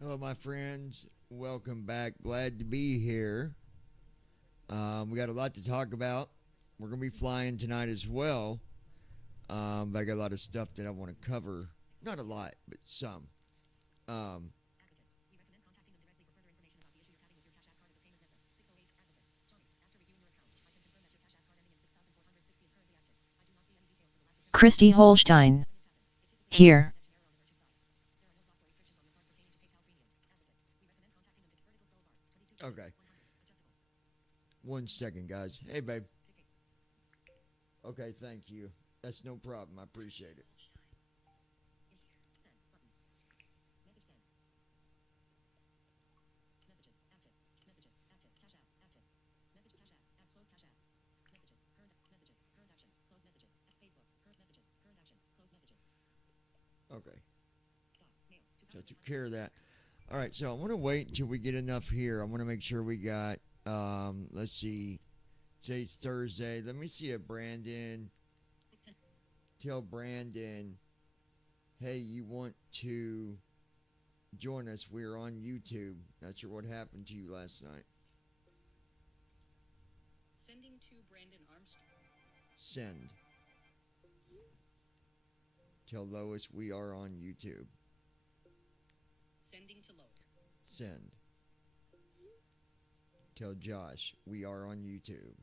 Hello, my friends. Welcome back. Glad to be here. We got a lot to talk about. We're going to be flying tonight as well. But I got a lot of stuff that I want to cover. Not a lot, but some. Um, Christy Holstein. Here. okay. 1 second, guys. Hey, babe. Okay, thank you. That's no problem. I appreciate it. Okay. So I took care of that. All right, so I want to wait until we get enough here. I want to make sure we got, let's see, today's Thursday. Let me see if Brandon, tell Brandon, hey, you want to join us? We're on YouTube. Not sure what happened to you last night. Sending to Brandon Armstrong. Send. Tell Lois we are on YouTube. Sending to Lois. Send. Tell Josh we are on YouTube.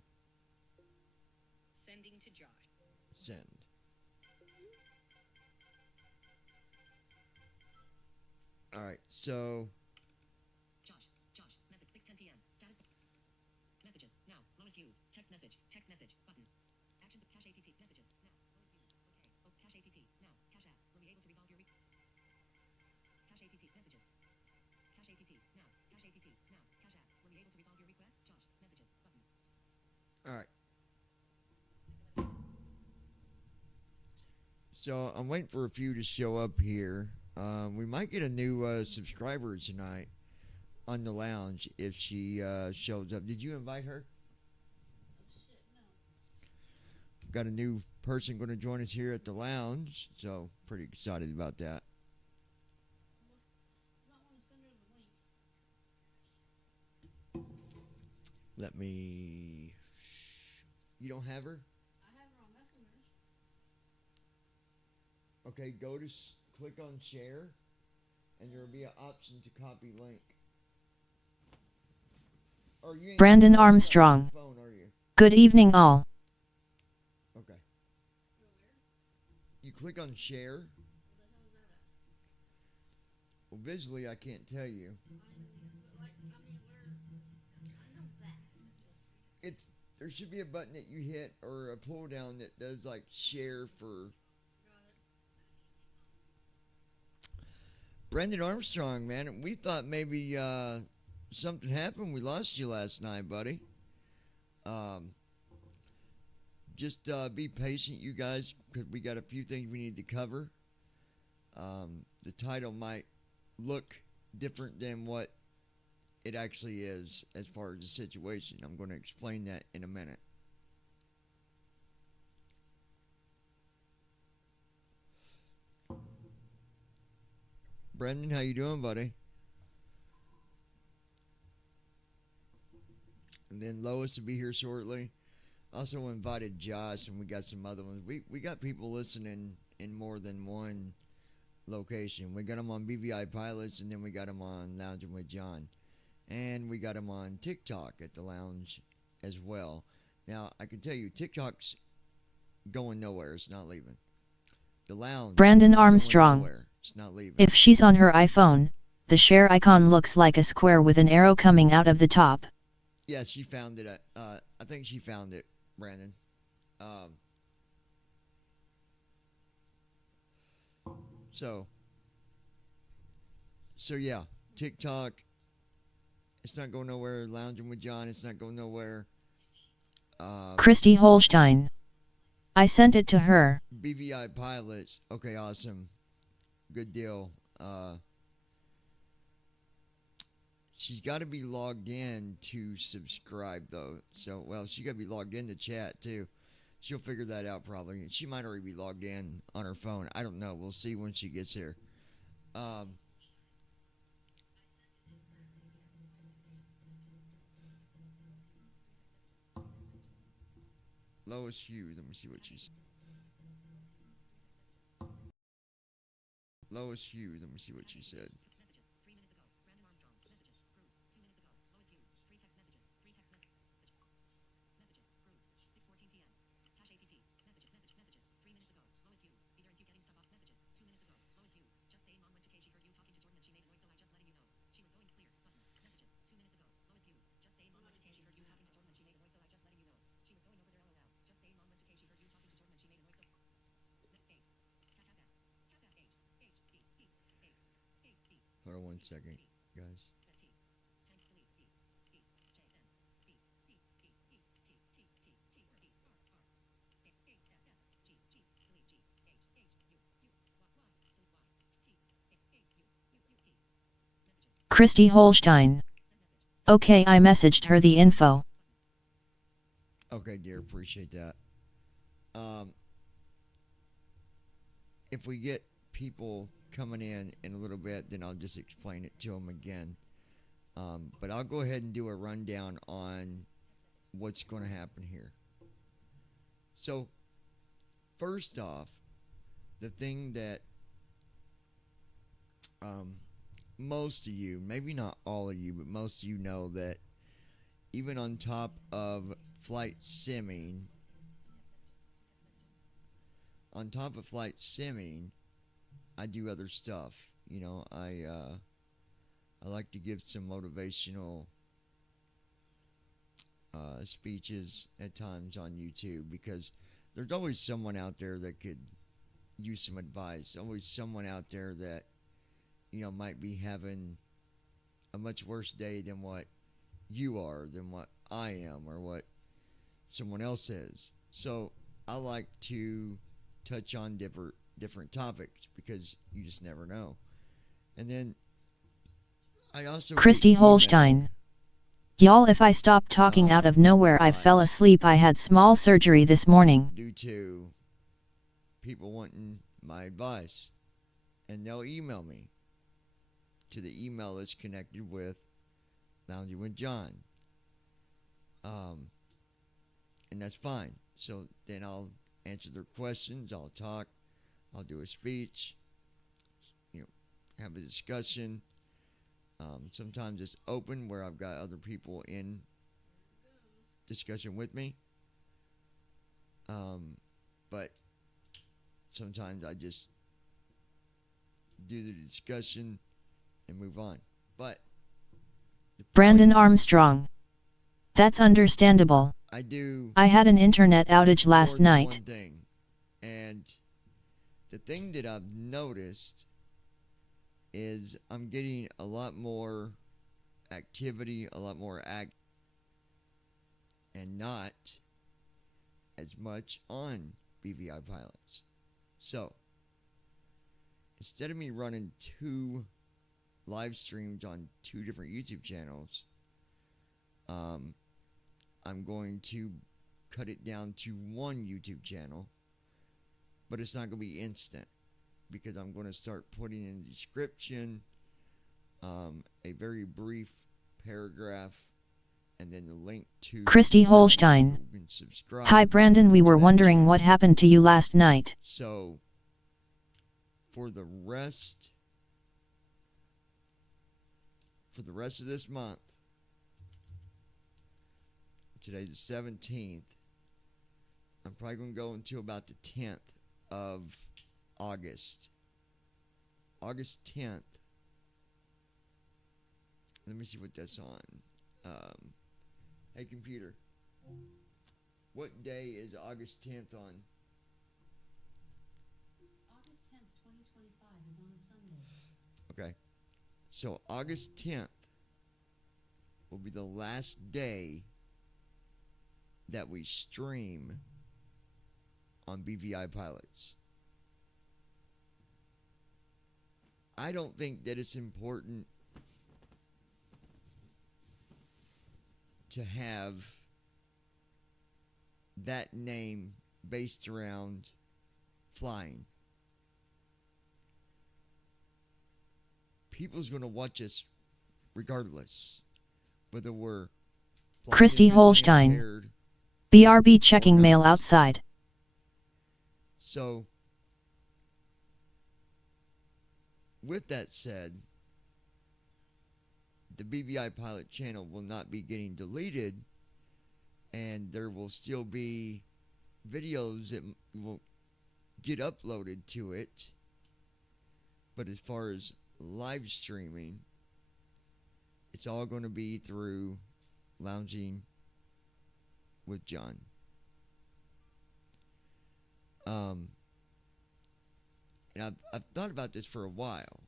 Sending to Josh. Send. All right, so Josh, message 6:10 p.m. Status messages now. Lois Hughes. Text message button. Actions of Cache APP messages now. Lois Hughes. Okay. Oh, Cache APP now. Cache app. Were we able to resolve your Cache APP messages. Cache APP now. Cache APP now. Cache app. Were we able to resolve your request? Josh messages button. all right. So I'm waiting for a few to show up here. We might get a new subscriber tonight on the lounge if she shows up. Did you invite her? Got a new person going to join us here at the lounge, so pretty excited about that. Let me. You don't have her? Okay, go to click on share, and there will be an option to copy link. Or you ain't Brandon on Armstrong. your phone, are you? Good evening, all. Okay. You click on share. Well, visually, I can't tell you. It's there should be a button that you hit or a pull down that does like share for Brendan Armstrong, man. We thought maybe something happened. We lost you last night, buddy. Um, just be patient, you guys, because we got a few things we need to cover. The title might look different than what it actually is as far as the situation. I'm going to explain that in a minute. Brendan, how you doing, buddy? And then Lois will be here shortly. Also invited Josh, and we got some other ones. We got people listening in more than one location. We got them on BVI Pilots, and then we got them on Lounging with John. And we got them on TikTok at the lounge as well. Now, I can tell you, TikTok's going nowhere. It's not leaving. The lounge Brandon is going Armstrong. nowhere. It's not leaving. If she's on her iPhone, the share icon looks like a square with an arrow coming out of the top. Yeah, she found it. I think she found it, Brandon. Um, so, so yeah, TikTok. It's not going nowhere. Lounging with John. It's not going nowhere. Christy Holstein. I sent it to her. BVI Pilots. Okay, awesome. Good deal. She's got to be logged in to subscribe, though. So, well, she got to be logged in to chat, too. She'll figure that out, probably. She might already be logged in on her phone. I don't know. We'll see when she gets here. Um, Lois Hughes. Let me see what she's. Lois Hughes. Let me see what she said. Messages. 3 minutes ago. Brandon Armstrong. Messages. Group. 2 minutes ago. Lois Hughes. 3 text messages. 3 text messages. Messages. Group. 6:14 p.m. Cache app. Messages. 3 minutes ago. Lois Hughes. Be there if you getting stuff off. Messages. 2 minutes ago. Lois Hughes. Just saying mom went to K. She heard you talking to Jordan and she made a noise, so I just letting you know. She was going clear. Button. Messages. 2 minutes ago. Lois Hughes. Just saying mom went to K. She heard you talking to Jordan and she made a noise, so I just letting you know. She was going over there. LOL. Just saying mom went to K. She heard you talking to Jordan and she made a noise, so. Next case. Cap S. Cap S H. H. P. P. Space. Space. P. Hold on 1 second, guys. Christy Holstein. Okay, I messaged her the info. Okay, dear, appreciate that. If we get people coming in a little bit, then I'll just explain it to them again. But I'll go ahead and do a rundown on what's going to happen here. So, first off, the thing that most of you, maybe not all of you, but most of you know that even on top of flight simming, I do other stuff. You know, I like to give some motivational speeches at times on YouTube, because there's always someone out there that could use some advice. Always someone out there that, you know, might be having a much worse day than what you are, than what I am, or what someone else is. So I like to touch on different topics, because you just never know. And then I also Christy Holstein. Y'all, if I stop talking out of nowhere, I fell asleep. I had small surgery this morning. Due to people wanting my advice, and they'll email me to the email that's connected with Lounging with John. And that's fine. So then I'll answer their questions, I'll talk, I'll do a speech, you know, have a discussion. Sometimes it's open, where I've got other people in discussion with me. But sometimes I just do the discussion and move on. But Brandon Armstrong. That's understandable. I had an internet outage last more than night. one thing. And the thing that I've noticed is I'm getting a lot more activity, a lot more and not as much on BVI Pilots. So instead of me running 2 live streams on 2 different YouTube channels, I'm going to cut it down to 1 YouTube channel, but it's not going to be instant, because I'm going to start putting in the description a very brief paragraph, and then the link to Christy Holstein. Hi Brandon, we were wondering what happened to you last night. So for the rest of this month, today's the 17th, I'm probably going to go until about the 10th of August. August 10th. Let me see what that's on. Hey computer, what day is August 10th on? August 10th, 2025 is on a Sunday. Okay. So August 10th will be the last day that we stream on BVI Pilots. I don't think that it's important to have that name based around flying. People's going to watch us regardless, whether we're Christy Holstein. BRB checking mail outside. So, with that said, the BVI Pilot channel will not be getting deleted, and there will still be videos that will get uploaded to it. But as far as live streaming, it's all going to be through Lounging with John. And I've thought about this for a while.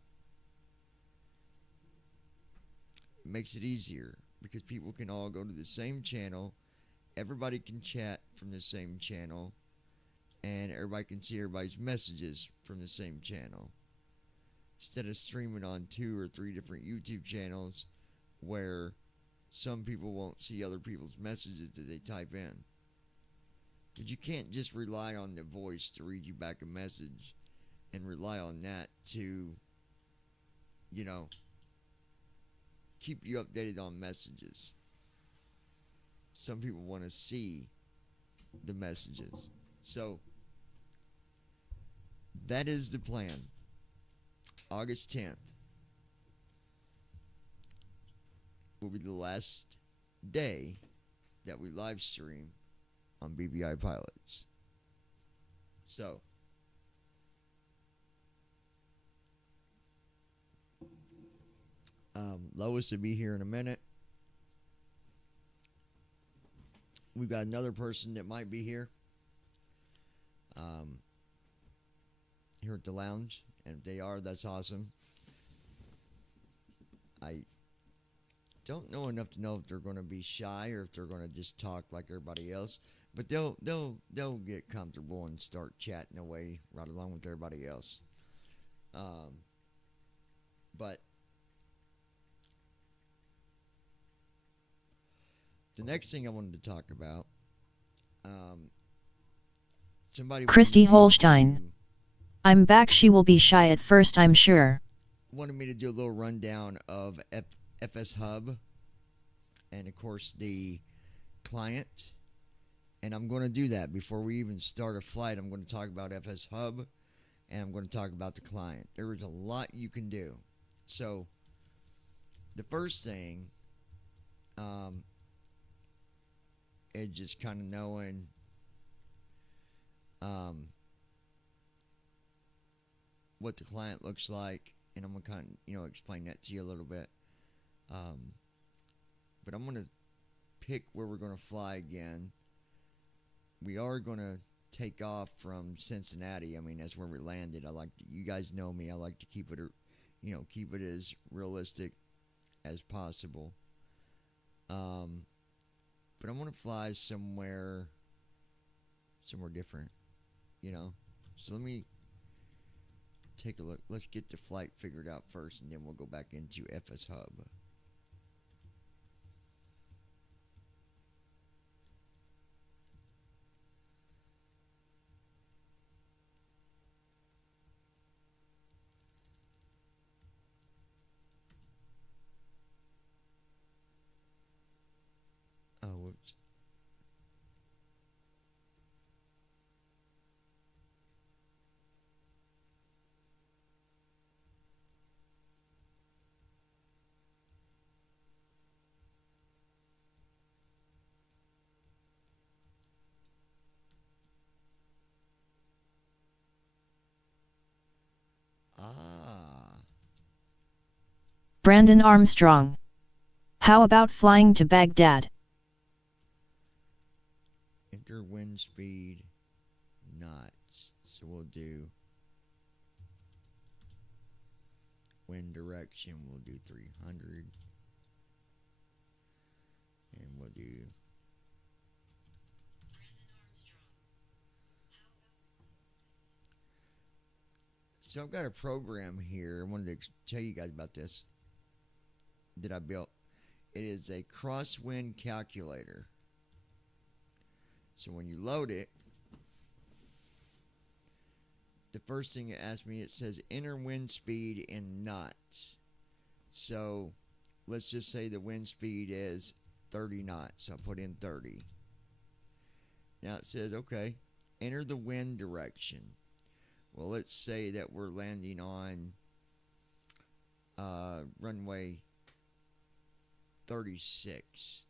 It makes it easier because people can all go to the same channel. Everybody can chat from the same channel. And everybody can see everybody's messages from the same channel. Instead of streaming on 2 or 3 different YouTube channels where some people won't see other people's messages that they type in. But you can't just rely on the voice to read you back a message and rely on that to, keep you updated on messages. Some people want to see the messages. So, that is the plan. August 10th will be the last day that we live stream on BVI Pilots. So, Lois will be here in a minute. We've got another person that might be here. Here at the lounge. And if they are, that's awesome. I don't know enough to know if they're going to be shy or if they're going to just talk like everybody else. But they'll get comfortable and start chatting away right along with everybody else. But the next thing I wanted to talk about, somebody Christy Holstein. I'm back. She will be shy at first, I'm sure. Wanted me to do a little rundown of FS Hub and of course the client. And I'm going to do that before we even start a flight. I'm going to talk about FS Hub and I'm going to talk about the client. There is a lot you can do. So the first thing is just kind of knowing what the client looks like, and I'm going to kind of, explain that to you a little bit. But I'm going to pick where we're going to fly again. We are going to take off from Cincinnati. I mean, that's where we landed. You guys know me. I like to keep it, keep it as realistic as possible. But I'm going to fly somewhere different, So let me take a look. Let's get the flight figured out first, and then we'll go back into FS Hub. Oh, whoops. Brandon Armstrong. How about flying to Baghdad? Enter wind speed knots. So we'll do wind direction. We'll do 300. And we'll do So I've got a program here. I wanted to tell you guys about this that I built. It is a crosswind calculator. So when you load it, the first thing it asks me, it says enter wind speed in knots. So let's just say the wind speed is 30 knots. So I'll put in 30. Now it says, okay, enter the wind direction. Well, let's say that we're landing on runway 36,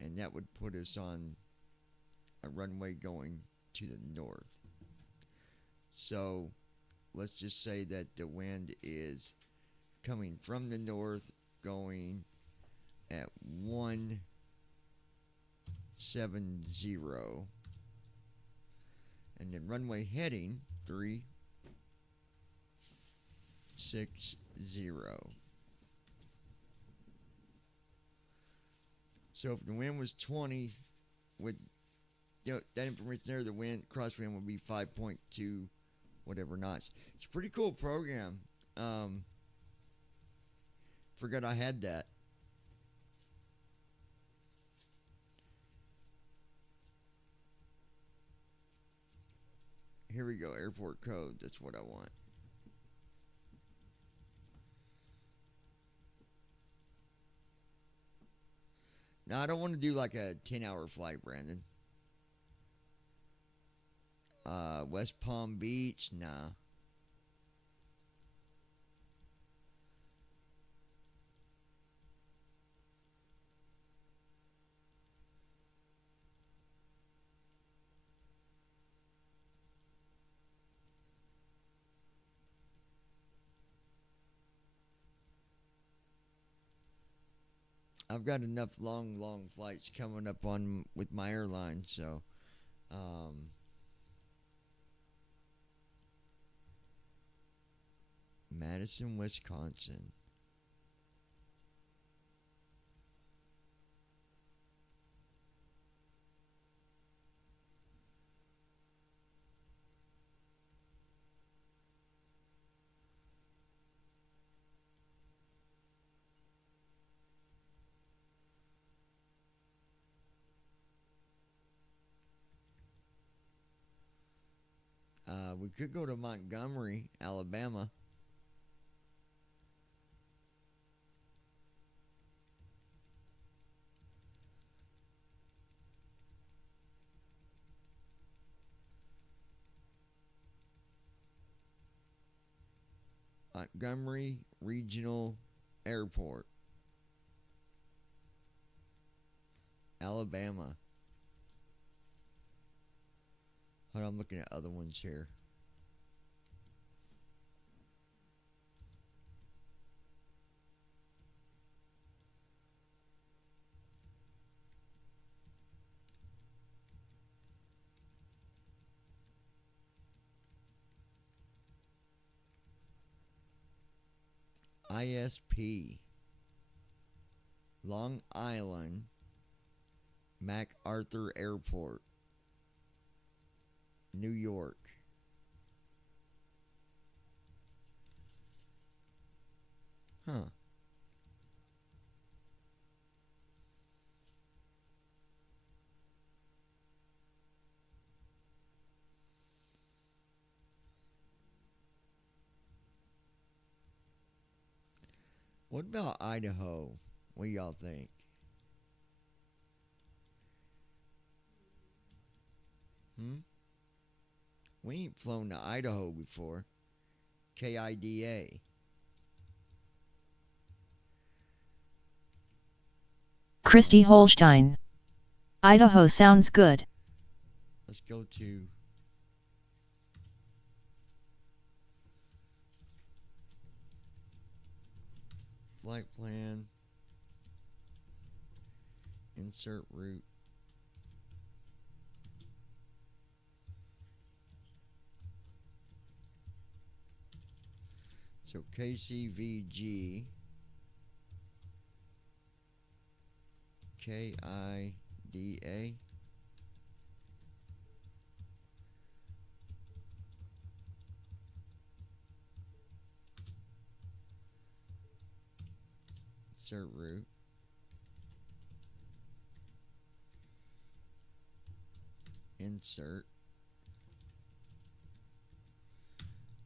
and that would put us on a runway going to the north. So let's just say that the wind is coming from the north, going at 170, and then runway heading 360. So if the wind was 20, with that information there, the wind crosswind would be 5.2 whatever knots. It's a pretty cool program. Forgot I had that. Here we go, airport code. That's what I want. Now, I don't want to do like a 10-hour flight, Brandon. West Palm Beach, nah. I've got enough long flights coming up on with my airline, so Madison, Wisconsin. We could go to Montgomery, Alabama. Montgomery Regional Airport, Alabama. Hold on, I'm looking at other ones here. ISP, Long Island, MacArthur Airport, New York. Huh. What about Idaho? What do y'all think? We ain't flown to Idaho before. KIDA. Christy Holstein. Idaho sounds good. Let's go to flight plan. Insert route. So KCVG, KIDA. Insert route. Insert.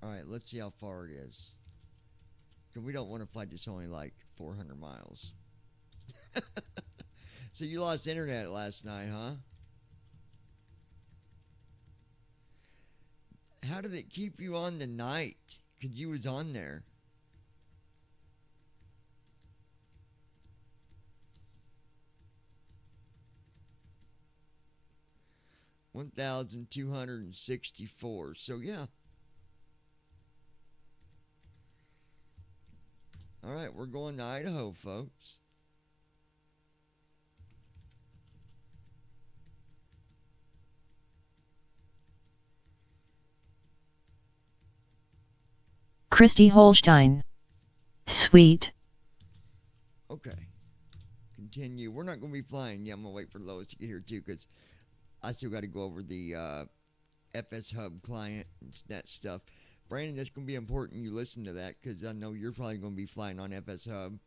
Alright, let's see how far it is. Because we don't want a flight that's only like 400 miles. So you lost internet last night, huh? How did it keep you on the night? Cause you was on there. 1,264. So yeah. All right, we're going to Idaho, folks. Christy Holstein. Sweet. Okay. Continue. We're not going to be flying. Yeah, I'm going to wait for Lois to get here too, because I still got to go over the FS Hub client and that stuff. Brandon, that's going to be important you listen to that, because I know you're probably going to be flying on FS Hub.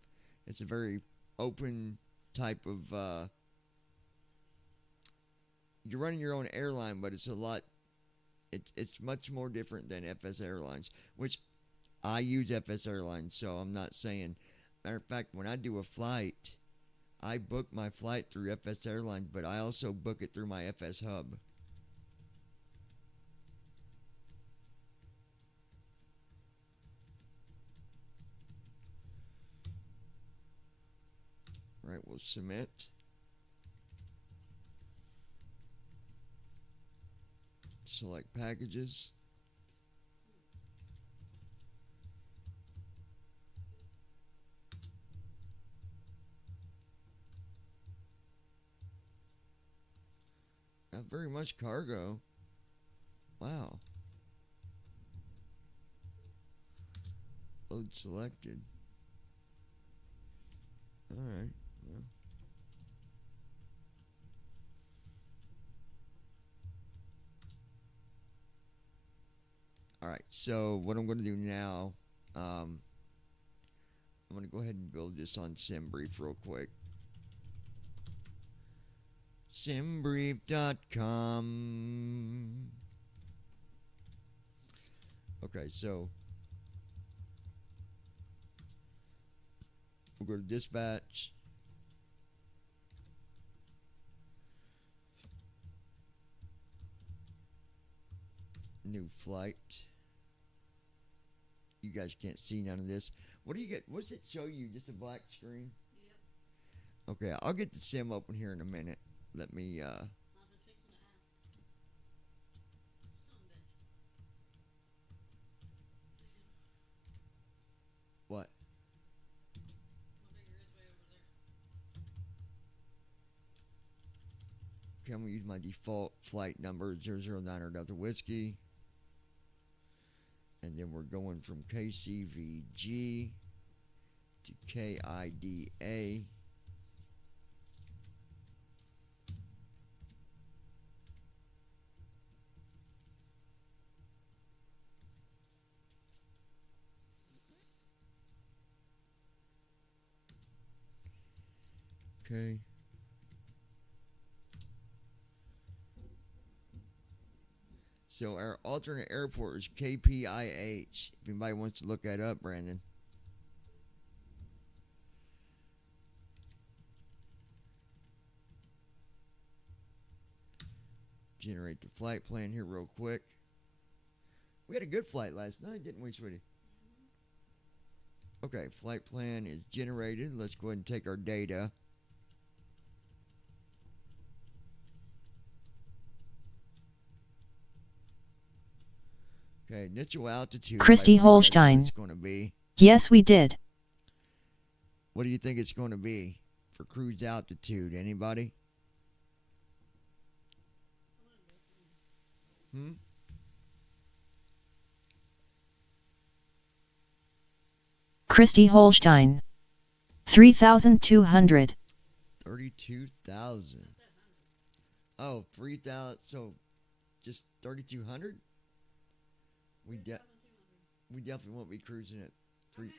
It's a very open type of you're running your own airline, but it's a lot. It's much more different than FS Airlines, which I use FS Airlines, so I'm not saying. Matter of fact, when I do a flight, I book my flight through FS Airlines, but I also book it through my FS Hub. Right, we'll submit. Select packages. Not very much cargo. Wow. Load selected. Alright. Well. Alright, so what I'm going to do now, I'm going to go ahead and build this on SimBrief real quick. Simbrief.com. Okay, so we'll go to dispatch. New flight. You guys can't see none of this. What do you get? What's it show you? Just a black screen? Yep. Okay, I'll get the sim open here in a minute. Let me what? Okay, I'm gonna use my default flight number 009 or Delta Whiskey. And then we're going from KCVG to KIDA. Okay. So our alternate airport is KPIH. If anybody wants to look that up, Brandon. Generate the flight plan here real quick. We had a good flight last night, didn't we, sweetie? Okay, flight plan is generated. Let's go ahead and take our data. Okay, initial altitude. Christy Holstein. It's going to be. Yes, we did. What do you think it's going to be for cruise altitude? Anybody? Christy Holstein. 3,200. 32,000. Oh, 3,000. So, just 3,200. We definitely won't be cruising at 32,000.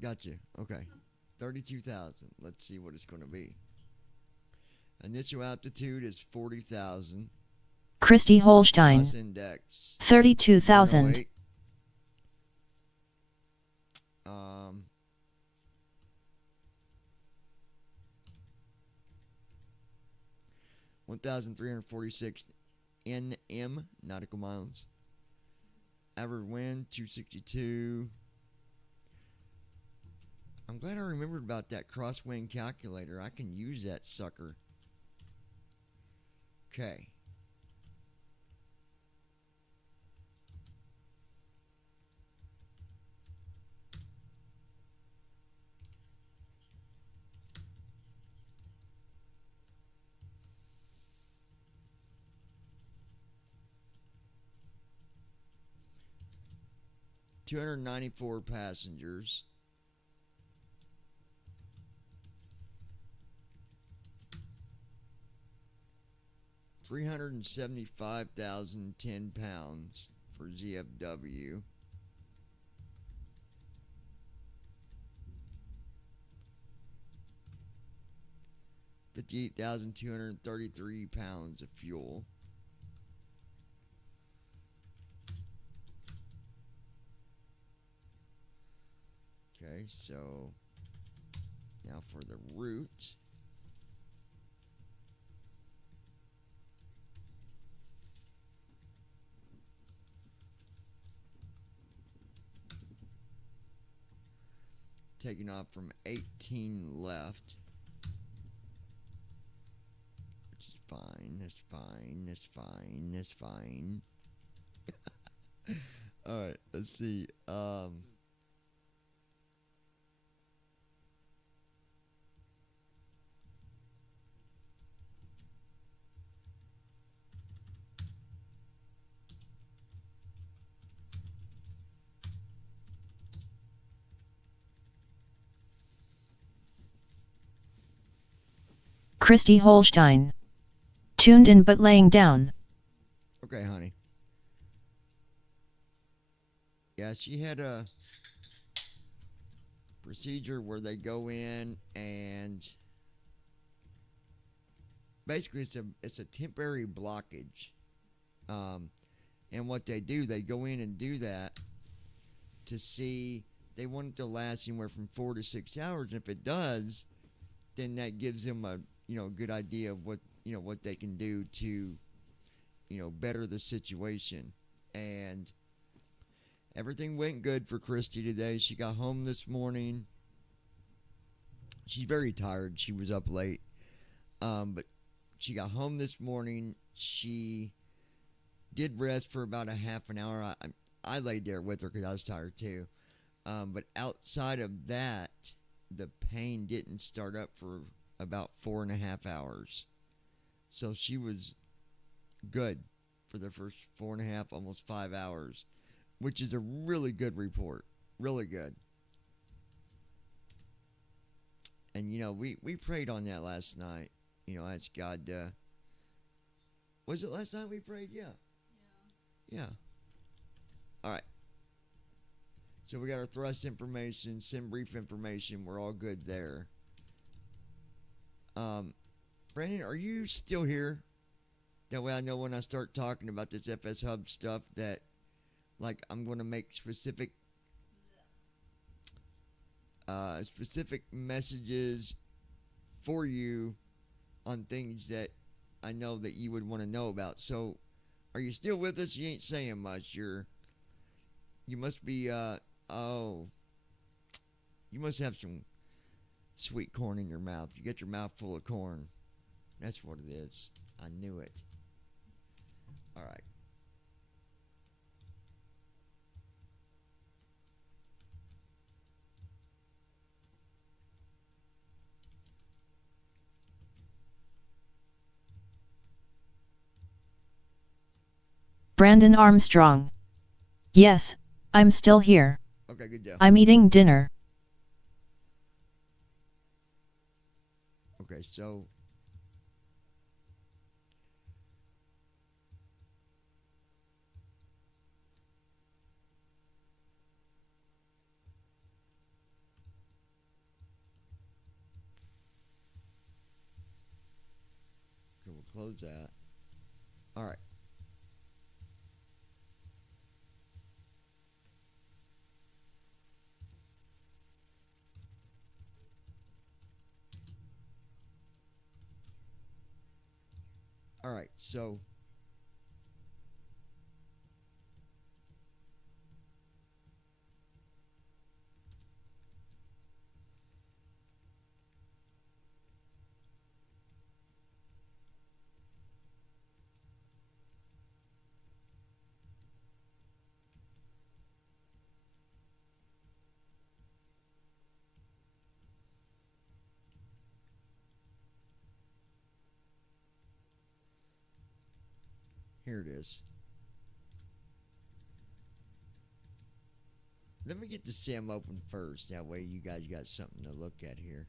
Gotcha. Okay, 32,000. Let's see what it's going to be. Initial altitude is 40,000. Christy Holstein. Plus index 32,000. 108. 1,346 NM nautical miles. Average wind 262. I'm glad I remembered about that crosswind calculator. I can use that sucker. Okay. $294 passengers. £375,010 for ZFW. £58,233 of fuel. Okay, so now for the route. Taking off from 18 left. Which is fine. That's fine. That's fine. That's fine. Alright, let's see. Christy Holstein. Tuned in but laying down. Okay, honey. Yeah, she had a procedure where they go in and basically it's a temporary blockage. And what they do, they go in and do that to see, they want it to last anywhere from 4 to 6 hours. And if it does, then that gives them a good idea of what they can do to better the situation. And everything went good for Christy today. She got home this morning. She's very tired. She was up late. But she got home this morning. She did rest for about a half an hour. I laid there with her because I was tired too. But outside of that, the pain didn't start up for about 4.5 hours. So she was good for the first 4.5, almost 5 hours, which is a really good report. Really good. And, we prayed on that last night. Asked God to... Was it last night we prayed? Yeah. Yeah. All right. So we got our thrust information, sim brief information. We're all good there. Brandon, are you still here? That way I know when I start talking about this FS Hub stuff that, like, I'm going to make specific messages for you on things that I know that you would want to know about. So, are you still with us? You ain't saying much. You must be, you must have some sweet corn in your mouth. You get your mouth full of corn. That's what it is. I knew it. All right. Brandon Armstrong. Yes, I'm still here. Okay, good deal. I'm eating dinner. Okay, so okay, we'll close that. All right. All right, so Here it is. Let me get the sim open first. That way you guys got something to look at here.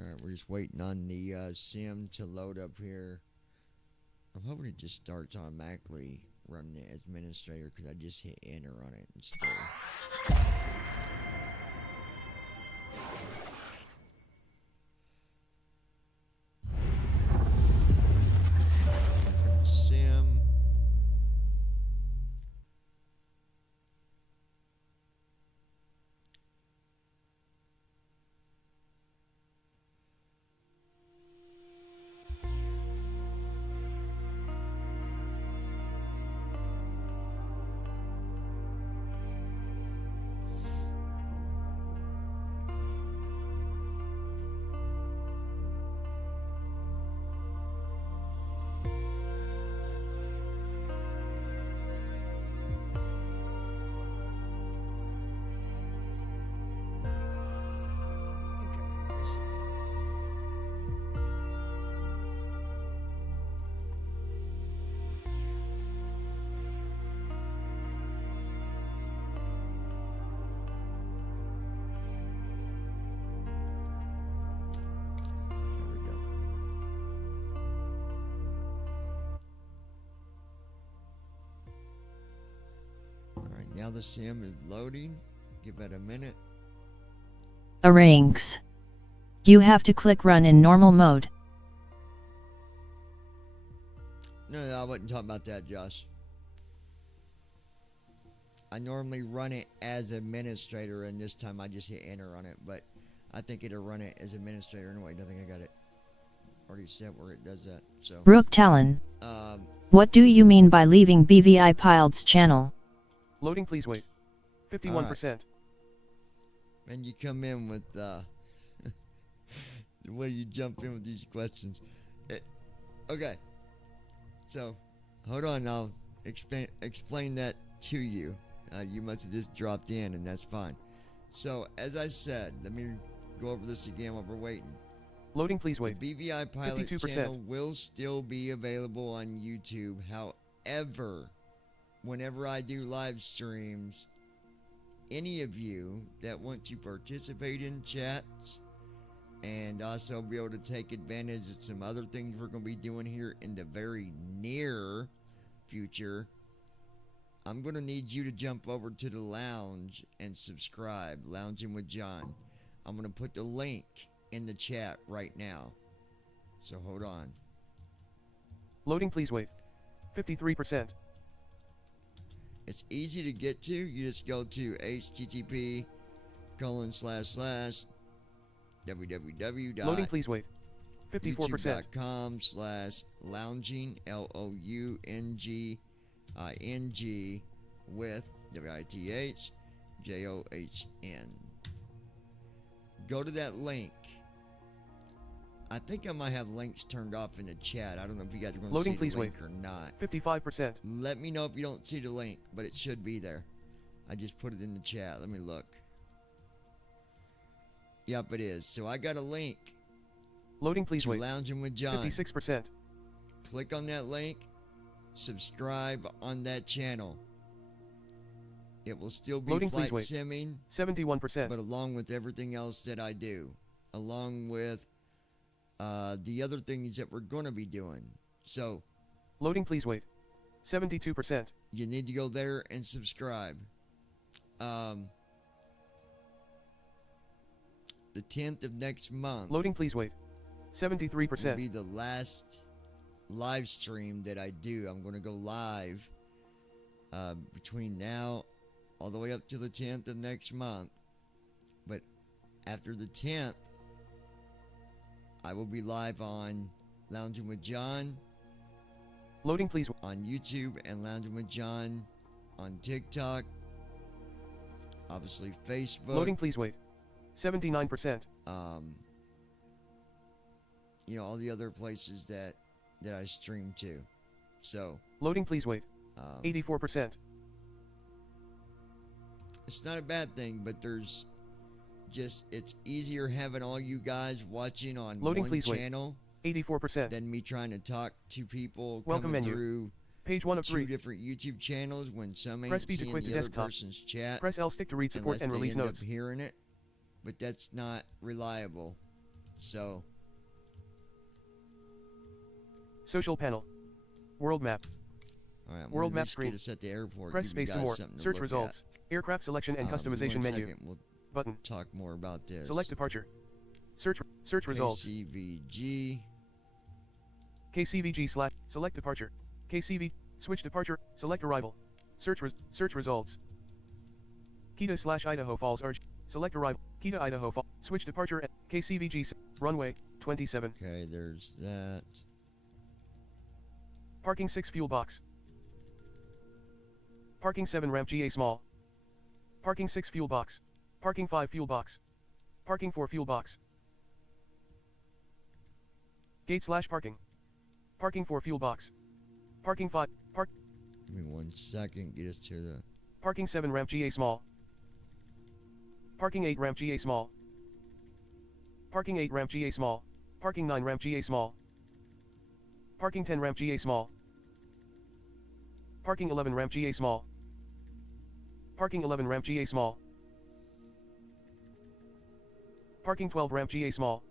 Alright, we're just waiting on the sim to load up here. I'm hoping it just starts automatically running the administrator because I just hit enter on it instead. Sim. There we go. Alright, now the sim is loading. Give it a minute. Ranks. You have to click run in normal mode. No, I wasn't talking about that, Josh. I normally run it as administrator, and this time I just hit enter on it, but I think it'll run it as administrator anyway. I think I got it already set where it does that. So, Rook Talon. um, What do you mean by leaving BVI Pilots channel? Loading, please wait. 51%. and you come in with the way you jump in with these questions. Okay, so hold on, I'll explain that to you. You must have just dropped in, and that's fine. So, as I said, let me go over this again while we're waiting. Loading, please wait. The BVI Pilot 52%. channel will still be available on YouTube. However, whenever I do live streams, any of you that want to participate in chats and also be able to take advantage of some other things we're going to be doing here in the very near future, I'm going to need you to jump over to the lounge and subscribe, Lounging with John. I'm going to put the link in the chat right now. So hold on. Loading, please wait. 53%. It's easy to get to. You just go to http://www. Loading, please wait. 54%. youtube.com/lounging, LOUNGING, with WITHJOHN. Go to that link. I think I might have links turned off in the chat. I don't know if you guys are going to see Loading, the please link wait. or not. 55%. Let me know if you don't see the link, but it should be there. I just put it in the chat. Let me look. Yep, it is. So I got a link Loading, please to wait. Lounging with John. 56%. Click on that link. Subscribe on that channel. It will still be Loading, flight please simming, 71%. but along with everything else that I do, along with the other things that we're going to be doing. So Loading, please wait. 72%. you need to go there and subscribe. The 10th of next month Loading, please wait. will 73%. be the last live stream that I do. I'm going to go live between now all the way up to the 10th of next month. But after the 10th, I will be live on Lounging with John Loading please. on YouTube and Lounging with John on TikTok. Obviously Facebook. Loading please wait. 79%. You know, all the other places that I stream to. So Loading please wait. 84%. It's not a bad thing, but there's just, it's easier having all you guys watching on Loading one please wait. channel 84%. than me trying to talk to people Welcome coming menu. through Page 1 of 2 3. different YouTube channels when some Press ain't B to seeing quit the to other desktop. person's chat Press L stick to read support unless and they release end notes. up hearing it. But that's not reliable. So, Social panel. World map. alright, I'm World gonna map at least screen. get us at the airport. Press give you space for guys more. something to Search look results. Aircraft selection and at. customization One menu. second, we'll Button. talk more about this. Select departure. Search results. KCVG. KCVG slash. Select departure. KCV. Switch departure. Select arrival. Search results. Kita slash Idaho Falls Arch. Select arrival. Kita Idaho Falls. Switch departure at KCVG. Runway 27. Okay, there's that. Parking 6 fuel box. Parking 7 ramp GA small. Parking 6 fuel box. Parking 5 fuel box. Parking 4 fuel box. Gate slash parking. Parking 4 fuel box. Parking 5. Give me 1 second. Get us to the. Parking 7 ramp GA small. Parking 8 ramp GA small. Parking 8 ramp GA small. Parking 9 ramp GA small. Parking 10 ramp GA small. Parking 11 ramp GA small. Parking 11 ramp GA small. Parking 12 ramp GA small.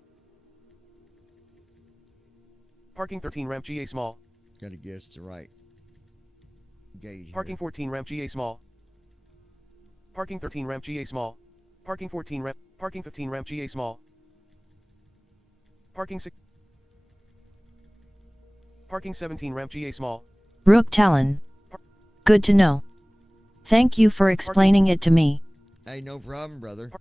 Parking 13 ramp GA small. Gotta get us the right gate here. Parking 14 ramp GA small. Parking 13 ramp GA small. Parking 14 ramp. Parking 15 ramp GA small. Parking 6. Parking 17 ramp GA small. Rook Talon. Good to know. Thank you for explaining it to me. Hey, no problem, brother.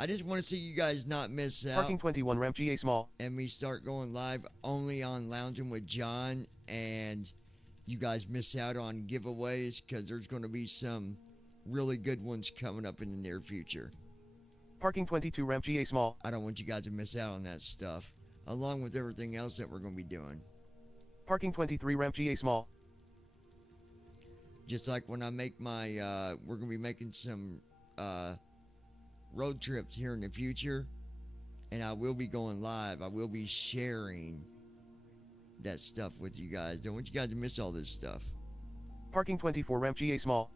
I just want to see you guys not miss out Parking 21 ramp GA small. and me start going live only on Lounging with John, and you guys miss out on giveaways because there's going to be some really good ones coming up in the near future. Parking 22 ramp GA small. I don't want you guys to miss out on that stuff, along with everything else that we're going to be doing. Parking 23 ramp GA small. Just like when I make my, we're going to be making some road trips here in the future, and I will be going live. I will be sharing that stuff with you guys. Don't want you guys to miss all this stuff. Parking 24 ramp GA small.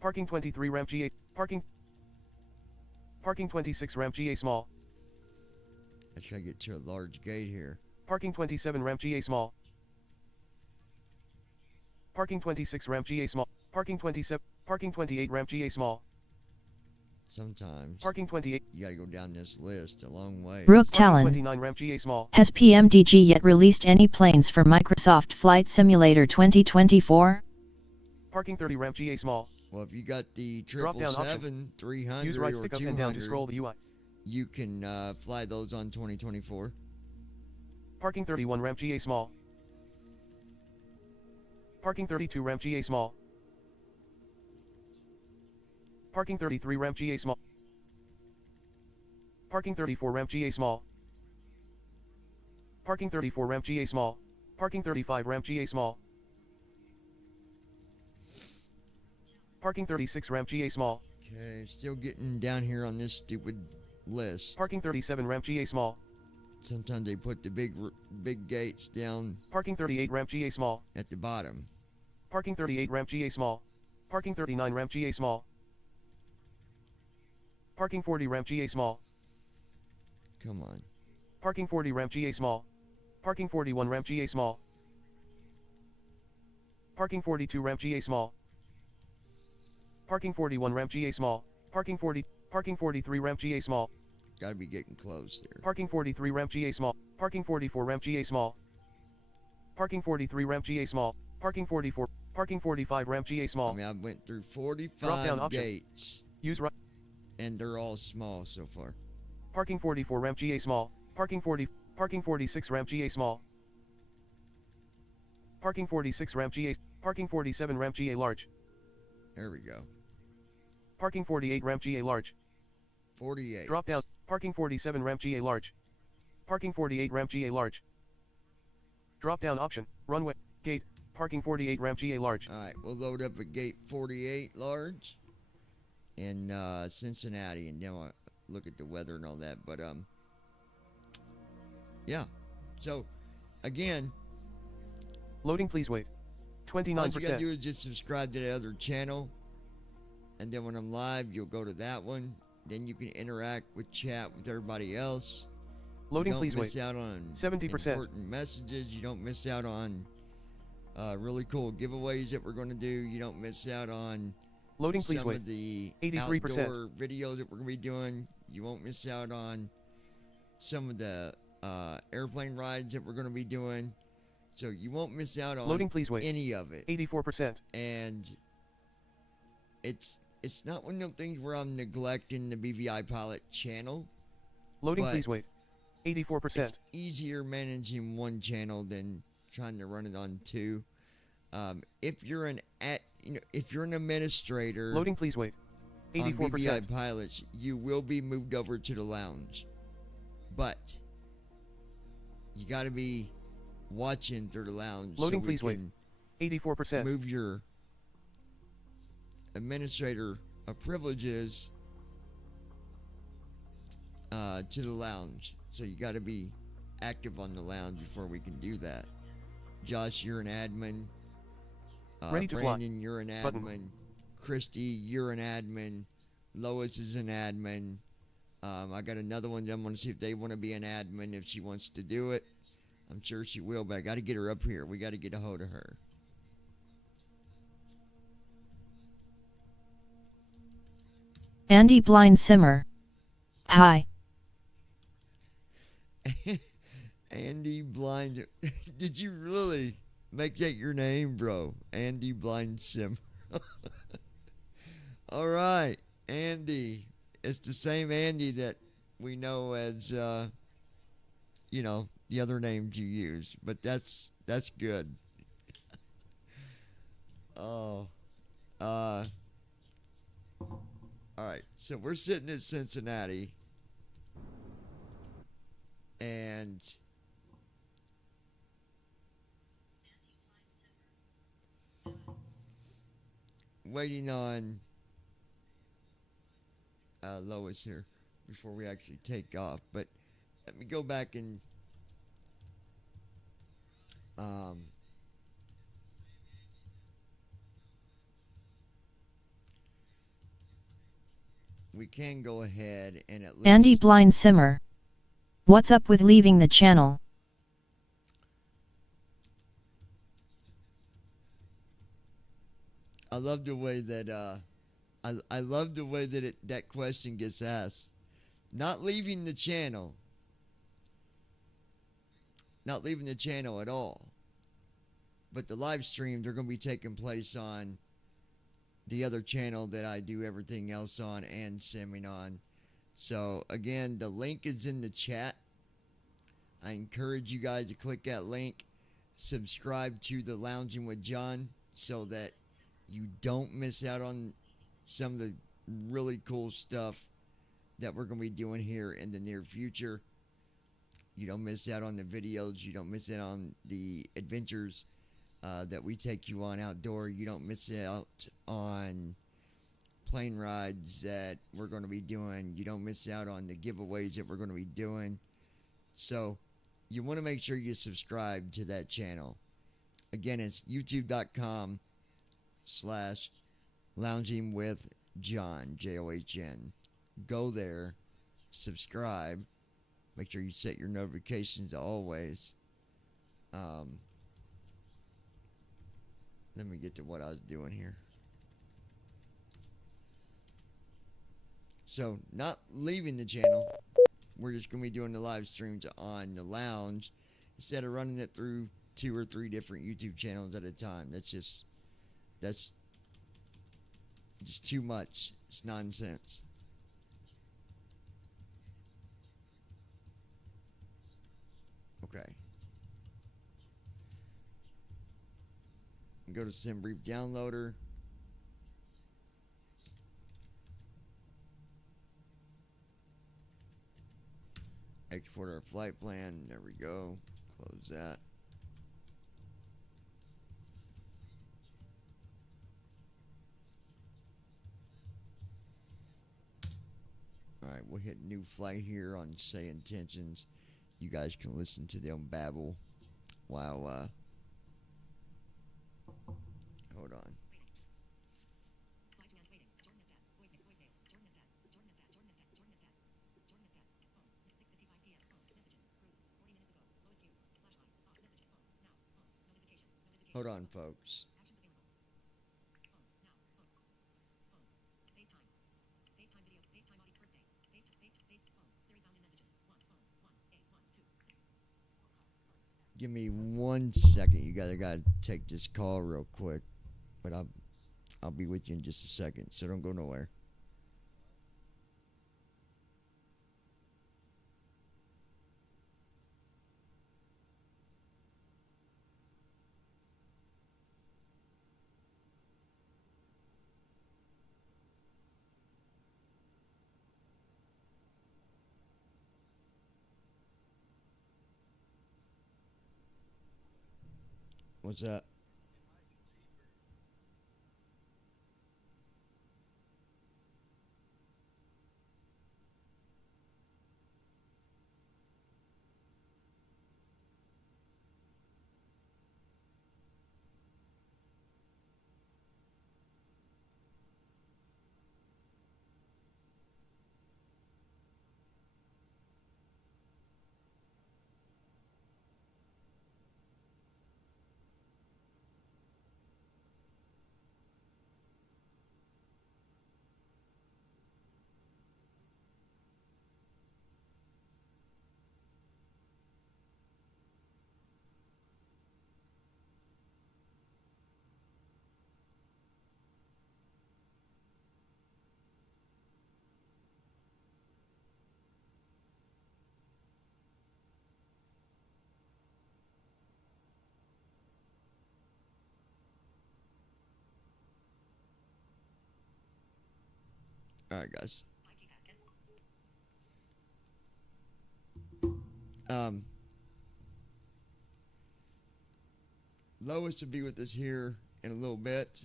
Parking 23 ramp GA. Parking 26 ramp GA small. I try to get to a large gate here. Parking 27 ramp GA small. Parking 26 ramp GA small. Parking 27. Parking 28 ramp GA small. Sometimes Parking 28. you gotta go down this list a long way. Rook Parking Talon. 29 ramp GA small. Has PMDG yet released any planes for Microsoft Flight Simulator 2024? Parking 30 ramp GA small. Well, if you got the Drop down option. 777, 300, Use right or stick up and down to 200, scroll the UI. you can fly those on 2024. Parking 31 ramp GA small. Parking 32 ramp GA small. Parking 33 ramp GA small. Parking 34 ramp GA small. Parking 34 ramp GA small. Parking 35 ramp GA small. Parking 36 ramp GA small. Okay, still getting down here on this stupid list. Parking 37 ramp GA small. Sometimes they put the big gates down Parking 38 ramp GA small. at the bottom. Parking 38 ramp GA small. Parking 39 ramp GA small. Parking 40 ramp GA small. Come on. Parking 40 ramp GA small. Parking 41 ramp GA small. Parking 42 ramp GA small. Parking 41 ramp GA small. Parking 43 ramp GA small. Gotta be getting close here. Parking 43 ramp GA small. Parking 44 ramp GA small. Parking 43 ramp GA small. Parking 44. Parking 45 ramp GA small. I mean, I went through Drop down 45 option. gates, Use right. and they're all small so far. Parking 44 ramp GA small. Parking 40. Parking 46 ramp GA small. Parking 46 ramp GA. Parking 47 ramp GA large. There we go. Parking 48 ramp GA large. 48. Drop down. Parking 47 ramp GA large. Parking 48 ramp GA large. Drop down option. Runway. Gate. Parking 48 ramp GA large. All right, we'll load up at gate 48 large in Cincinnati, and then I'll look at the weather and all that. But yeah. So again, Loading, please wait. 29%. all you gotta do is just subscribe to the other channel, and then when I'm live, you'll go to that one. Then you can interact with chat with everybody else. Loading, You don't please miss wait. out on 70%. important messages. You don't miss out on really cool giveaways that we're going to do. You don't miss out on Loading, please some wait. of the 83%. outdoor videos that we're going to be doing. You won't miss out on some of the airplane rides that we're going to be doing. So you won't miss out on Loading, please wait. any of it. 84%. And it's not one of those things where I'm neglecting the BVI Pilot channel. Loading, But please wait. 84%. It's easier managing one channel than trying to run it on two. If you're an administrator Loading, please wait. on 84%. BVI Pilots, you will be moved over to the lounge, but you got to be watching through the lounge. Loading, so we please wait. can 84%. move your administrator privileges to the lounge. So you got to be active on the lounge before we can do that. Josh, you're an admin. Ready to fly. Brandon, you're an admin. Button. Christy, you're an admin. Lois is an admin. I got another one that I'm going to see if they want to be an admin, if she wants to do it. I'm sure she will, but I got to get her up here. We got to get a hold of her. Andy Blind Simmer. Hi. Andy Blind. Did you really make that your name, bro? Andy Blind Sim. All right, Andy. It's the same Andy that we know as, the other names you use. But that's good. Oh. All right. So we're sitting in Cincinnati. And waiting on Lois here before we actually take off. But let me go back and we can go ahead and at least Andy Blind Simmer. What's up with leaving the channel? I love the way that I love the way that that question gets asked. Not leaving the channel. Not leaving the channel at all. But the live streams are going to be taking place on the other channel that I do everything else on and simming on. So again, the link is in the chat. I encourage you guys to click that link. Subscribe to the Lounging with John so that you don't miss out on some of the really cool stuff that we're going to be doing here in the near future. You don't miss out on the videos. You don't miss out on the adventures that we take you on outdoor. You don't miss out on plane rides that we're going to be doing. You don't miss out on the giveaways that we're going to be doing. So you want to make sure you subscribe to that channel. Again, it's youtube.com/lounging with John, John. Go there, subscribe. Make sure you set your notifications to always. Let me get to what I was doing here. So, not leaving the channel. We're just going to be doing the live streams on the lounge instead of running it through 2 or 3 different YouTube channels at a time. That's just too much. It's nonsense. Okay. Go to SimBrief Downloader. Export our flight plan. There we go. Close that. Alright, we'll hit new flight here on say intentions. You guys can listen to them babble while hold on. Slide to end waiting. Jordan Estat. Voicemail. Jordan Estat. Jordan Estat. Jordan Estat. Jordan Estat. Jordan Estat. Phone. 6:55 p.m. Phone. Messages. Group. 40 minutes ago. Lowest views. Flashlight. Off. Message. Phone. Now. Phone. Notification. Notification. Hold on, folks. Actions available. Phone. Now. Phone. Phone. FaceTime. FaceTime video. FaceTime audio. Birthday. Face. Phone. Siri found in messages. 1. Phone. 1. 8. 1. 2. 6. Give me 1 second. You guys, I gotta take this call real quick. But I'll be with you in just a second, so don't go nowhere. What's that? Alright, guys. Lois will be with us here in a little bit.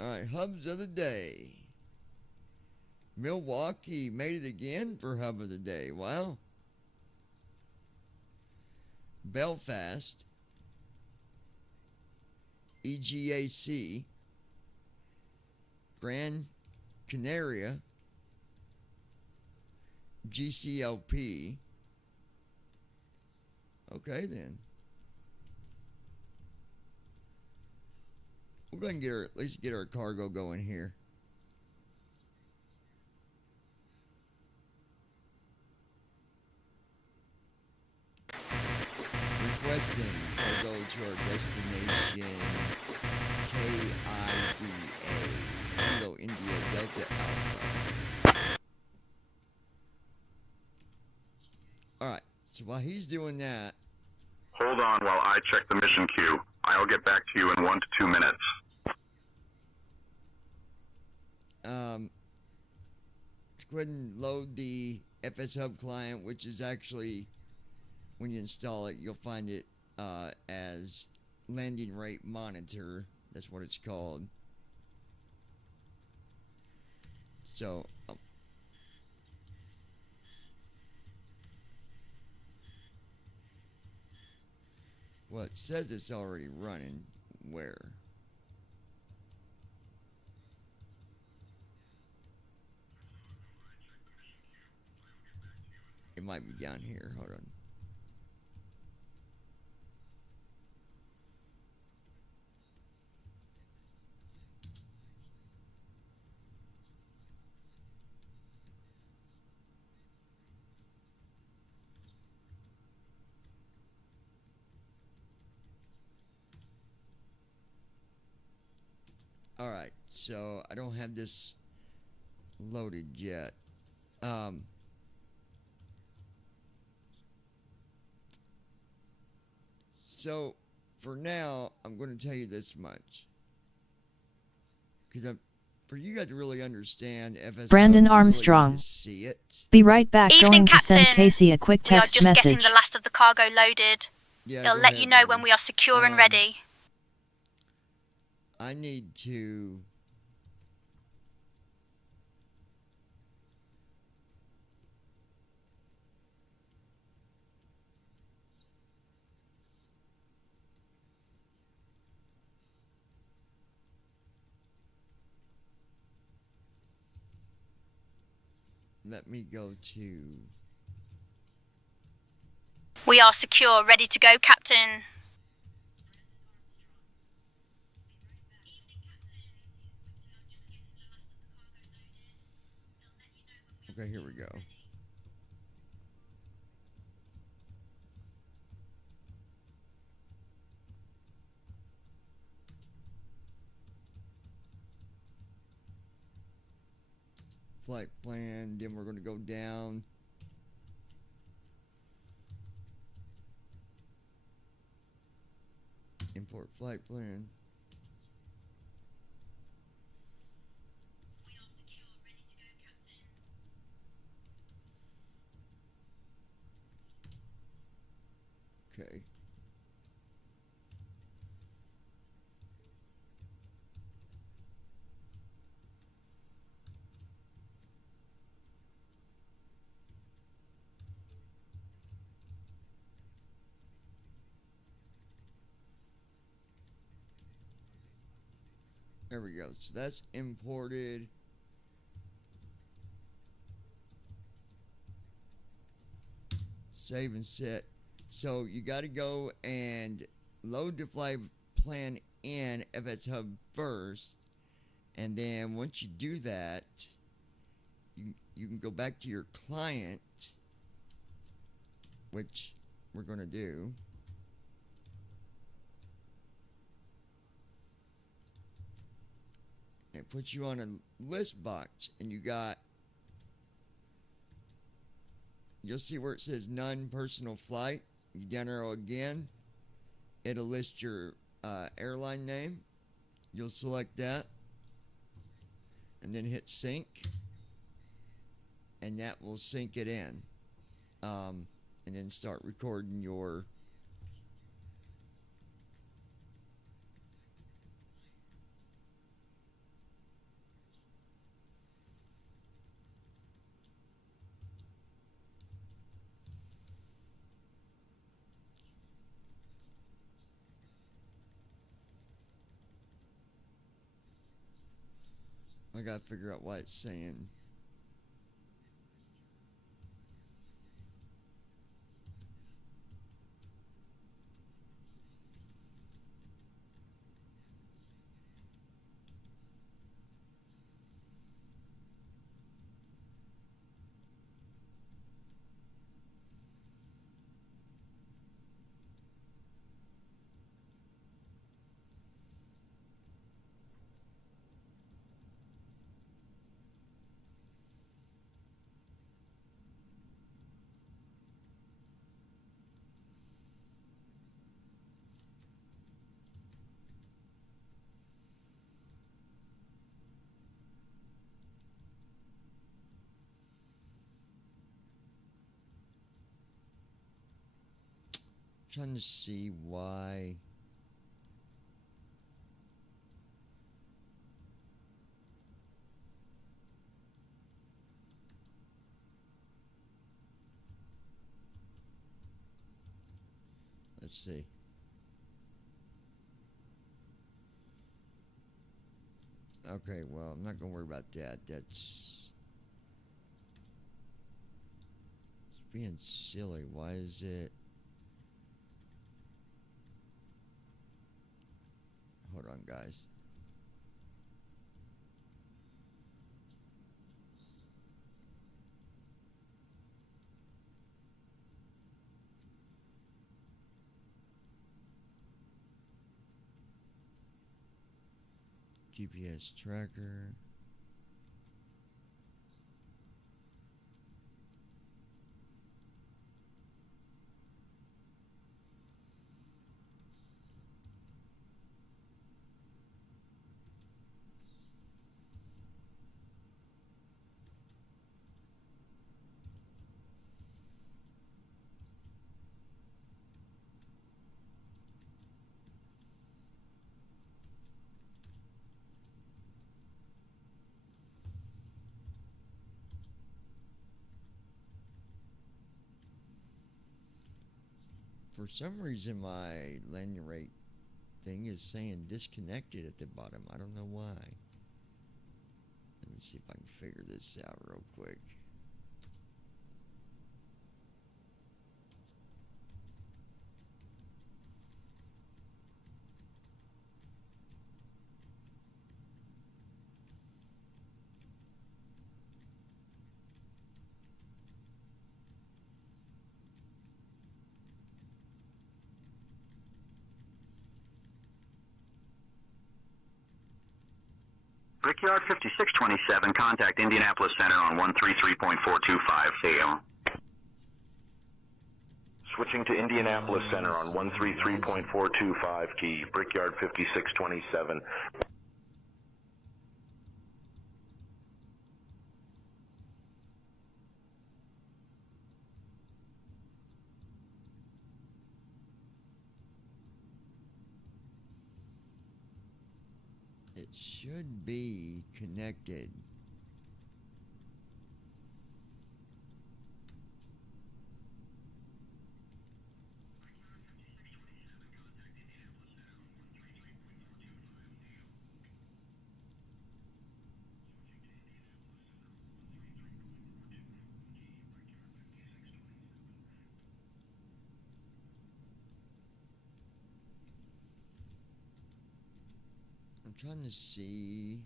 Alright, hubs of the day. Milwaukee made it again for hub of the day. Wow. Belfast. EGAC. Gran Canaria. GCLP. Okay, then. We're going to at least get our cargo going here. Requesting cargo to our destination KIDA, Kilo India Delta Alpha. Alright, so while he's doing that, hold on while I check the mission queue. I'll get back to you in 1 to 2 minutes. let's go ahead and load the FS Hub client, which is actually, when you install it, you'll find it as landing rate monitor. That's what it's called. So, well, it says it's already running. Where? It might be down here. Hold on. All right, so I don't have this loaded yet. So for now, I'm going to tell you this much, because for you guys to really understand FS Brandon Hub, you really need Armstrong. to see it. Be right back. Evening, Going to send Captain. Casey a quick We are text just getting message. the last of the cargo loaded. Yeah, It'll go let you ahead, know buddy. when we are secure and ready. I need to. Let me go to. We are secure, ready to go, Captain. Okay, here we go. Flight plan, then we're going to go down. Import flight plan. Okay. There we go. So that's imported. Save and set. So you got to go and load the flight plan in FS Hub first, and then once you do that, you can go back to your client, which we're going to do. It puts you on a list box, and you'll see where it says none personal flight. You down arrow again, it'll list your airline name. You'll select that and then hit sync, and that will sync it in, and then start recording your I gotta figure out why it's saying. Trying to see why. Let's see. Okay, well, I'm not gonna worry about that. It's being silly. Why is it? Hold on, guys. GPS tracker. For some reason, my landing rate thing is saying disconnected at the bottom. I don't know why. Let me see if I can figure this out real quick. Brickyard 5627, contact Indianapolis Center on 133.425 AM. Switching to Indianapolis Center on 133.425 key, Brickyard 5627. It should be connected. I'm trying to see.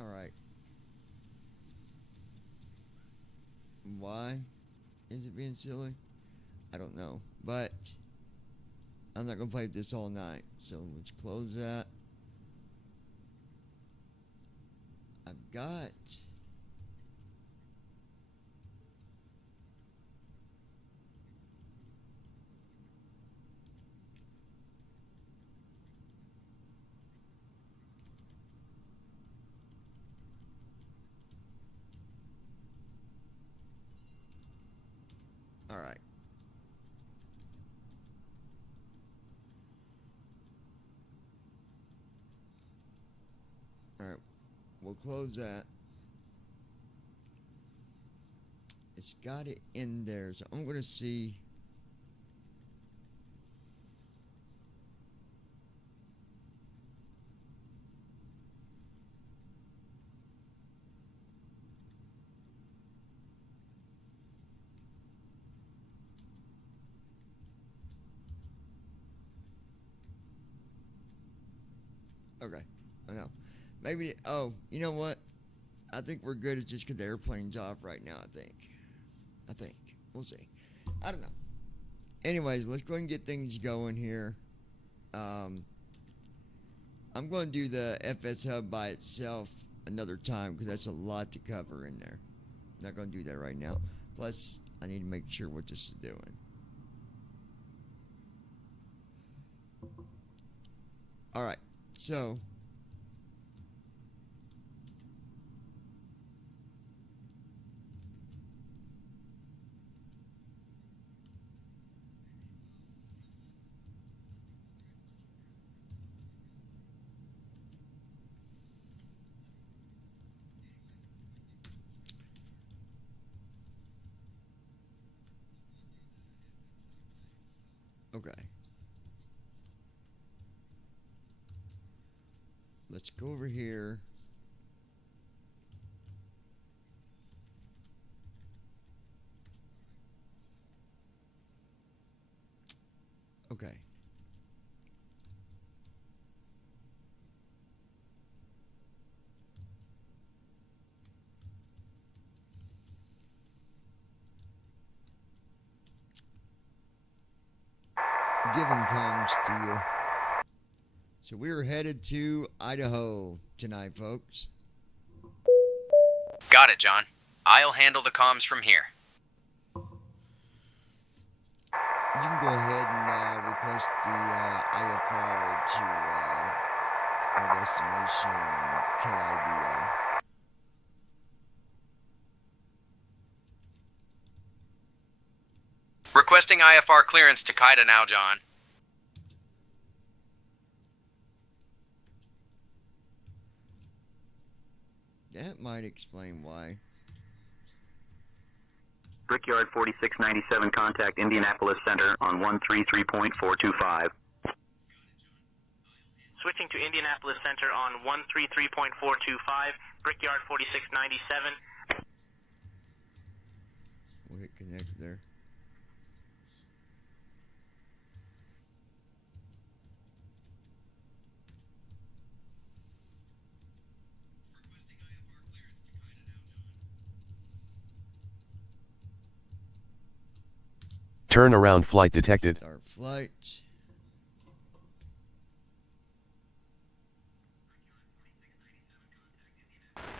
All right. Why is it being silly? I don't know. But I'm not going to play this all night. So let's close that. I've got... All right. All right. We'll close that. It's got it in there. So I'm going to see. Okay. I know. Maybe. Oh, you know what? I think we're good. It's just because the airplane's off right now, I think. We'll see. I don't know. Anyways, let's go ahead and get things going here. I'm going to do the FS Hub by itself another time because that's a lot to cover in there. I'm not going to do that right now. Plus, I need to make sure what this is doing. All right. So... Okay. go over here. Okay. Giving comes to you. So we are headed to Idaho tonight, folks. Got it, John. I'll handle the comms from here. You can go ahead and request the IFR to our destination, KIDA. Requesting IFR clearance to Kaida now, John. That might explain why. Brickyard 4697, contact Indianapolis Center on 133.425. Switching to Indianapolis Center on 133.425, Brickyard 4697. We'll hit connect there. Turnaround flight detected. Start flight.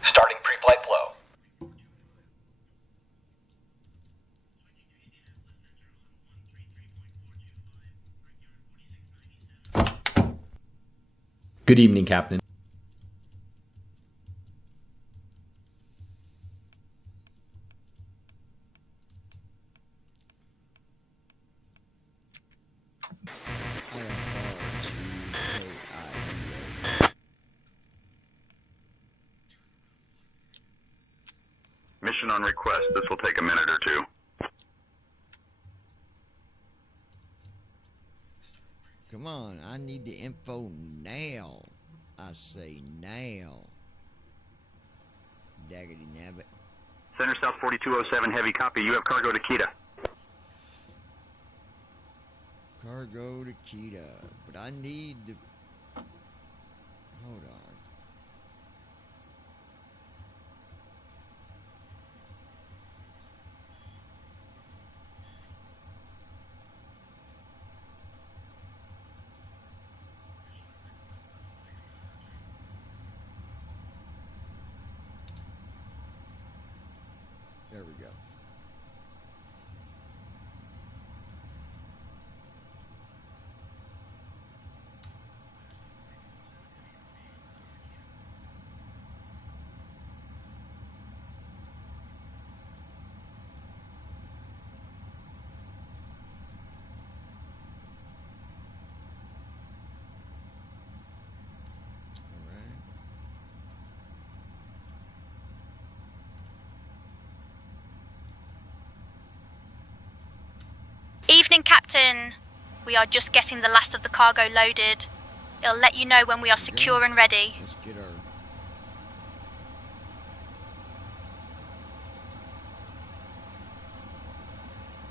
Starting pre-flight flow. Good evening, Captain. Mission on request. This will take a minute or two. Come on, I need the info now. I say now. Daggity nabbit. Center South 4207, heavy copy. You have cargo to Kita. Cargo to Kita. But I need to... Hold on. There we go. All right. Evening, Captain. We are just getting the last of the cargo loaded. It'll let you know when we are secure and ready. Let's get our...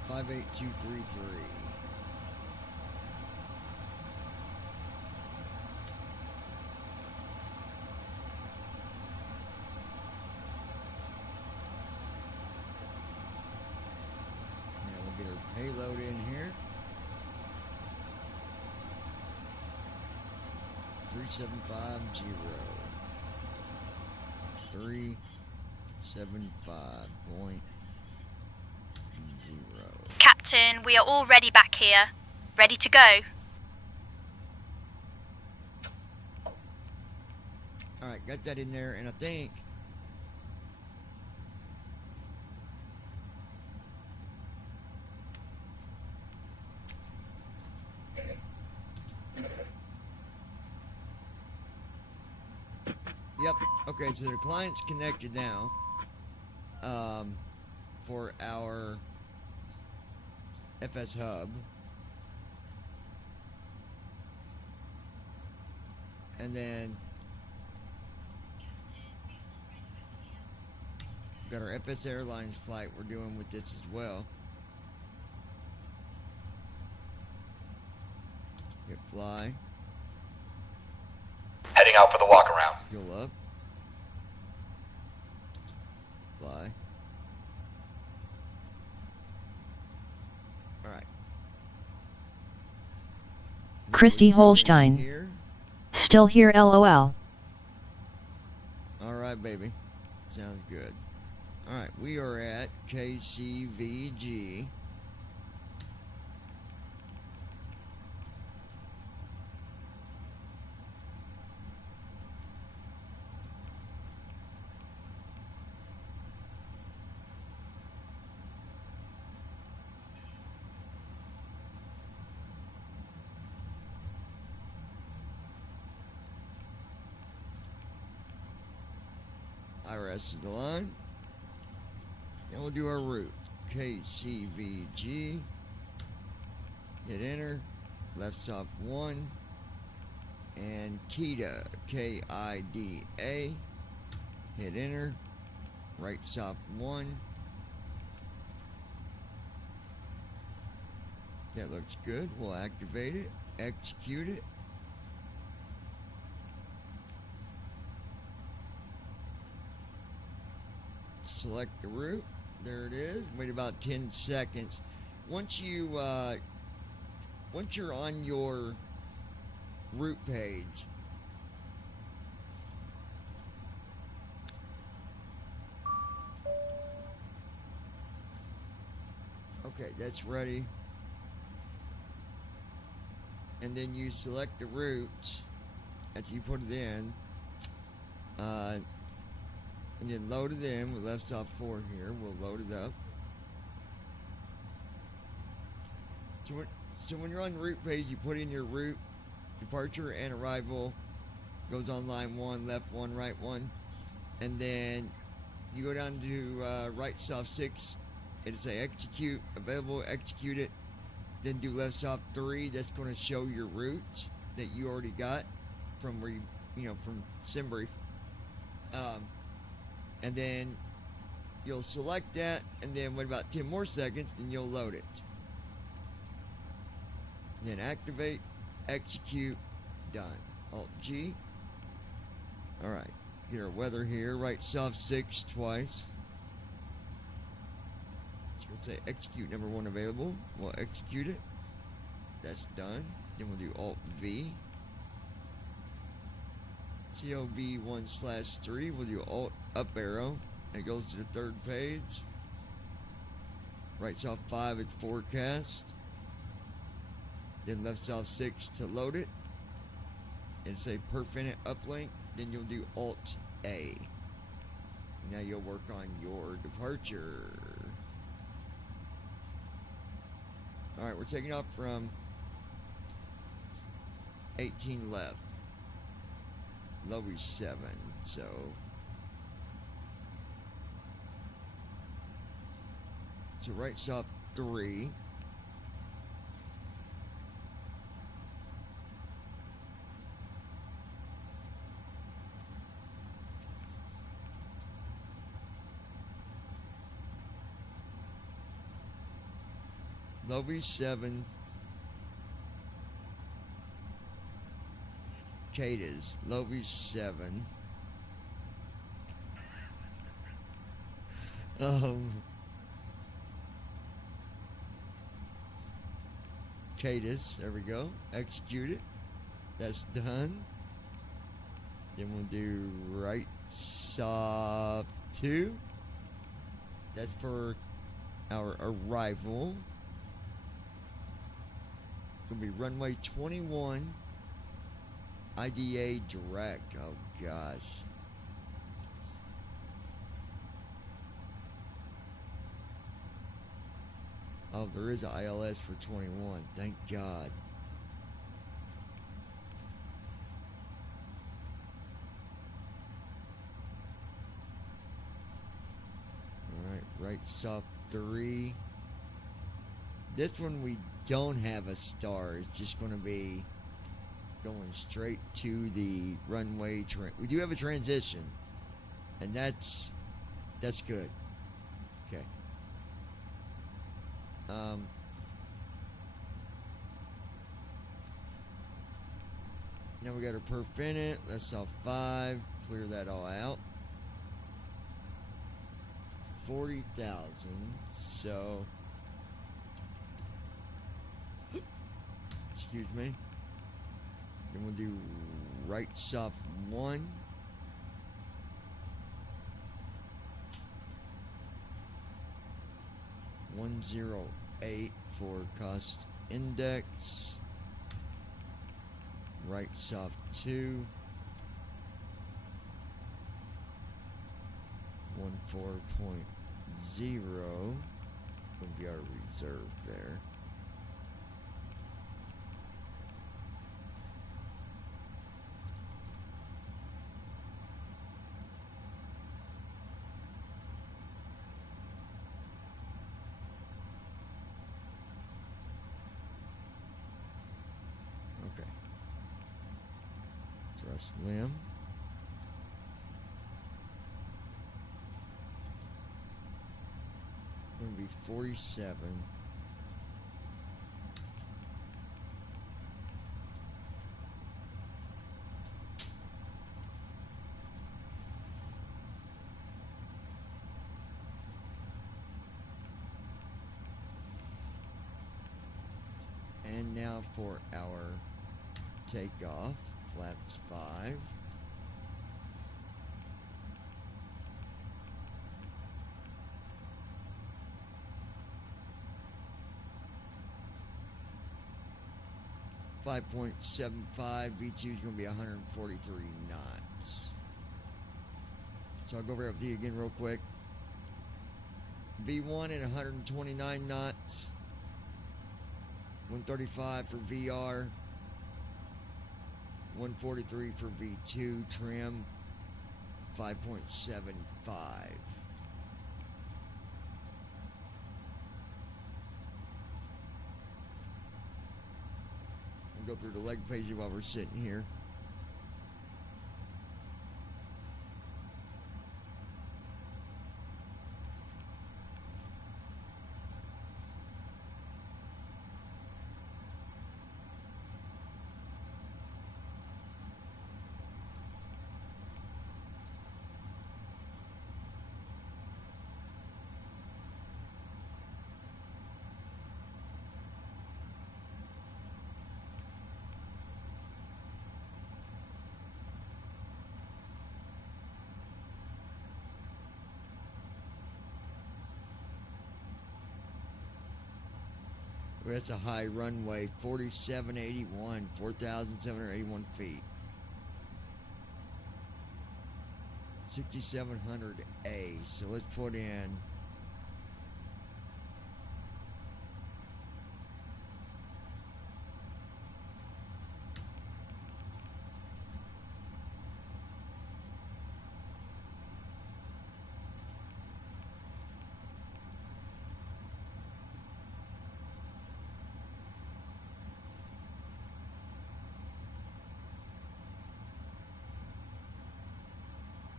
$58233. Now we'll get our payload in here. 3750. 375.0. Captain, we are all ready back here. Ready to go. Alright, got that in there, and I think... Yep, okay, so the client's connected now. For our FS Hub. And then Got our FS Airlines flight we're doing with this as well. Hit fly. Heading out for the walk around. Fuel up. Fly. Alright. Christy Holstein. Still here LOL. Alright, baby. Sounds good. Alright, we are at KCVG. IRS is the line. Then we'll do our route. KCVG. Hit enter. Left off 1. And KIDA. KIDA. Hit enter. Right off 1. That looks good. We'll activate it. Execute it. Select the route. There it is. Wait about 10 seconds. Once you're on your route page, okay, that's ready. And then you select the route after you put it in. And then load it in. We left off 4 here. We'll load it up. So when you're on the route page, you put in your route, departure and arrival. Goes on line 1, left 1, right 1. And then you go down to right stop 6. It'll say execute, available, execute it. Then do left stop 3. That's going to show your route that you already got from where from SimBrief. And then you'll select that, and then wait about 10 more seconds, and you'll load it. And then activate, execute, done. Alt-G. Alright, get our weather here. Right soft 6 twice. So we'll say execute number 1 available. We'll execute it. That's done. Then we'll do Alt-V. COV 1/3. We'll do Alt up arrow. It goes to the 3rd page. Right off 5 at forecast. Then left off 6 to load it. And say perfinite uplink. Then you'll do Alt A. Now you'll work on your departure. Alright, we're taking off from 18 left. Lowy 7, so right stop 3. Lowy 7. Cicadas, Lowy 7. Cicadas, there we go. Execute it. That's done. Then we'll do right soft 2. That's for our arrival. Gonna be runway 21. IDA direct. Oh gosh. Oh, there is an ILS for 21. Thank God. Alright, right soft 3. This one we don't have a star. It's just going to be going straight to the runway. We do have a transition, and that's good. Now we got our perf in it. Let's off 5. Clear that all out. 40,000. So, excuse me. Then we'll do right soft 1. $108 for cost index. Right soft 2. 14.0. Would be our reserve there. Okay. Thrust limb. Going to be 47. And now for our takeoff, flaps 5. .75 V2 is going to be 143 knots. So I'll go over it with you again real quick. V1 at 129 knots. 135 for VR. 143 for V2 trim. 5.75. Go through the leg page while we're sitting here. That's a high runway, 4781, 4,781 feet. 6,700A. So let's put in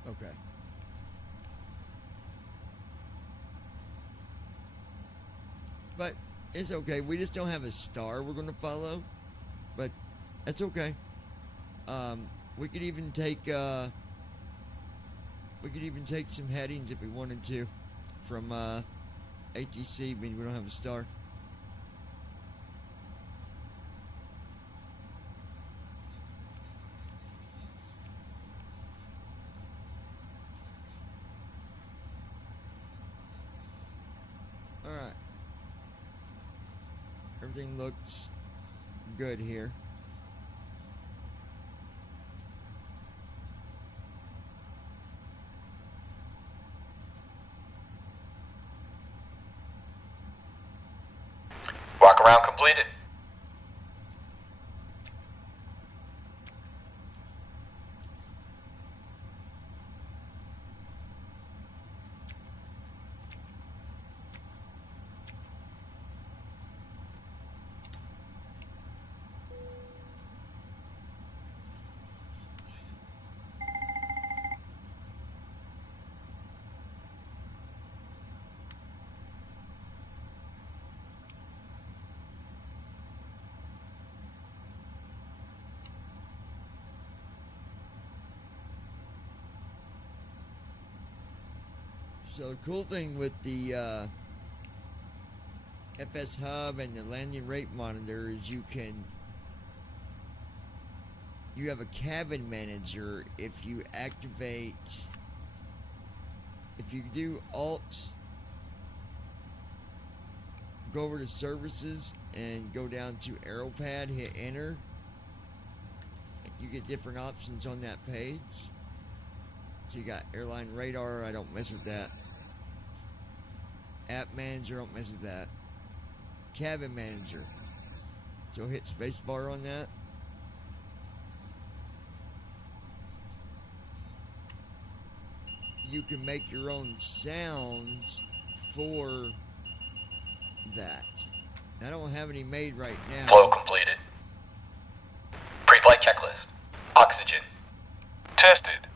okay. But it's okay. We just don't have a star we're going to follow. But that's okay. We could even take some headings if we wanted to from ATC, but we don't have a star. Alright. Everything looks good here. Walk around completed. So the cool thing with the FS Hub and the landing rate monitor is you have a cabin manager. If you do Alt, go over to services and go down to AeroPad, hit enter, you get different options on that page. So you got airline radar, I don't mess with that. App manager, don't mess with that. Cabin manager, so hit spacebar on that. You can make your own sounds for that. I don't have any made right now. Flow completed. Pre-flight checklist. Oxygen. Tested.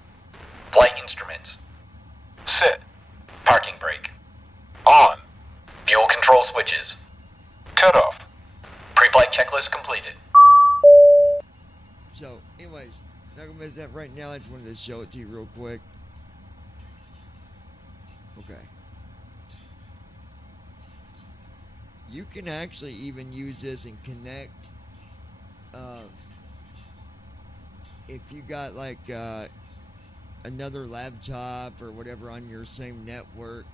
Flight instruments. Set. Parking brake. On. Fuel control switches. Cut off. Pre-flight checklist completed. So, anyways, not gonna miss that right now. I just wanted to show it to you real quick. Okay. You can actually even use this and connect. If you got like another laptop or whatever on your same network,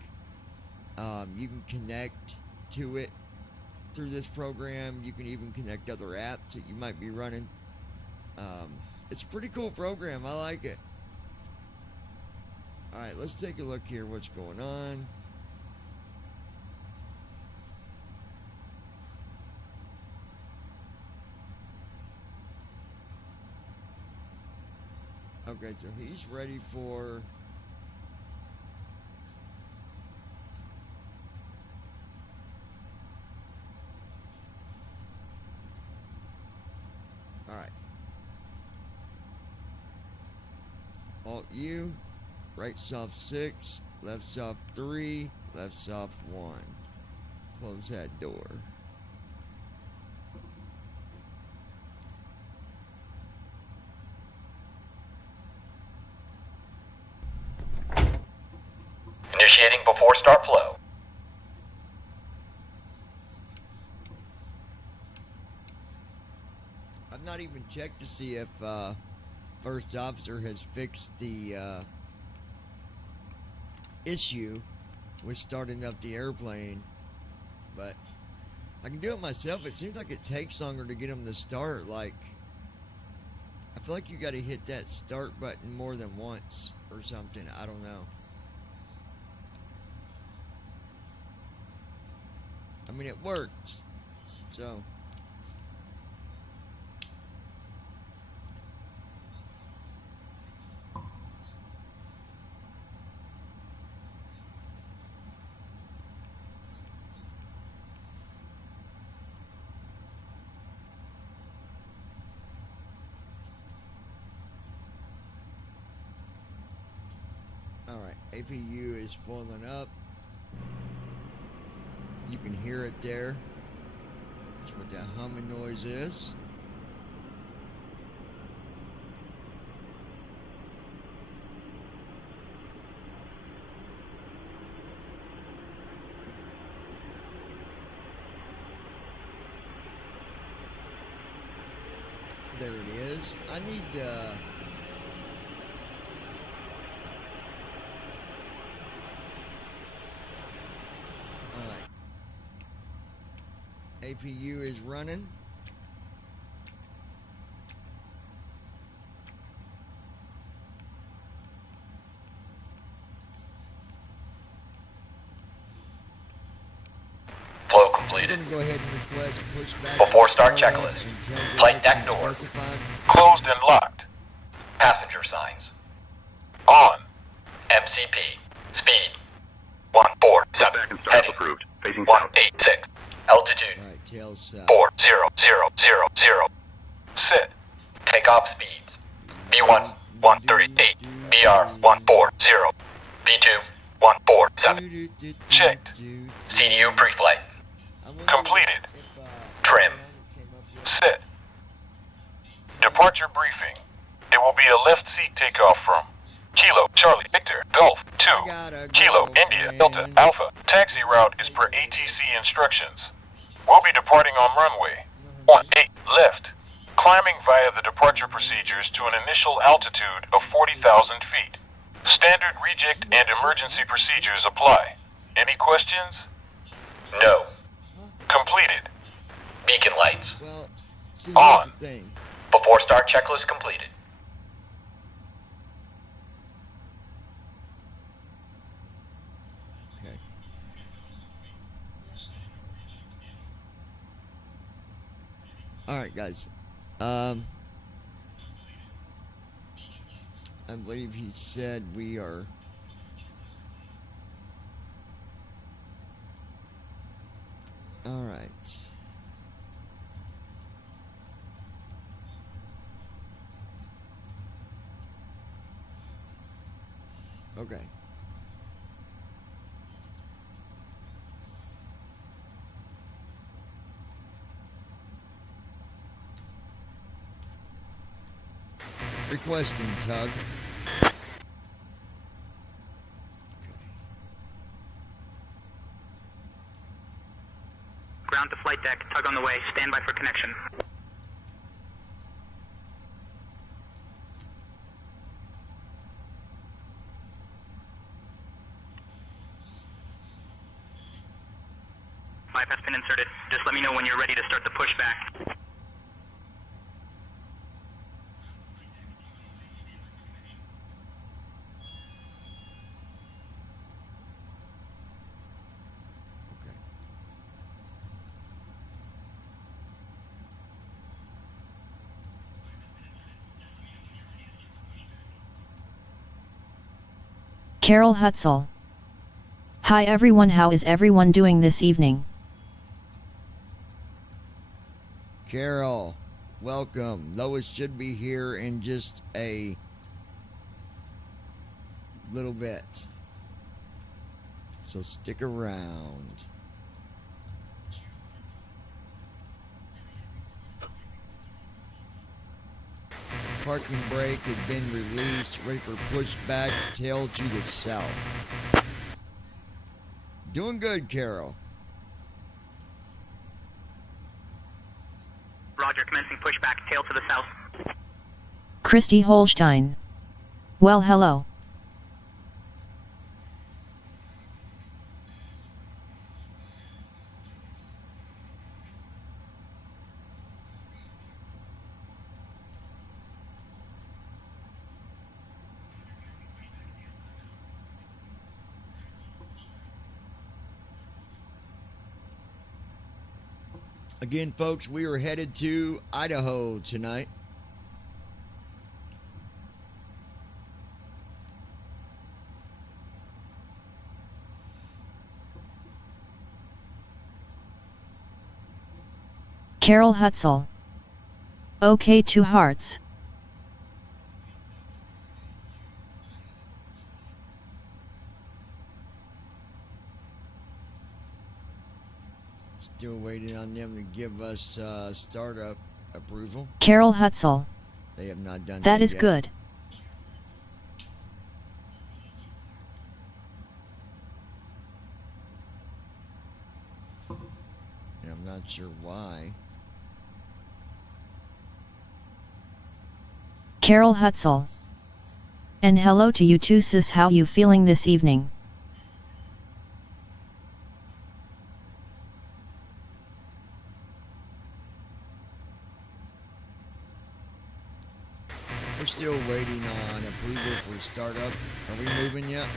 you can connect to it through this program. You can even connect other apps that you might be running. It's a pretty cool program. I like it. Alright, let's take a look here what's going on. Okay, so he's ready for... Alright. Alt U, right soft 6, left soft 3, left soft 1. Close that door. Initiating before start flow. I've not even checked to see if first officer has fixed the issue with starting up the airplane, but I can do it myself. It seems like it takes longer to get them to start. Like, I feel like you got to hit that start button more than once or something. I don't know. I mean, it works. So. Alright, APU is pulling up. You can hear it there. That's what that humming noise is. There it is. I need APU is running. Flow completed. I'm gonna go ahead and request pushback Before start checklist. Flight deck door. Closed and locked. Passenger signs. On. MCP. Speed. 147. Back and start Heading. approved. Facing south. 186. Altitude. Alright, tail south. 40,000. Sit. Takeoff speeds. B1 138. BR 140. B2 147. Checked. CDU pre-flight. Completed. Trim. Sit. Departure briefing. It will be a left seat takeoff from Kilo, Charlie, Victor, Golf, 2. I got a Kilo, India, Delta, girlfriend. Alpha. Taxi route is per ATC instructions. We'll be departing on runway 18 left. Climbing via the departure procedures to an initial altitude of 40,000 feet. Standard reject and emergency procedures apply. Any questions? No. Completed. Beacon lights. Well, see, On. here's the thing. Before start checklist completed. Okay. All right, guys. I believe he said we are. All right. Okay. Requesting tug. Ground to flight deck. Tug on the way. Stand by for connection. Pipe has been inserted. Just let me know when you're ready to start the pushback. Okay. Carol Hutzel. Hi everyone, how is everyone doing this evening? Carol, welcome. Lois should be here in just a little bit. So stick around. Parking brake has been released, ready for pushback, tail to the south. Doing good, Carol. Roger, commencing pushback. Tail to the south. Christy Holstein. Well, hello. Again, folks, we are headed to Idaho tonight. Carol Hutzel. Okay, 2 hearts. Still waiting on them to give us startup approval. Carol Hutzel. They have not done that. That is yet. good. And I'm not sure why. Carol Hutzel. And hello to you too, sis. How you feeling this evening? We're still waiting on approval for startup. Are we moving yet?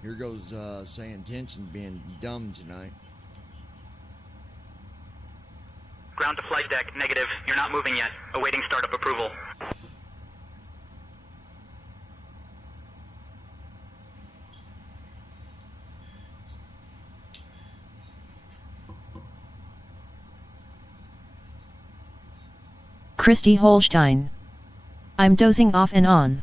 Here goes saying tension being dumb tonight. Ground to flight deck. Negative. You're not moving yet. Awaiting startup approval. Christy Holstein. I'm dozing off and on.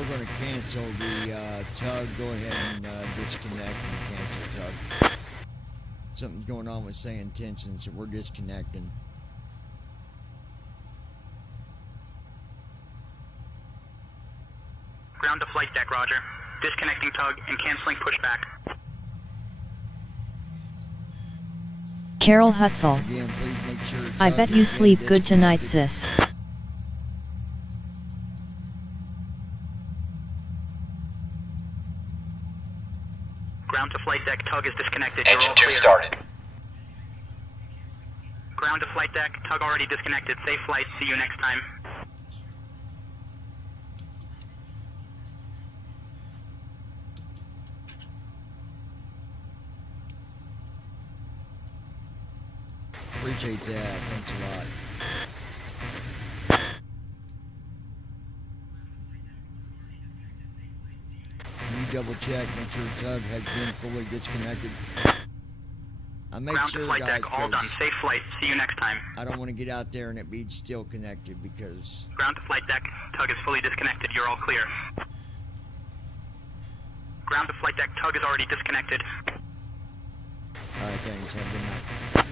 we're going to cancel the tug. Go ahead and disconnect and cancel tug. Something's going on with saying tension, so we're disconnecting. Ground to flight deck, roger. Disconnecting tug and canceling pushback. Carol Hutzel. Again, please make sure I tug bet has you been sleep good tonight, disconnected. sis. Ground to flight deck, tug is disconnected. You're Engine all 2 clear. started. Ground to flight deck, tug already disconnected. Safe flight. See you next time. Appreciate that. Thanks a lot. Can you double check, make sure tug has been fully disconnected? I make Ground sure, to flight guys, deck, all done. 'cause Safe flight. See you next time. I don't want to get out there and it be still connected because Ground to flight deck, tug is fully disconnected. You're all clear. Ground to flight deck, tug is already disconnected. all right, thanks. Have a good night.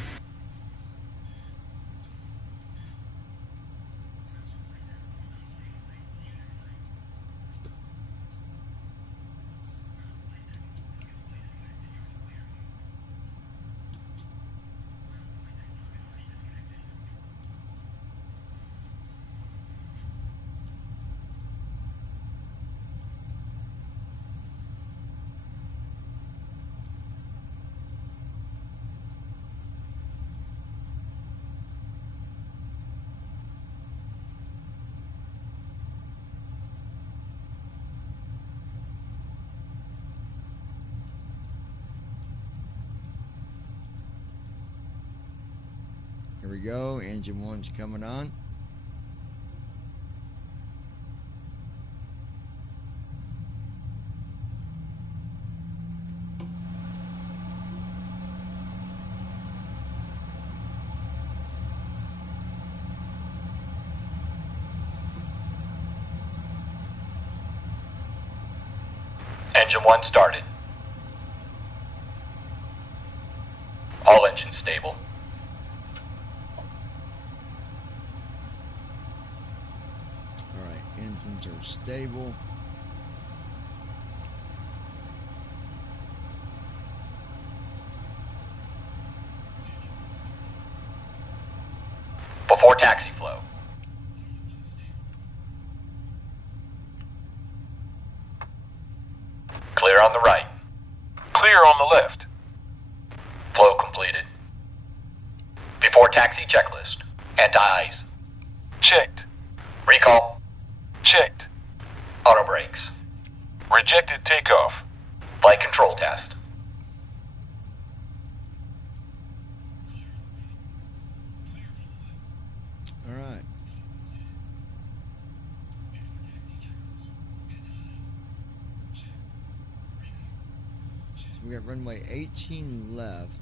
Here we go. Engine 1's coming on. Engine 1 started. All engines stable. All right, engines are stable. Before taxi flow. Clear on the right. Clear on the left. Flow completed. Before taxi checklist. Anti-ice. Checked. Recall. Checked. Auto brakes. Rejected takeoff. Flight control test. All right. So we got runway 18 left.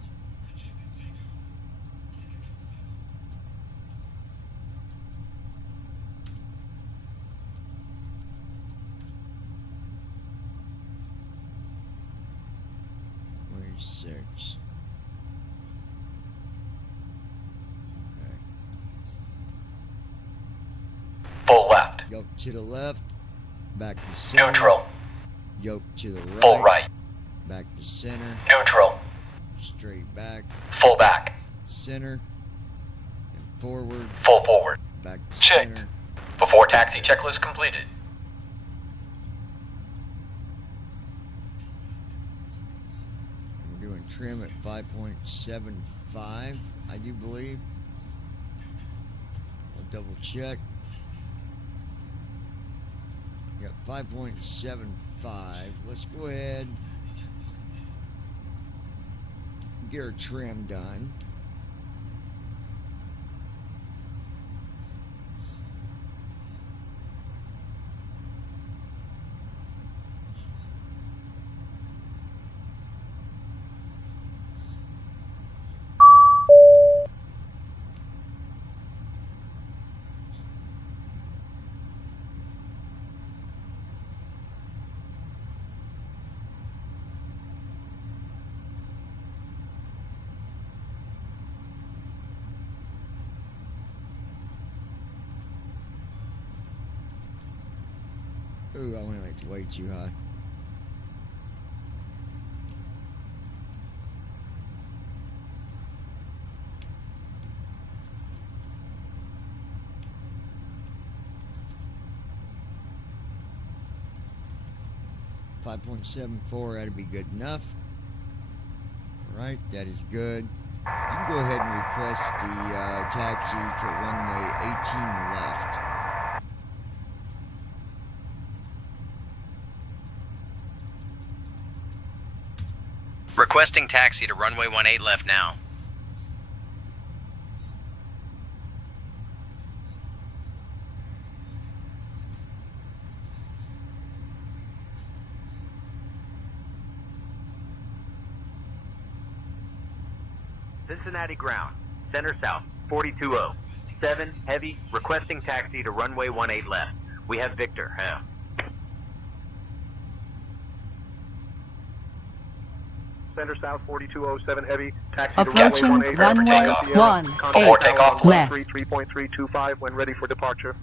Runway 6. Okay. Full left. Yoke to the left, back to center. Neutral. Yoke to the right, Full right. back to center, Neutral. straight back, Full back. center, and forward, Full forward. back to Checked. center. Before taxi checklist completed. We're doing trim at 5.75, I do believe. I'll double check. Got 5.75. Let's go ahead and get our trim done. Ooh, I went way too high. .74, that'd be good enough. Right, that is good. You can go ahead and request the taxi for runway 18 left. Requesting taxi to runway 18 left now. Cincinnati ground, center south, 420. 7 heavy, requesting taxi to runway 18 left. We have Victor. Center south, 4207 heavy, taxi approaching to runway 18 Before takeoff, left. 3.325 when ready for departure.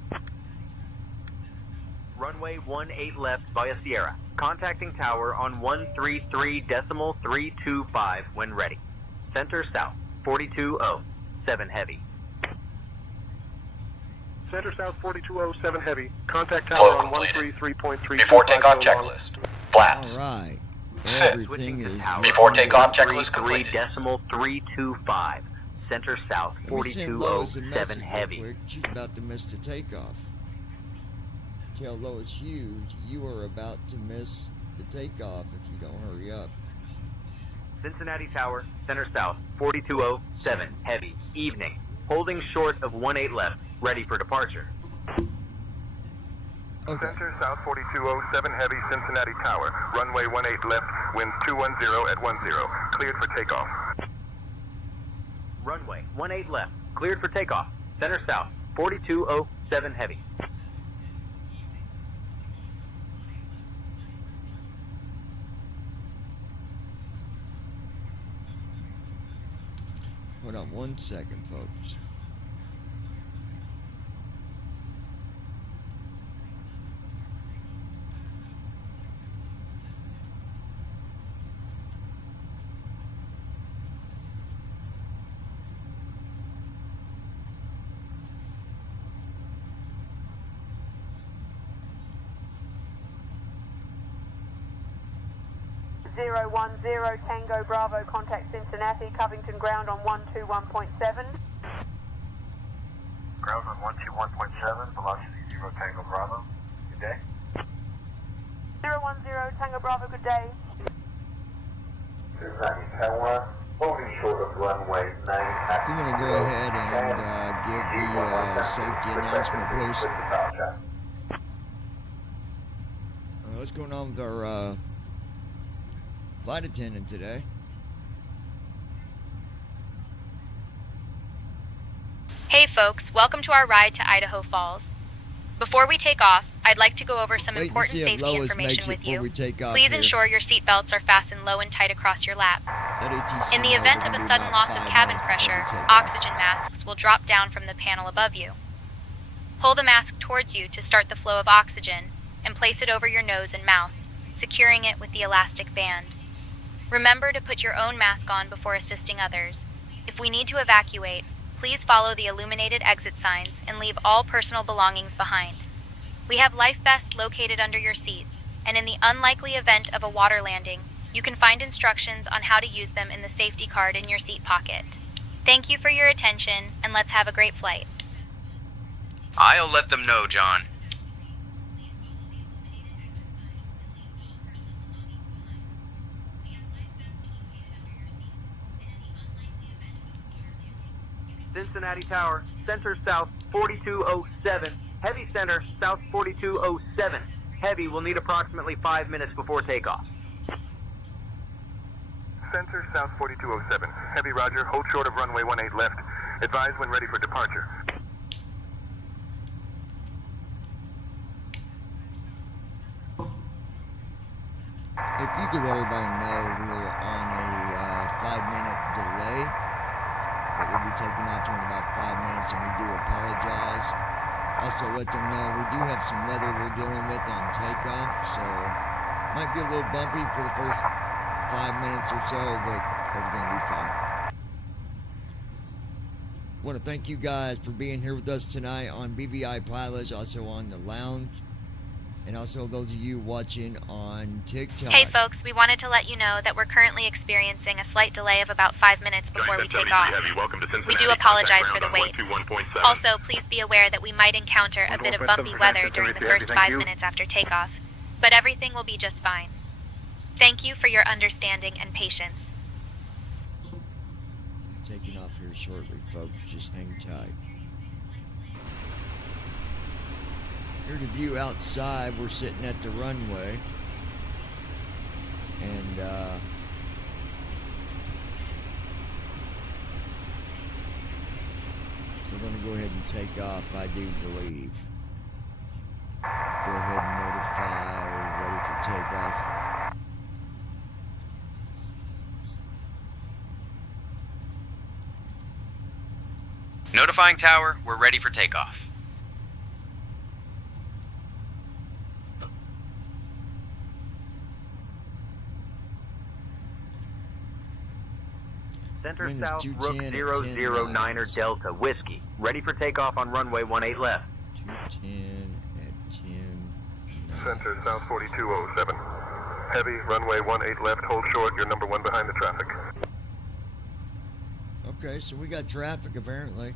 Runway 18 left via Sierra. Contacting tower on 133.325 when ready. Center south, 4207 heavy. Center south, 4207 heavy, contact tower Flow on completed. 133.325. Before takeoff checklist. Flaps. All right. Sit. Everything is Before takeoff checklist completed. 3.325. Center south, Let me send Lois a 4207 message real heavy. quick. She's about to miss the takeoff. Tell Lois Hughes you are about to miss the takeoff if you don't hurry up. Cincinnati tower, center south, 4207 heavy. Evening. Holding short of 18 left. Ready for departure. Okay. Center south 4207 heavy, Cincinnati tower. Runway 18 left, wind 210 at 10. Cleared for takeoff. Runway 18 left. Cleared for takeoff. Center south, 4207 heavy. Hold on 1 second, folks. Zero 10 Tango Bravo, contact Cincinnati, Covington ground on 121.7. Ground on 121.7, velocity 0 Tango Bravo. Good day. 010 Tango Bravo, good day. Cincinnati tower, holding short of runway 9. You want to go ahead and give the safety announcement, please? What's going on with our flight attendant today? Hey folks, welcome to our ride to Idaho Falls. Before we take off, I'd like to go over some Wait to important see if safety Lois information makes it with before you. we take off Please here. ensure your seatbelts are fastened low and tight across your lap. That ATC In the now, event we're of a gonna do sudden about loss of 5 cabin minutes before we pressure, take off. oxygen masks will drop down from the panel above you. Pull the mask towards you to start the flow of oxygen and place it over your nose and mouth, securing it with the elastic band. Remember to put your own mask on before assisting others. If we need to evacuate, please follow the illuminated exit signs and leave all personal belongings behind. We have life vests located under your seats, and in the unlikely event of a water landing, you can find instructions on how to use them in the safety card in your seat pocket. Thank you for your attention, and let's have a great flight. I'll let them know, John. Cincinnati tower, center south, 4207. Heavy center, south 4207. Heavy will need approximately 5 minutes before takeoff. Center south 4207. Heavy roger, hold short of runway 18 left. Advise when ready for departure. If you could let everybody know we're on a 5-minute delay, but we'll be taking off in about 5 minutes, and we do apologize. Also let them know we do have some weather we're dealing with on takeoff, so might be a little bumpy for the first 5 minutes or so, but everything will be fine. Want to thank you guys for being here with us tonight on BVI Pilots, also on the lounge, and also those of you watching on TikTok. Hey folks, we wanted to let you know that we're currently experiencing a slight delay of about 5 minutes before we take off. We do apologize for the wait. Also, please be aware that we might encounter a bit of bumpy weather during the first 5 minutes after takeoff, but everything will be just fine. Thank you for your understanding and patience. Taking off here shortly, folks. Just hang tight. Here's the view outside. We're sitting at the runway. And, we're going to go ahead and take off, I do believe. Go ahead and notify, ready for takeoff. Notifying tower, we're ready for takeoff. Center Wind is South, Rook 210 at 009er 10 Delta Whiskey. Ready for takeoff on runway 18 left. 210 at 10. Center South 4207. Heavy, runway 18 left, hold short, you're number 1 behind the traffic. Okay, so we got traffic apparently.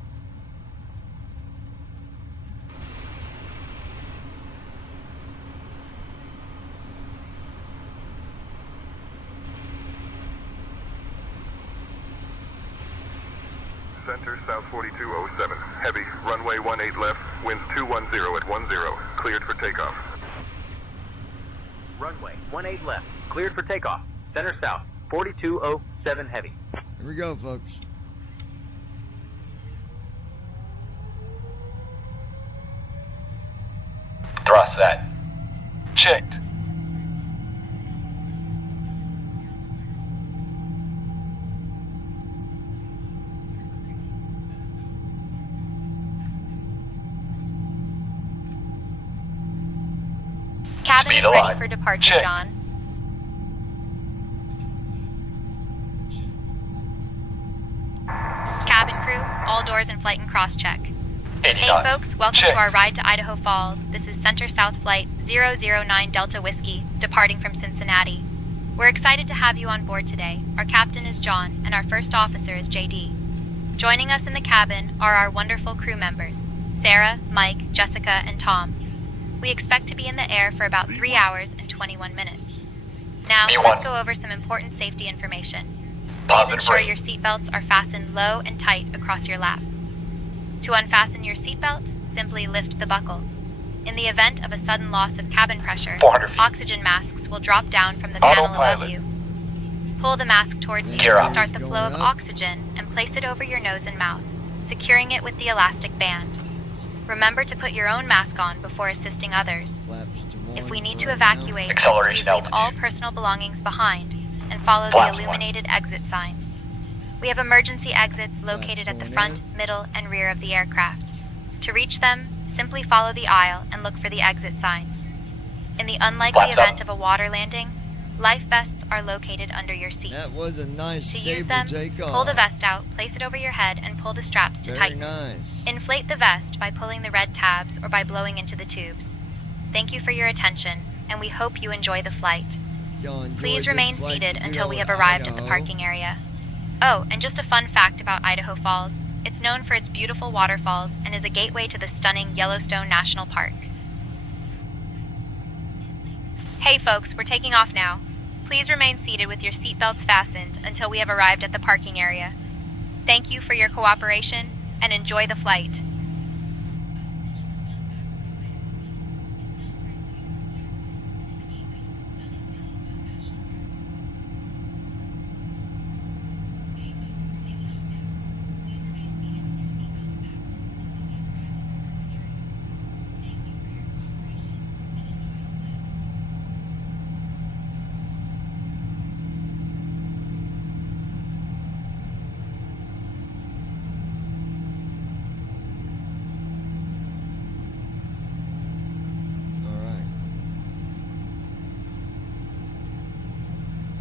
Center South 4207. Heavy, runway 18 left, winds 210 at 10, cleared for takeoff. Runway 18 left, cleared for takeoff. Center South 4207 Heavy. Here we go, folks. Thrust set. Checked. Cabin Speed is ready alive. for departure, Check. John. Cabin crew, all doors in flight and cross-check. 80 Hey knots. folks, welcome Check. to our ride to Idaho Falls. This is Center South Flight 009 Delta Whiskey, departing from Cincinnati. We're excited to have you on board today. Our captain is John, and our first officer is JD. Joining us in the cabin are our wonderful crew members, Sarah, Mike, Jessica, and Tom. We expect to be in the air for about 3 hours and 21 minutes. Now, B1. let's go over some important safety information. Please Positive ensure rate. your seatbelts are fastened low and tight across your lap. To unfasten your seatbelt, simply lift the buckle. In the event of a sudden loss of cabin pressure, 400 feet. oxygen masks will drop down from the panel above Autopilot. you. Pull the mask towards you Gear to up. start the flow of oxygen and place it over your nose and mouth, securing it with the elastic band. Remember to put your own mask on before assisting others. Flaps to one If we need for to right now. evacuate, Acceleration please leave all altitude. personal belongings behind and follow Flaps the one. illuminated exit signs. We have emergency exits located at the going front, in. middle, and rear of the aircraft. To reach them, simply follow the aisle and look for the exit signs. In the unlikely Flaps up. event of a water landing, life vests are located under your seats. That was a nice To stable use them, takeoff. pull the vest out, place it over your head, and pull the straps to Very tighten. nice. Inflate the vest by pulling the red tabs or by blowing into the tubes. Thank you for your attention, and we hope you enjoy the flight. Y'all enjoyed Please this remain flight seated to until we good have old arrived at the Idaho. parking area. Oh, and just a fun fact about Idaho Falls. It's known for its beautiful waterfalls and is a gateway to the stunning Yellowstone National Park. Hey folks, we're taking off now. Please remain seated with your seatbelts fastened until we have arrived at the parking area. Thank you for your cooperation and enjoy the flight.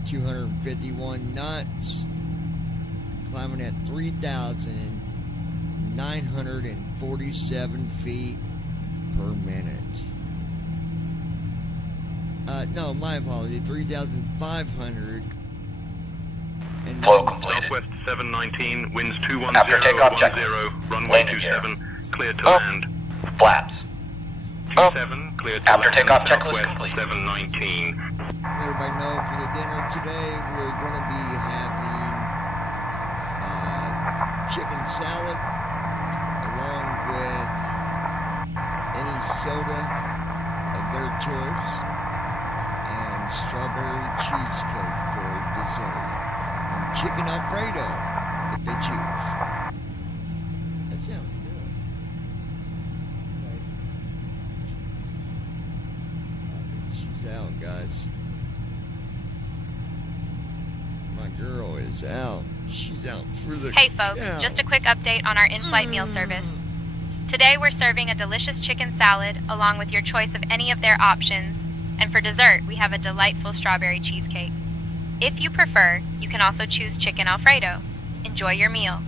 251 knots, climbing at 3,947 feet per minute. No, my apology, 3,500. And Flow then completed. Southwest 719, winds 210, After takeoff 10, checklist. runway Landing gear. 27, clear to Up. land. Flaps. 27, clear to After land. takeoff checklist Southwest complete. 719. everybody know for the dinner today we're going to be having chicken salad along with any soda of their choice and strawberry cheesecake for dessert and chicken alfredo if they choose. That sounds good. She's out, guys. My girl is out. She's out for the Hey folks, count. just a quick update on our in-flight meal service. Today we're serving a delicious chicken salad along with your choice of any of their options, and for dessert we have a delightful strawberry cheesecake. If you prefer, you can also choose chicken alfredo. Enjoy your meal.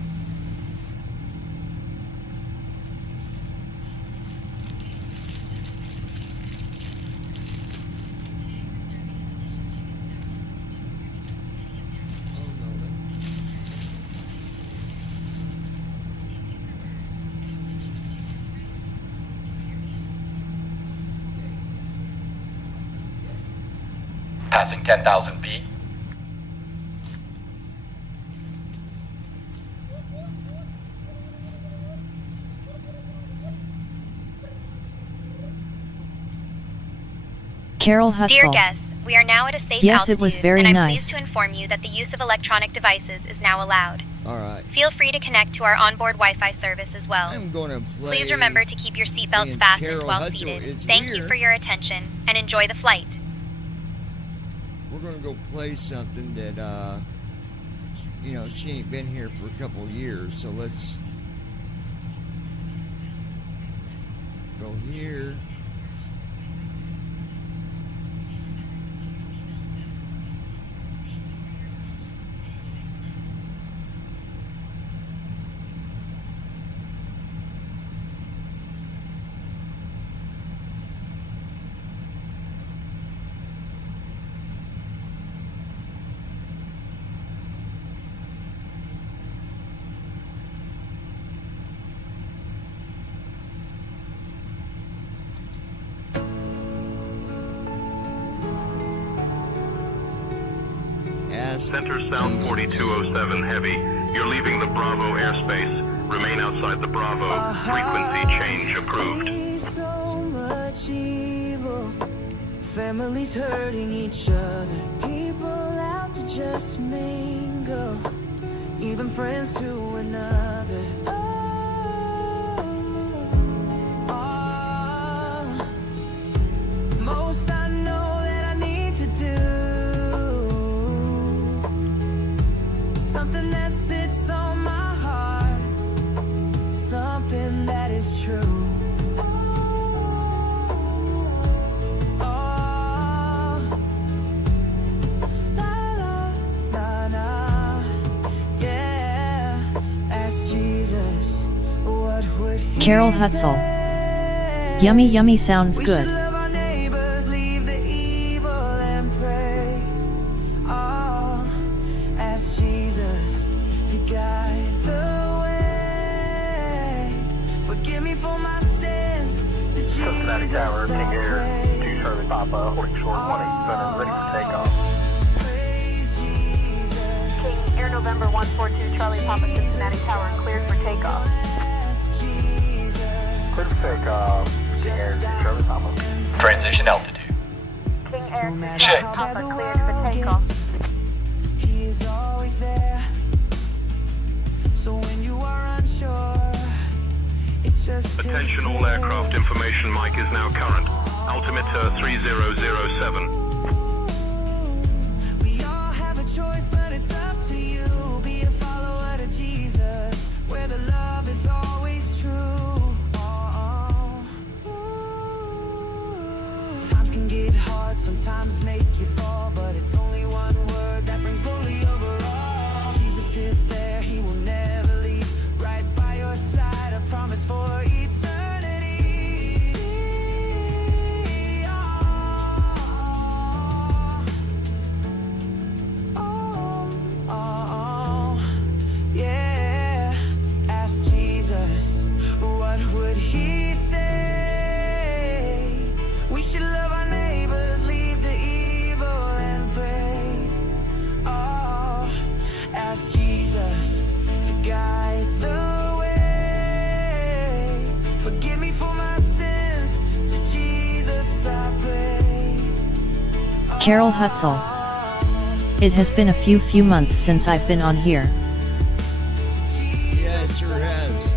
Passing 10,000 feet. Carol Hutzel. Dear guests, we are now at a safe Yes, altitude, it was very and I'm nice. pleased to inform you that the use of electronic devices is now allowed. Alright. Feel free to connect to our onboard Wi-Fi service as well. I'm gonna play. Please remember to keep your seatbelts since fastened Carol while Hutzel seated. is Thank here, you for your attention, and enjoy the flight. We're gonna go play something that she ain't been here for a couple years, so let's go here. Center South 4207 heavy. You're leaving the Bravo airspace. Remain outside the Bravo. Frequency change approved. So much evil. Families hurting each other. People out to just mingle. Even friends to another. Most I know that I need to do. Something that sits on my heart. Something that is true. Carol Hutzel. Yummy yummy sounds good. Love our neighbors, leave the evil and pray. Oh, ask Jesus to guide the way. Forgive me for my sins. To Cincinnati Jesus Tower, King I Air, pray. 2 Charlie Papa, holding short 187, ready for takeoff. King Air November 142 Charlie Papa Cincinnati Tower cleared for takeoff. Clear for takeoff, King Air, 2 Charlie Papa. Transition altitude. King Air 2 Check. Charlie Papa cleared for takeoff. He is always there. So when you are unsure, it just takes Attention all aircraft information mic is now current. Altimeter 3007. We all have a choice, but it's up to you. Be a follower to Jesus, where the love is always true. Times can get hard, sometimes make you fall, but it's only one word that brings glory over all. Jesus is there, he will never leave. Right by your side, a promise for eternity. Yeah. Ask Jesus, what would he say? We should love our neighbors, leave the evil and pray. Oh, ask Jesus to guide the way. Forgive me for my sins, to Jesus I pray. Carol Hutzel. It has been a few months since I've been on here. Yeah, it sure has.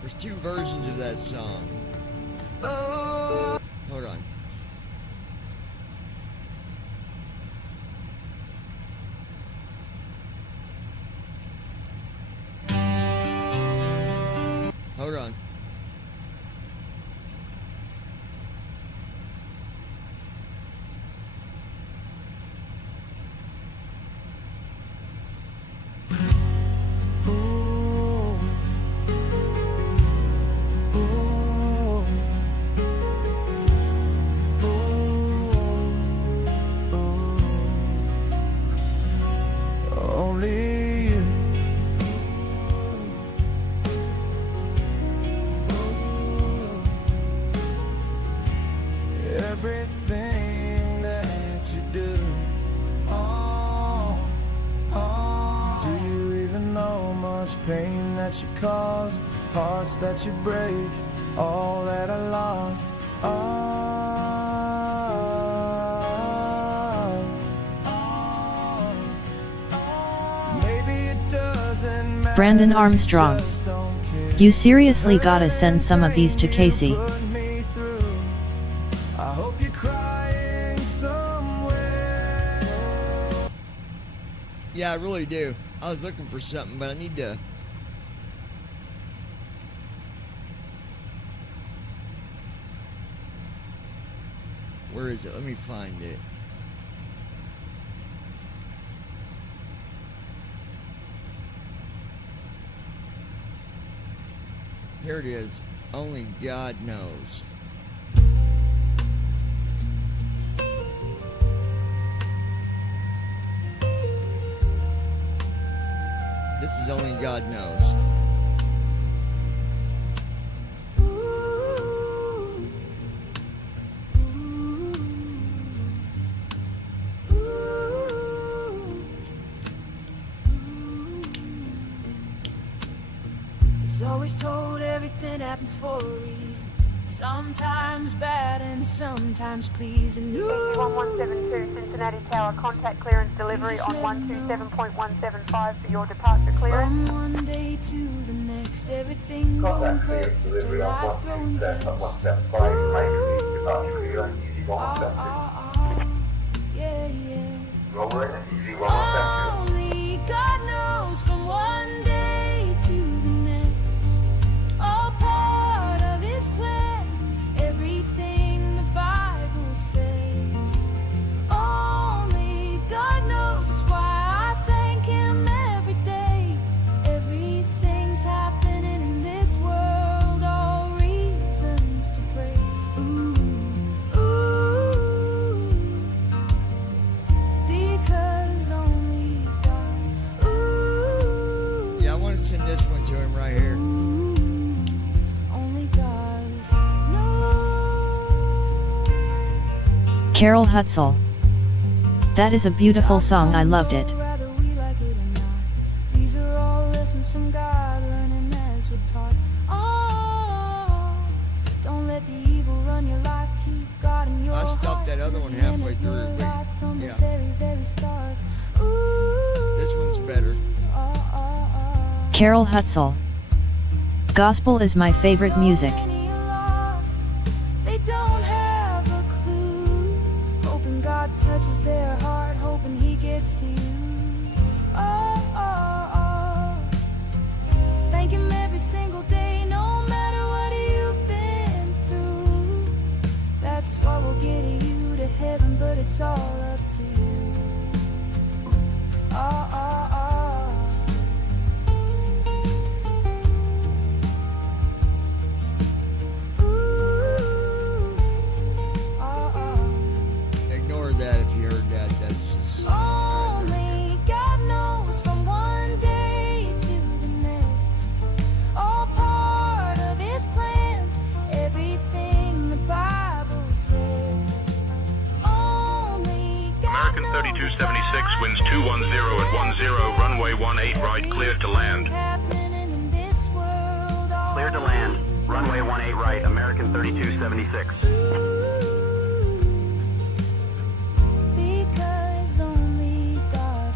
There's two versions of that song. Hold on. Hold on. Only you. Everything that you do. Do you even know much pain that you cause? Hearts that you break, all that I lost. Maybe it doesn't matter. Brandon Armstrong. You seriously gotta send some of these to Casey. I hope you're crying somewhere. Yeah, I really do. I was looking for something, but I need to. Where is it? Let me find it. Here it is. Only God knows. This is Only God Knows. It's always told everything happens for a reason. Sometimes bad and sometimes pleasing. EC1172 Cincinnati Tower, contact clearance delivery on 127.175 for your departure clearance. From one day to the next, everything going perfect, a life throwing test. Yeah, yeah. Only God knows from one day to the next, all part of his plan, everything the Bible says. Only God knows, that's why I thank him every day. Everything's happening in this world, all reasons to pray. Ooh, ooh, because only God. Ooh, Yeah, I want to send this one to him right here. only God knows. Carol Hutzel. That is a beautiful song, I loved it. Whether we like it or not, these are all lessons from God, learning as we're taught. Oh, don't let the evil run your life. Keep God in your I stopped that other one halfway through, your but life from the yeah. very, very start. Ooh, This one's better. Carol Hutzel. Gospel is my favorite music. Many are lost, they don't have a clue. Hoping God touches their heart, hoping he gets to you. Oh, oh, oh. 210 at 10, runway 18 right, cleared to land. Cleared to land. Runway 18 right, American 3276. Because only God,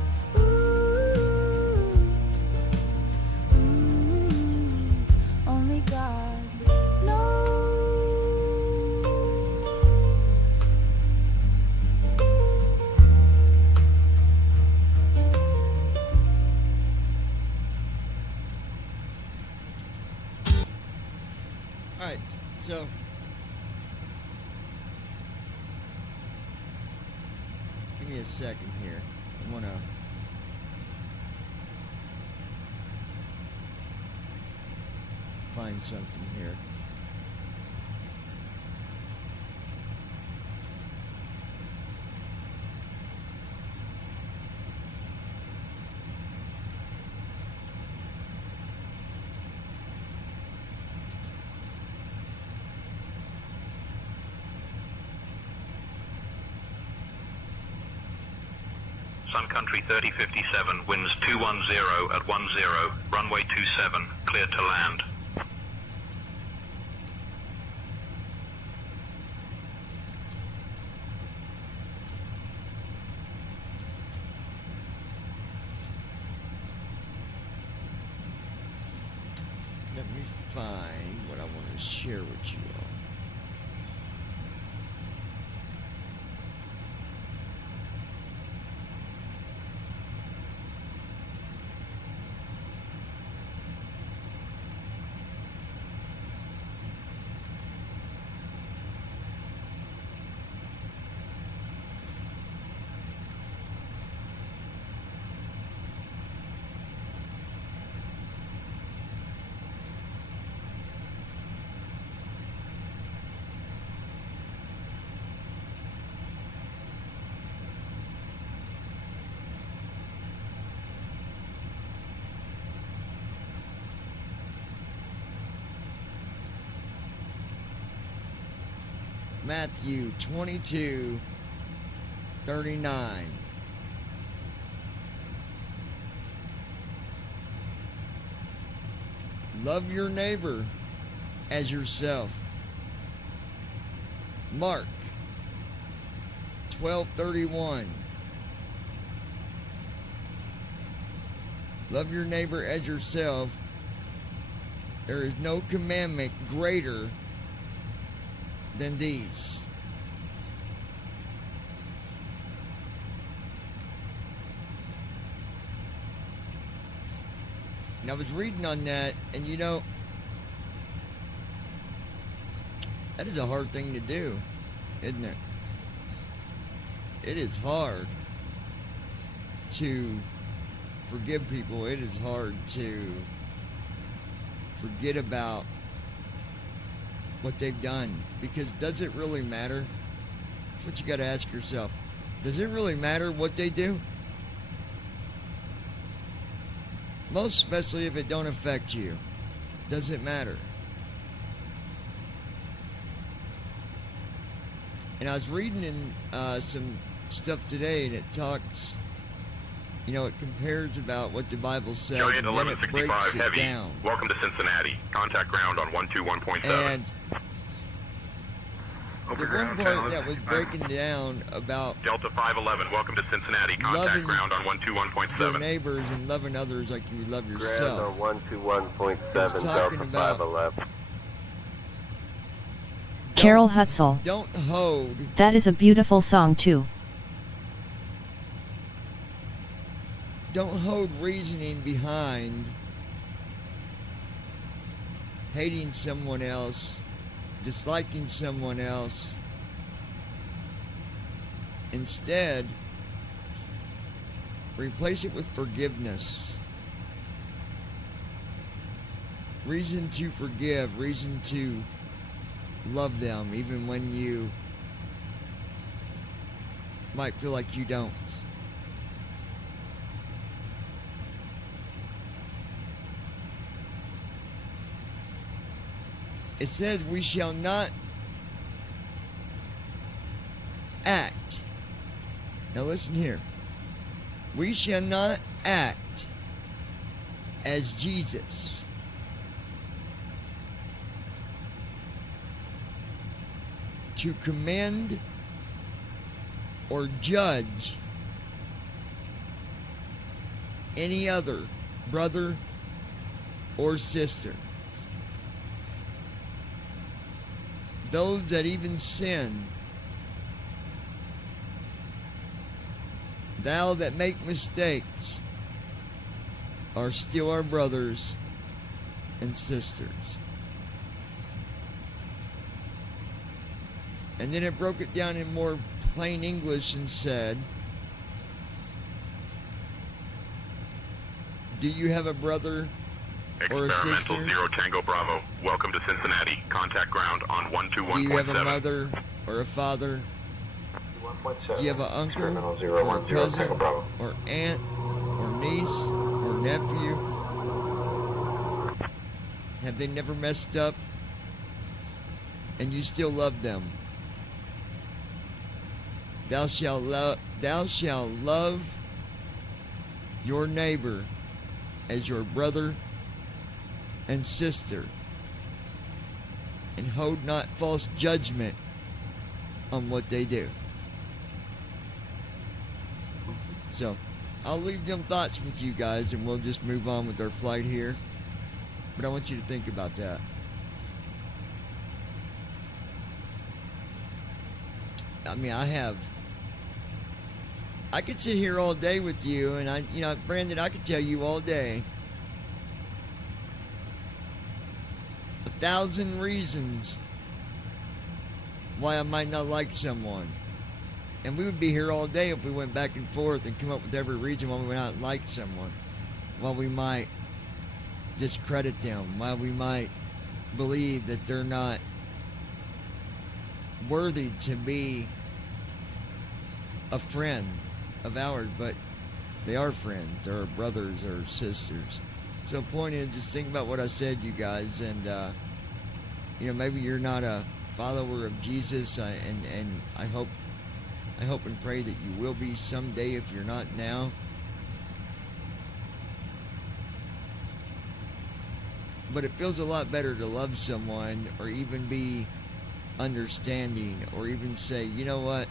only God knows. Alright, so give me a second here. I want to find something here. Sun Country 3057, winds 210 at 10, runway 27, cleared to land. Let me find what I want to share with you all. Matthew 22:39. Love your neighbor as yourself. Mark 12:31. Love your neighbor as yourself. There is no commandment greater than these. And I was reading on that, and you know, that is a hard thing to do, isn't it? It is hard to forgive people. It is hard to forget about what they've done, because does it really matter? That's what you got to ask yourself. Does it really matter what they do? Most especially if it don't affect you. Does it matter? And I was reading in some stuff today, and it talks, you know, it compares about what the Bible says, Giant and then it 1165 breaks it heavy. down. Welcome to Cincinnati. Contact ground on 121.7. And the one part that was breaking down about Delta 511, welcome to Cincinnati. Contact loving ground on your 121.7. neighbors and loving others like you love yourself. Ground on 121.7, It's talking Delta about 511. Carol Hutzel. Don't hold. That is a beautiful song too. Don't hold reasoning behind hating someone else, disliking someone else. Instead, replace it with forgiveness. Reason to forgive, reason to love them, even when you might feel like you don't. It says we shall not act. Now listen here. We shall not act as Jesus. To commend or judge any other brother or sister. Those that even sin. Thou that make mistakes are still our brothers and sisters. And then it broke it down in more plain English and said, do you have a brother or a sister? Experimental Zero Tango Bravo. Welcome to Cincinnati. Contact ground on 121.7. Do you have a mother or a father? Do you have an uncle or a cousin or aunt or niece or nephew? Have they never messed up and you still love them? Thou shalt love your neighbor as your brother and sister, and hold not false judgment on what they do. So, I'll leave them thoughts with you guys, and we'll just move on with our flight here. But I want you to think about that. I mean, I could sit here all day with you, and Brandon, I could tell you all day 1,000 reasons why I might not like someone. And we would be here all day if we went back and forth and come up with every reason why we might not like someone, why we might discredit them, why we might believe that they're not worthy to be a friend of ours, but they are friends, or brothers or sisters. So the point is, just think about what I said, you guys, and maybe you're not a follower of Jesus, and I hope and pray that you will be someday if you're not now. But it feels a lot better to love someone, or even be understanding, or even say, you know what,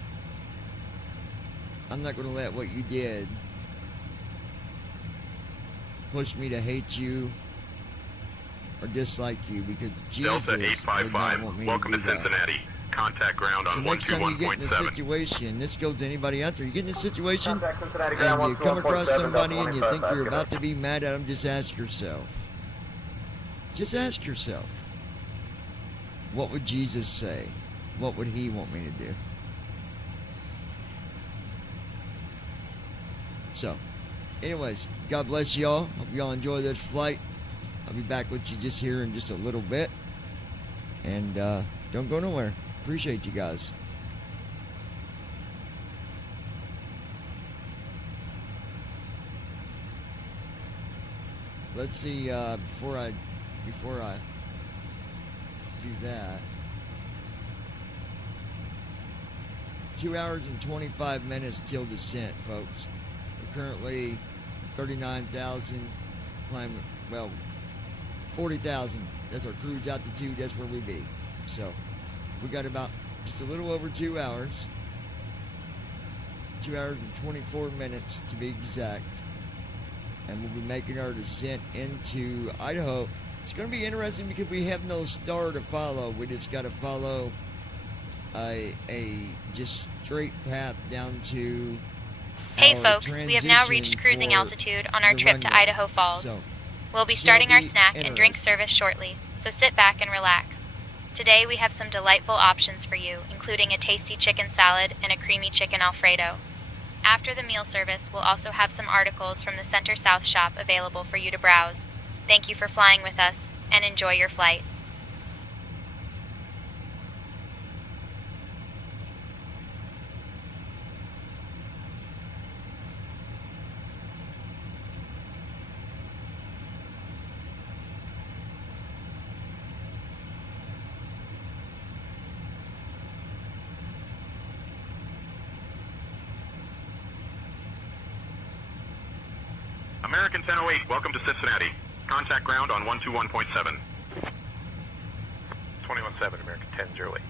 I'm not going to let what you did push me to hate you or dislike you, because Jesus Delta would not want 855. me Welcome to to do that. Cincinnati. Contact ground So on next time you get in a 121.7. situation, this goes to anybody out there, you get in a situation Contact Cincinnati ground and you come across 121.7, somebody and you think 25, you're about to be mad at them, just ask yourself. Just ask yourself, what would Jesus say? What would he want me to do? So, anyways, God bless y'all. Hope y'all enjoy this flight. I'll be back with you just here in just a little bit. And don't go nowhere. Appreciate you guys. Let's see, before I do that, 2 hours and 25 minutes till descent, folks. We're currently 39,000, climbing, 40,000. That's our cruise altitude. That's where we be. So we got about just a little over 2 hours. 2 hours and 24 minutes to be exact. And we'll be making our descent into Idaho. It's going to be interesting because we have no star to follow. We just got to follow a just straight path down to Hey our folks, we have now reached transition cruising for altitude on our the trip to runway. Idaho Falls. So, We'll be shall starting our be snack and drink interesting. service shortly, so sit back and relax. Today we have some delightful options for you, including a tasty chicken salad and a creamy chicken Alfredo. After the meal service, we'll also have some articles from the Center South shop available for you to browse. Thank you for flying with us, and enjoy your flight. American 1008, welcome to Cincinnati. Contact ground on 121.7. 21-7, American 1008.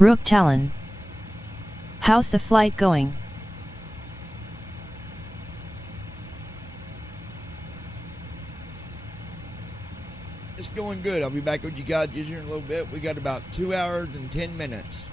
Rook Talon. How's the flight going? It's going good. I'll be back with you guys just here in a little bit. We got about 2 hours and 10 minutes.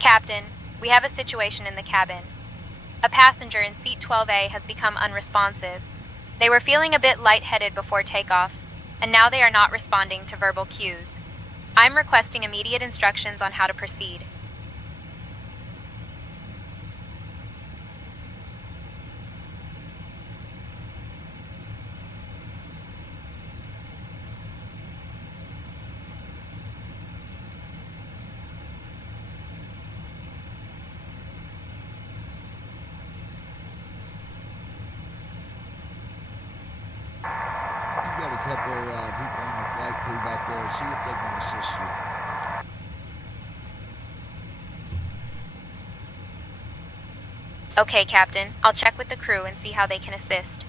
Captain, we have a situation in the cabin. A passenger in seat 12A has become unresponsive. They were feeling a bit lightheaded before takeoff, and now they are not responding to verbal cues. I'm requesting immediate instructions on how to proceed. You've got a couple people on the flight crew back there. See if they can assist you. Okay, Captain. I'll check with the crew and see how they can assist.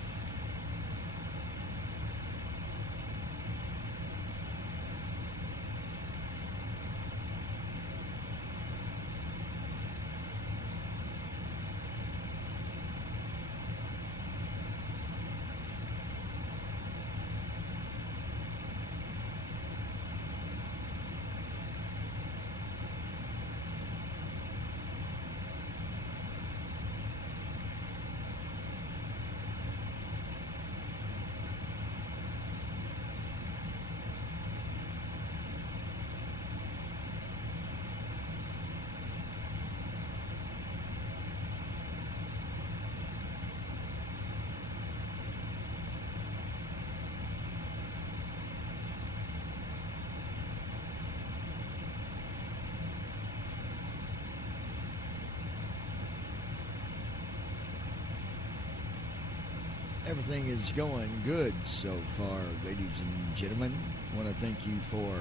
Everything is going good so far, ladies and gentlemen. I want to thank you for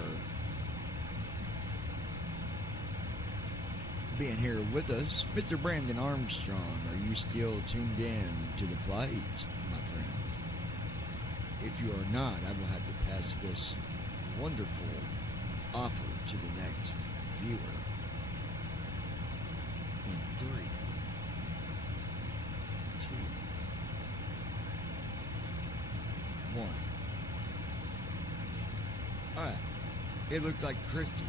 being here with us. Mr. Brandon Armstrong, are you still tuned in to the flight, my friend? If you are not, I will have to pass this wonderful offer to the next viewer. In 3, 2, 1. Alright. It looks like Christy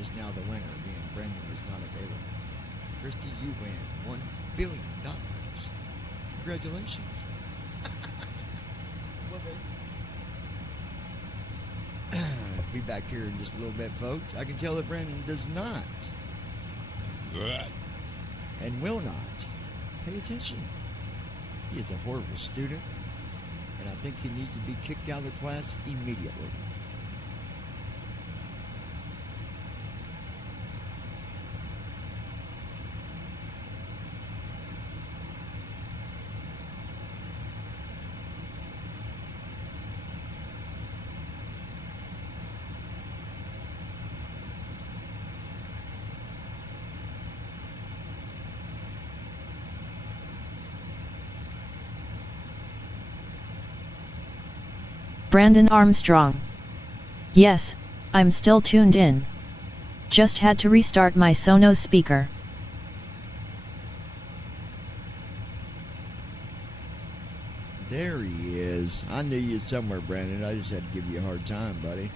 is now the winner, being Brandon was not available. Christy, you win $1 billion. Congratulations. Well, be back here in just a little bit, folks. I can tell that Brandon does not and will not pay attention. He is a horrible student, and I think he needs to be kicked out of the class immediately. Brandon Armstrong. Yes, I'm still tuned in. Just had to restart my Sonos speaker. There he is. I knew you somewhere, Brandon. I just had to give you a hard time, buddy.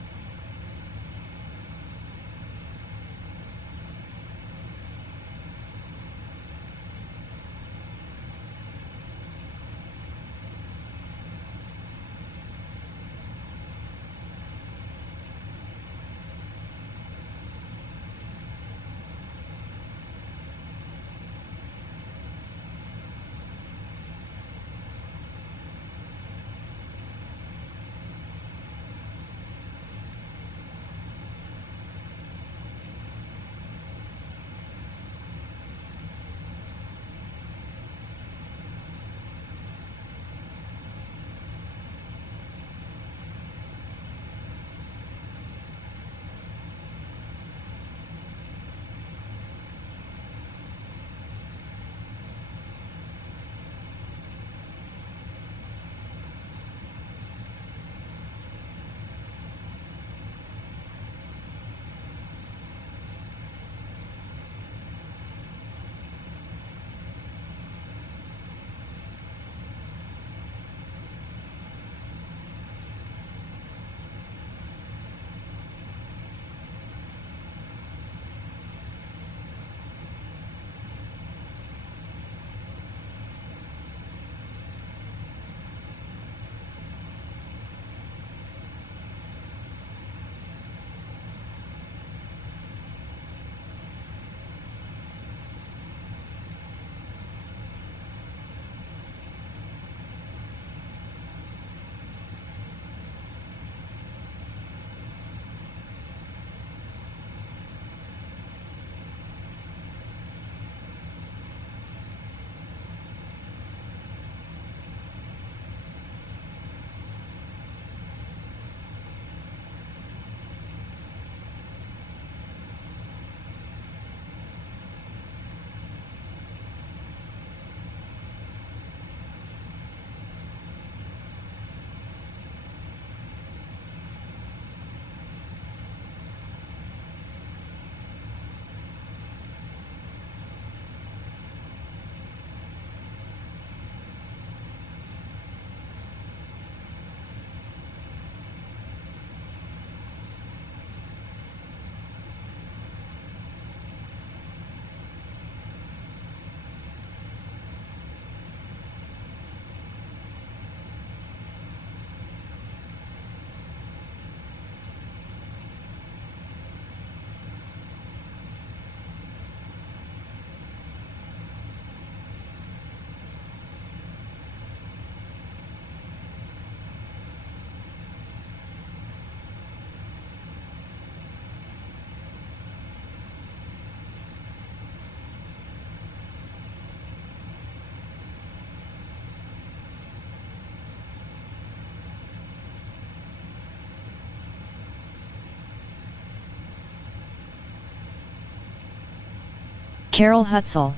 Carol Hutzel.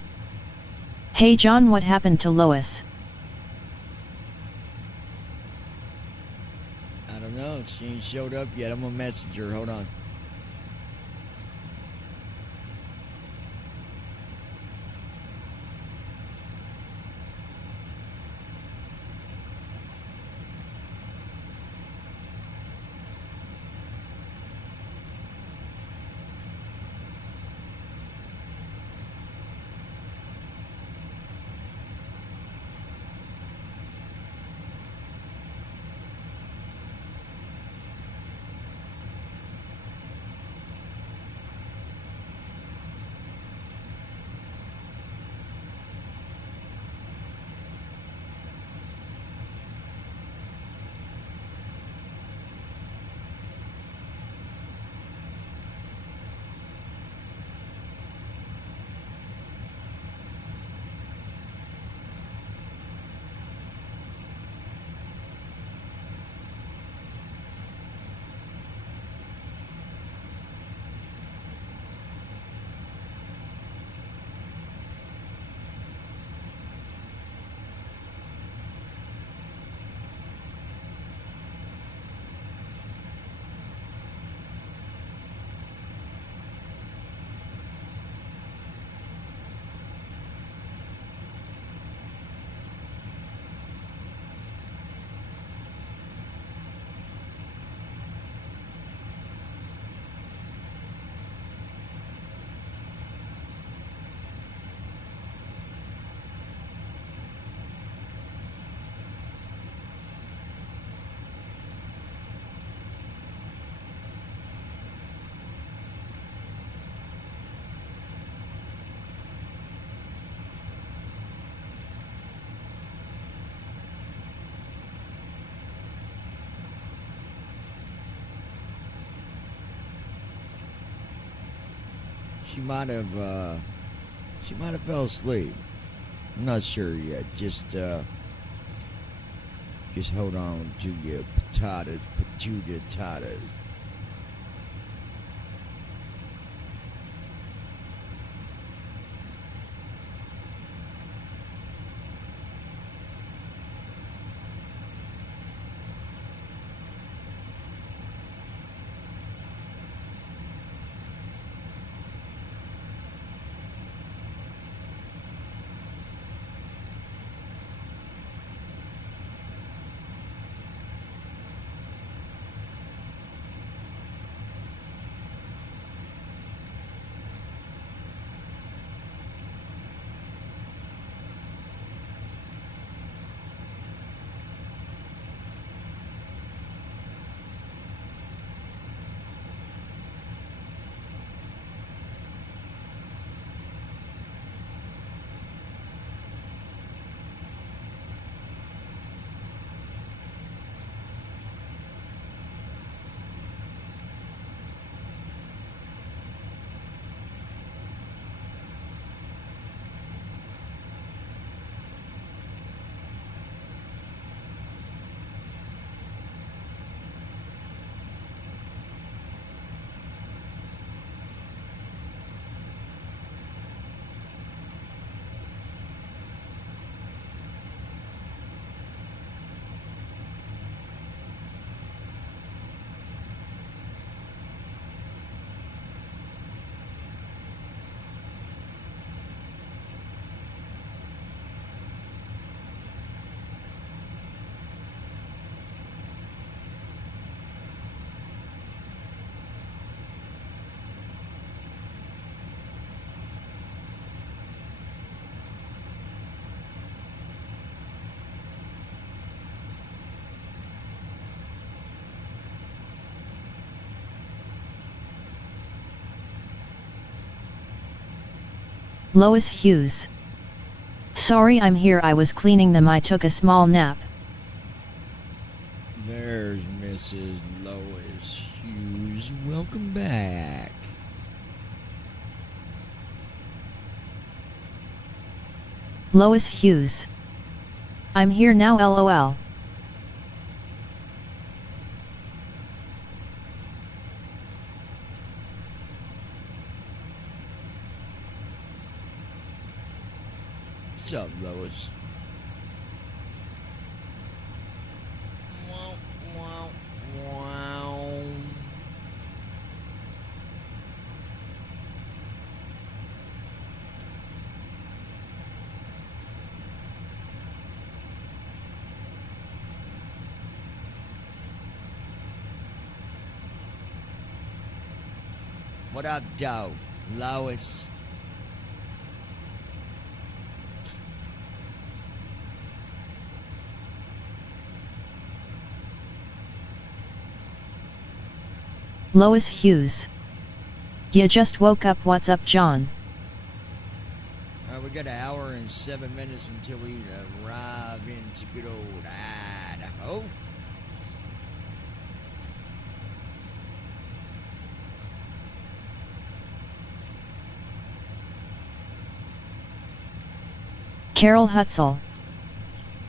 Hey John, what happened to Lois? I don't know. She ain't showed up yet. I'm gonna message her. Hold on. She might have fell asleep. I'm not sure yet. Just hold on to your potatoes. Lois Hughes. Sorry, I'm here. I was cleaning them. I took a small nap. There's Mrs. Lois Hughes. Welcome back. Lois Hughes. I'm here now, lol. What's up, Lois? Wow, wow, wow. What up, Doe? Lois. Lois Hughes. Ya just woke up, what's up, John? We got an hour and 7 minutes until we arrive into good old Idaho. Carol Hutzel.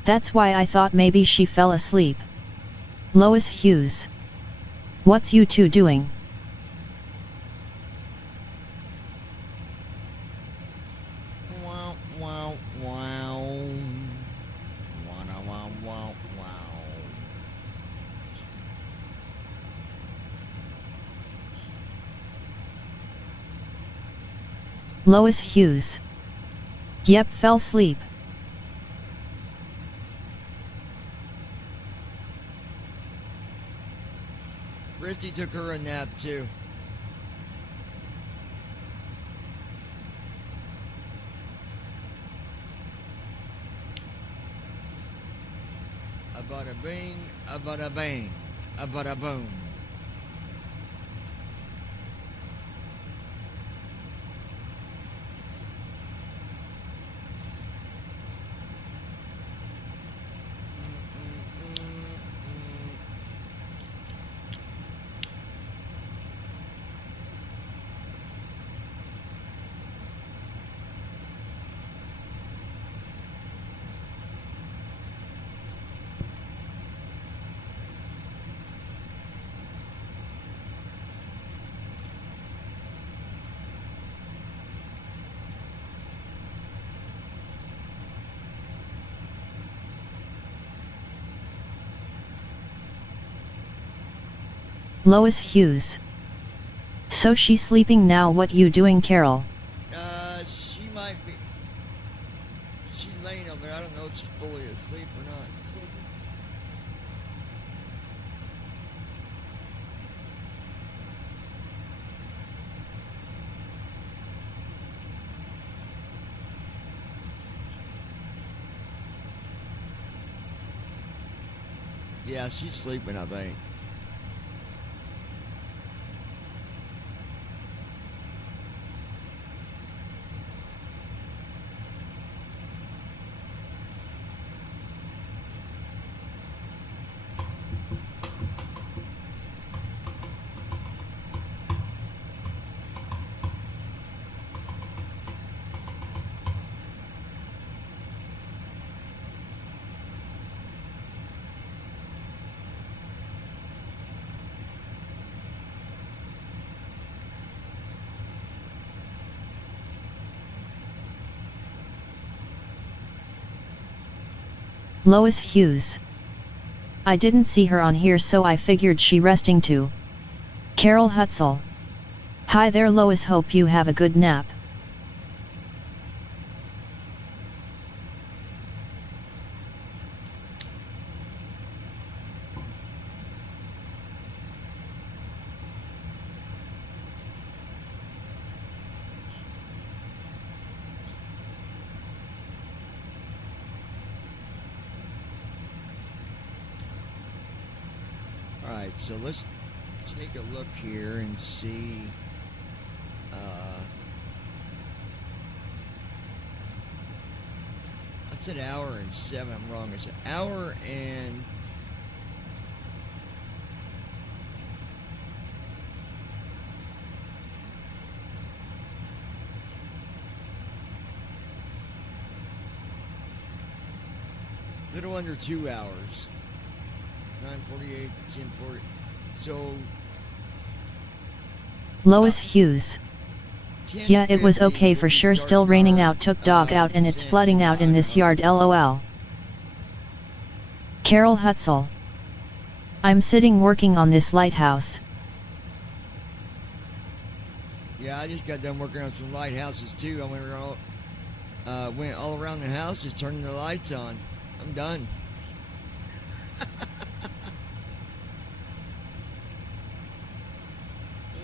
That's why I thought maybe she fell asleep. Lois Hughes. What's you two doing? Wow, wow, wow. Wow, wow, wow, wow. Lois Hughes. Yep, fell asleep. Christy took her a nap too. A bada bing, a bada bang, a bada boom. Lois Hughes. So she sleeping now, what you doing, Carol? She might be. She's laying over there. I don't know if she's fully asleep or not. Yeah, she's sleeping, I think. Lois Hughes. I didn't see her on here, so I figured she resting too. Carol Hutzel. Hi there, Lois, hope you have a good nap. Alright, so let's take a look here and see. I said hour and 7, I'm wrong. It's an hour and little under 2 hours. 9:48 to 10:40. So Lois Hughes. Yeah, it was okay for sure. Still raining out, took dog out, and it's flooding out in this yard, lol. Carol Hutzel. I'm sitting working on this lighthouse. Yeah, I just got done working on some lighthouses too. I went all around the house just turning the lights on. I'm done.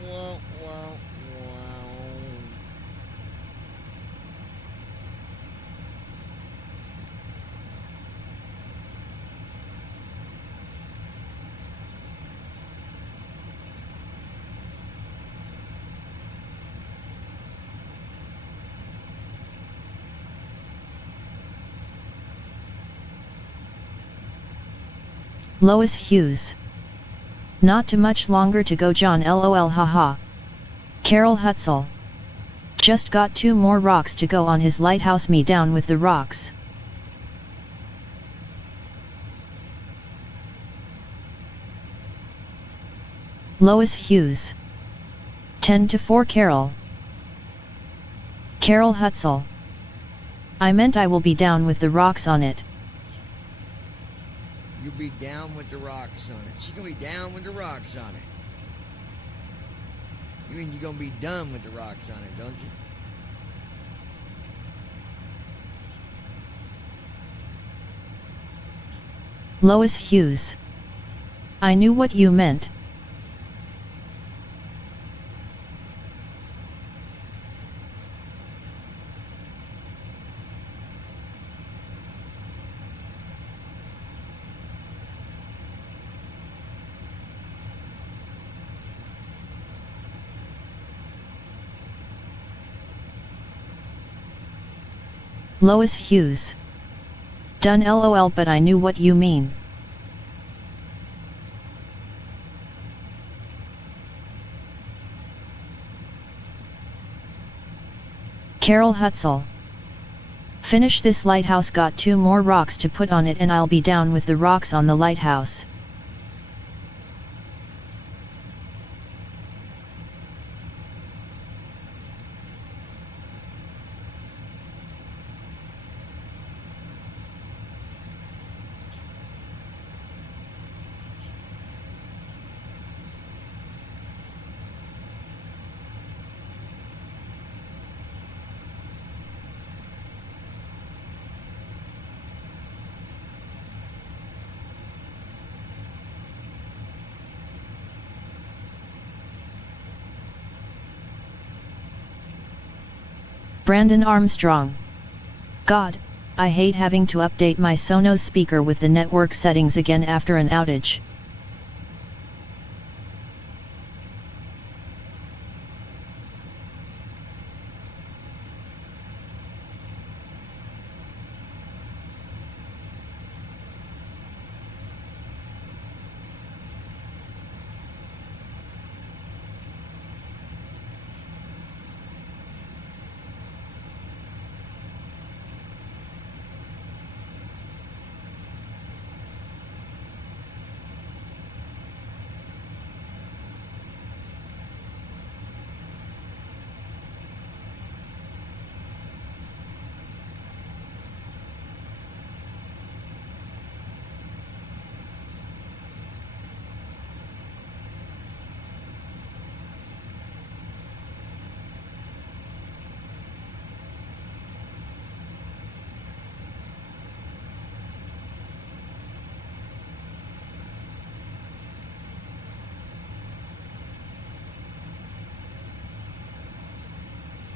Wow, wow, wow. Lois Hughes. Not too much longer to go, John, lol, haha. Carol Hutzel. Just got 2 more rocks to go on his lighthouse, me down with the rocks. Lois Hughes. 10-4 Carol. Carol Hutzel. I meant I will be down with the rocks on it. You'll be down with the rocks on it. She's gonna be down with the rocks on it. You mean you're gonna be done with the rocks on it, don't you? Lois Hughes. I knew what you meant. Lois Hughes. Done lol, but I knew what you mean. Carol Hutzel. Finish this lighthouse, got 2 more rocks to put on it, and I'll be down with the rocks on the lighthouse. Brandon Armstrong. God, I hate having to update my Sonos speaker with the network settings again after an outage.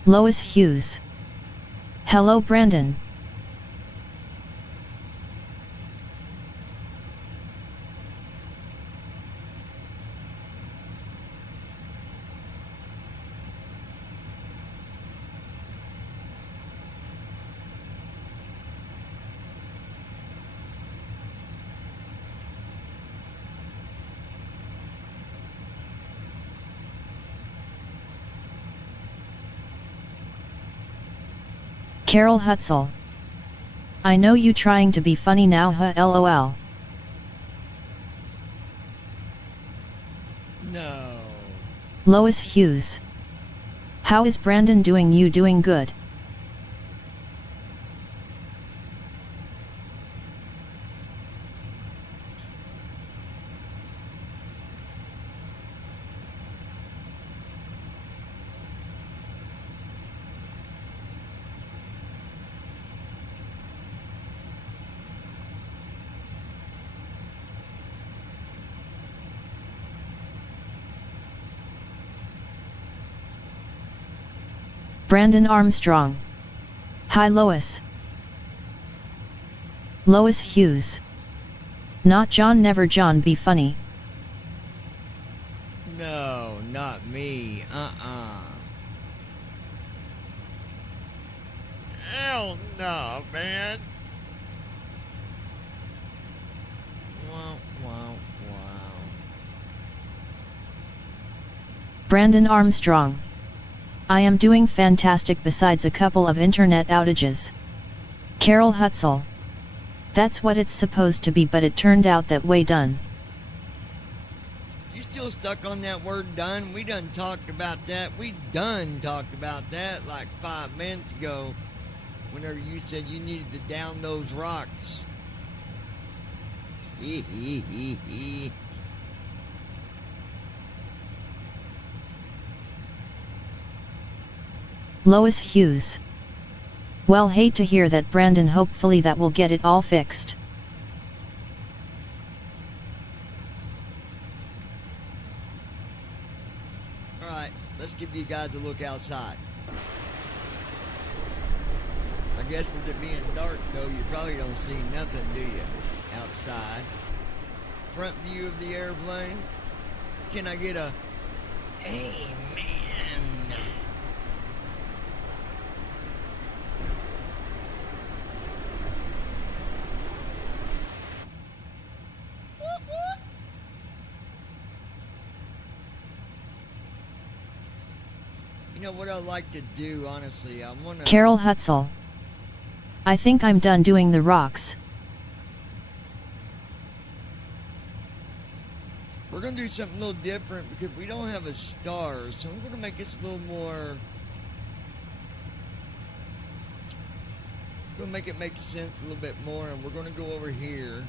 Lois Hughes. Hello, Brandon. Carol Hutzel. I know you trying to be funny now, huh, lol. No. Lois Hughes. How is Brandon doing? You doing good? Brandon Armstrong. Hi Lois. Lois Hughes. Not John, never John, be funny. No, not me. Hell no, man. Wow, wow, wow. Brandon Armstrong. I am doing fantastic besides a couple of internet outages. Carol Hutzel. That's what it's supposed to be, but it turned out that way. Done. You still stuck on that word done? We done talked about that. We done talked about that like 5 minutes ago. Whenever you said you needed to down those rocks. Lois Hughes. Well, hate to hear that, Brandon. Hopefully that will get it all fixed. Alright, let's give you guys a look outside. I guess with it being dark though, you probably don't see nothing, do you? Outside. Front view of the airplane. Can I get a amen? You know what I like to do, honestly? I want to... Carol Hutzel. I think I'm done doing the rocks. We're going to do something a little different because we don't have a star, so I'm going to make this a little more... Going to make it make sense a little bit more, and we're going to go over here.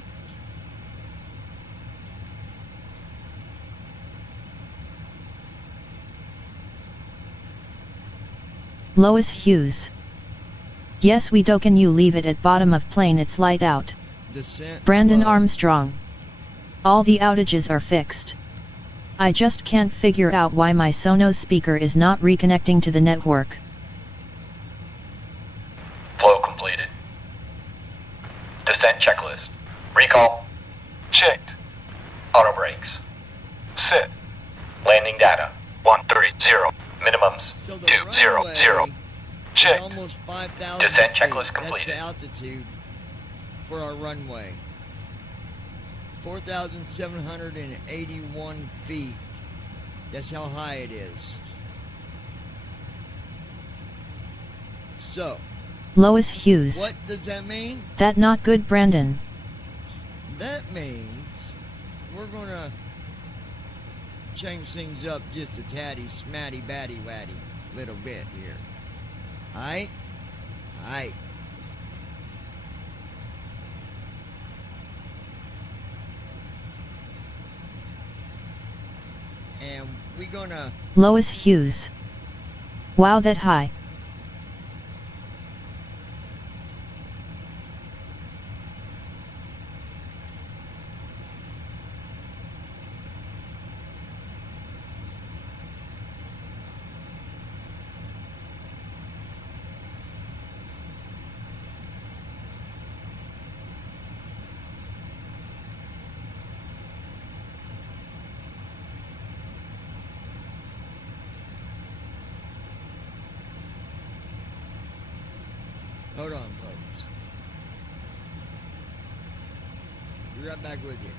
Lois Hughes. Yes, we do. Can you leave it at bottom of plane? It's light out. Descent Brandon flow. Armstrong. All the outages are fixed. I just can't figure out why my Sonos speaker is not reconnecting to the network. Flow completed. Descent checklist. Recall. Checked. Auto brakes. Set. Landing data. 130. Minimums. So the 200. runway Checked. is almost 5,000 Descent feet. checklist completed. That's the altitude for our runway. 4,781 feet. That's how high it is. So, Lois Hughes. what does that mean? That not good, Brandon. That means we're gonna change things up just a tatty, smatty, batty, watty little bit here. Aight? Aight. And we gonna... Lois Hughes. Wow, that high. Hold on, folks. Be right back with you.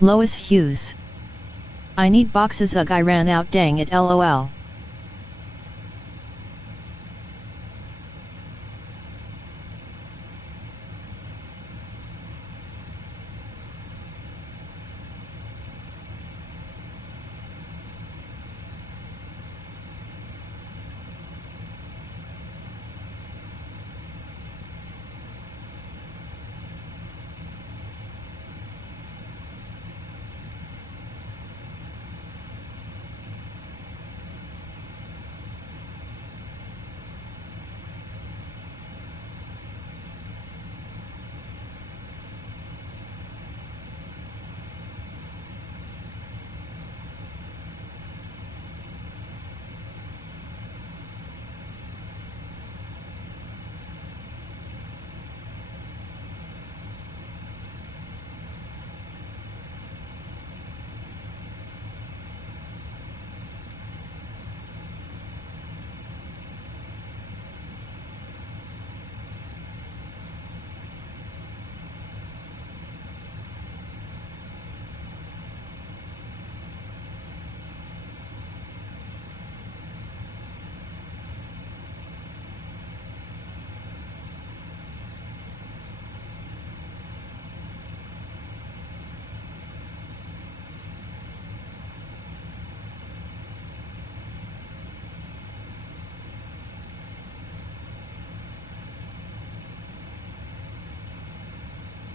Lois Hughes. I need boxes. Ugh, I ran out. Dang it. LOL.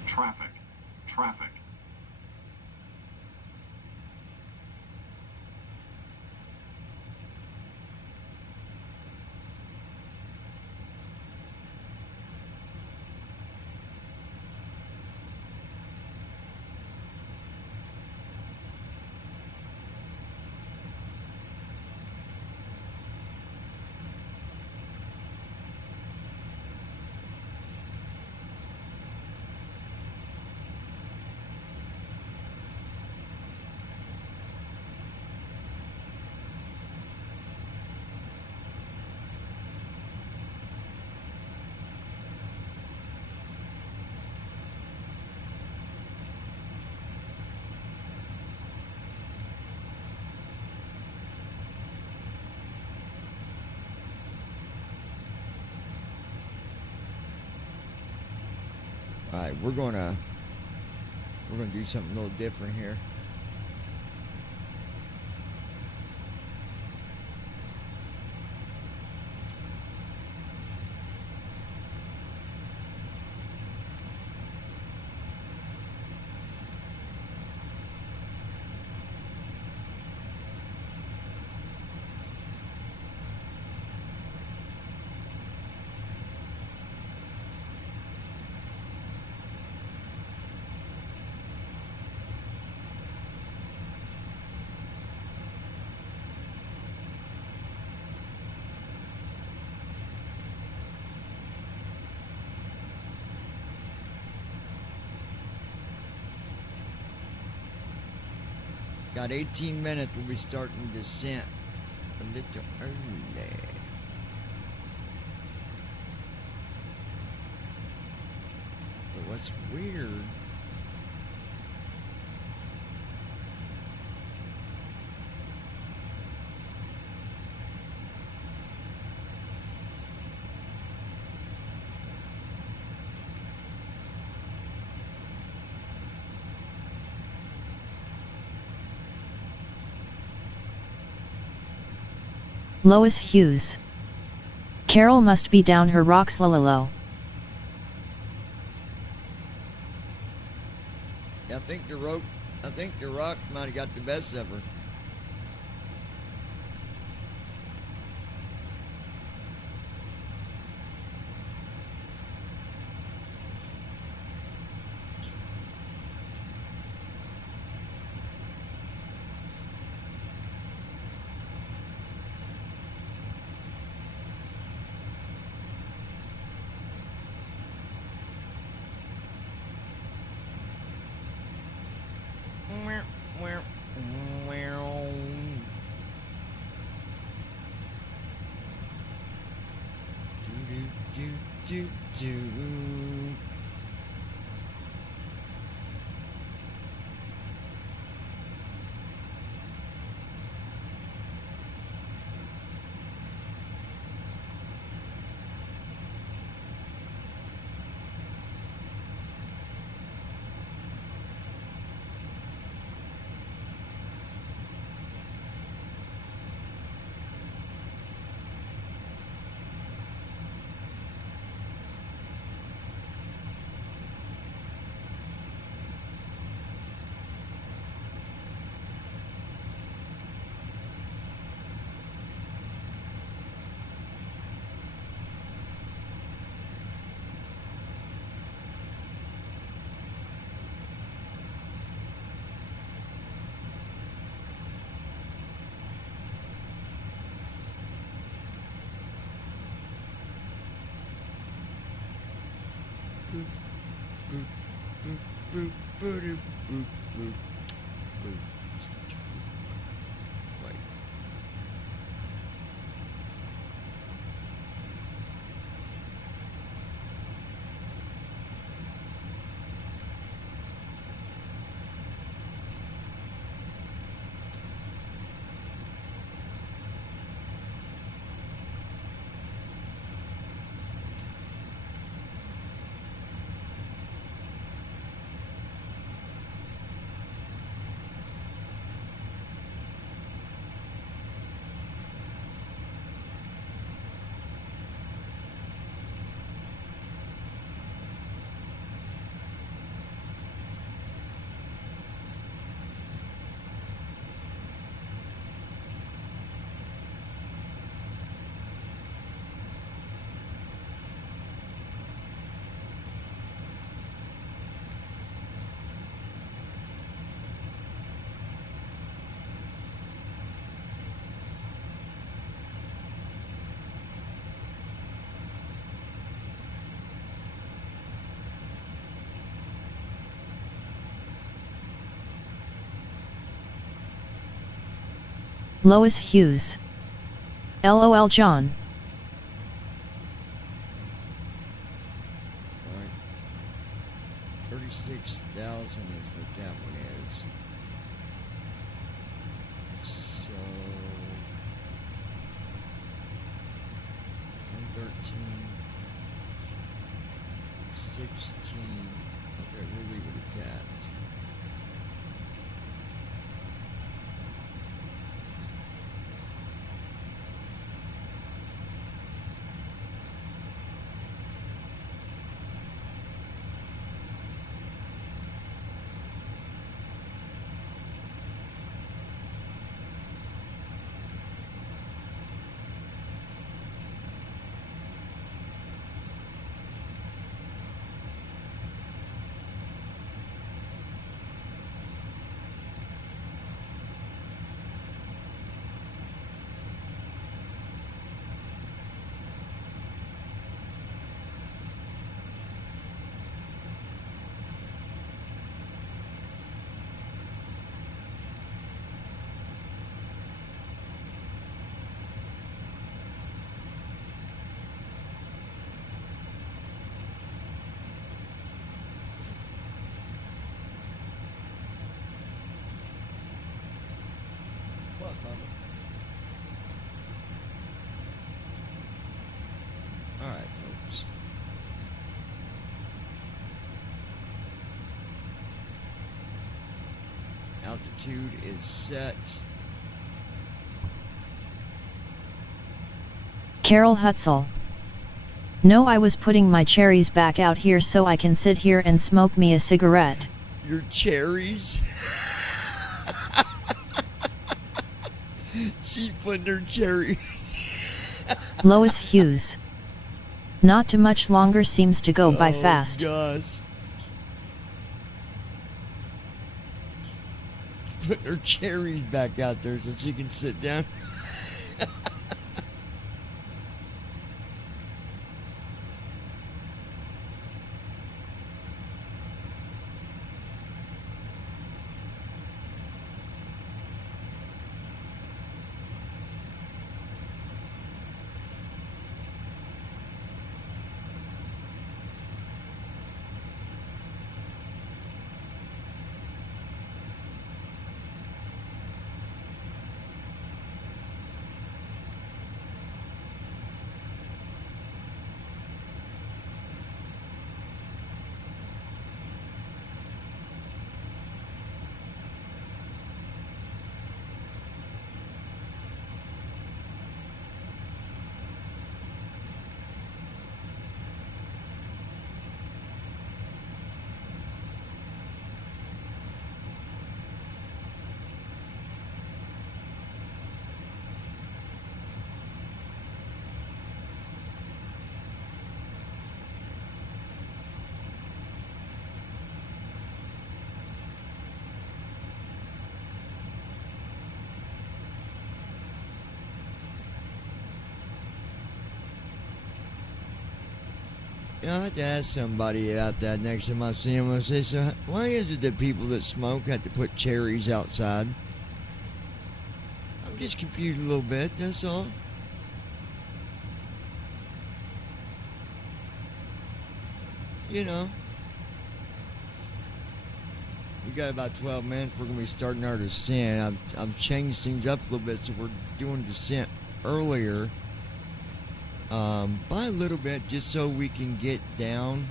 Traffic. Traffic. Alright, we're gonna do something a little different here. Got 18 minutes. We'll be starting descent a little early. But what's weird, Lois Hughes. Carol must be down her rocks. Lololo. I think the rocks might have got the best of her. Do. boop, boop, boop, boop, boop. Wait. Lois Hughes. LOL John. Alright. 36,000 is what that one is. So 113, 16. Okay, we'll leave it at that. What, Bubba? Alright, folks. Altitude is set. Carol Hutzel. No, I was putting my cherries back out here so I can sit here and smoke me a cigarette. Your cherries? She put her cherry. Lois Hughes. Not too much longer seems to go by fast. Gosh. Put her cherries back out there so she can sit down. You know, I have to ask somebody out there next time I see them. I say, so why is it that people that smoke have to put cherries outside? I'm just confused a little bit, that's all. You know. We got about 12 minutes. We're going to be starting our descent. I've changed things up a little bit, so we're doing descent earlier. By a little bit, just so we can get down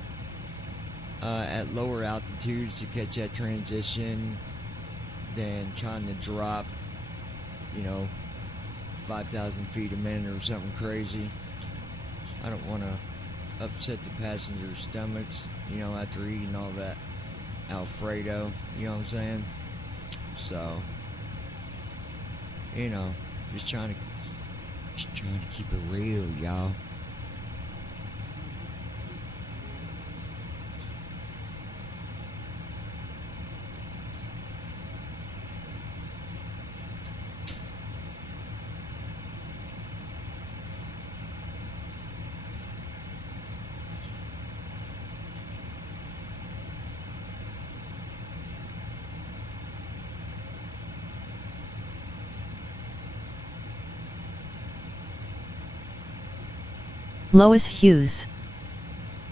at lower altitudes to catch that transition than trying to drop, 5,000 feet a minute or something crazy. I don't want to upset the passengers' stomachs, after eating all that Alfredo, you know what I'm saying? So, just trying to keep it real, y'all. Lois Hughes.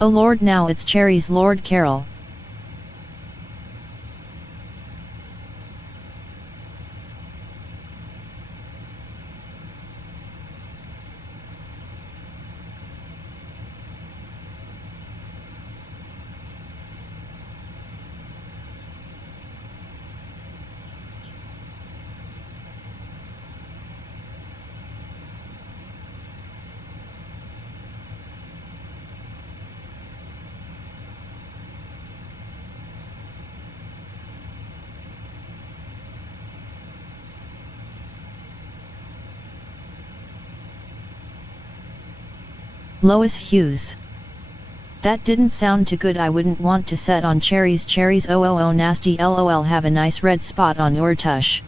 Oh Lord, now it's Cherry's Lord Carol. Lois Hughes. That didn't sound too good. I wouldn't want to set on cherries. Oh nasty lol. Have a nice red spot on your tush.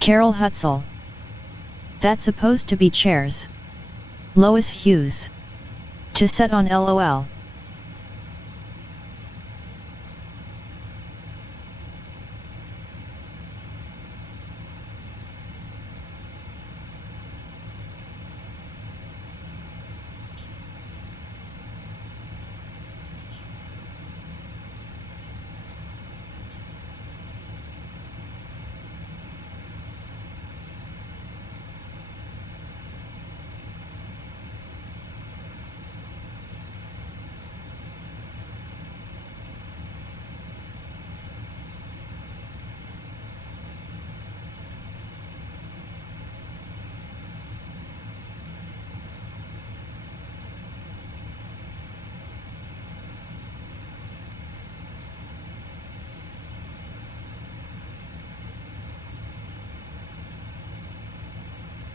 Carol Hutzel. That's supposed to be chairs. Lois Hughes. To set on LOL.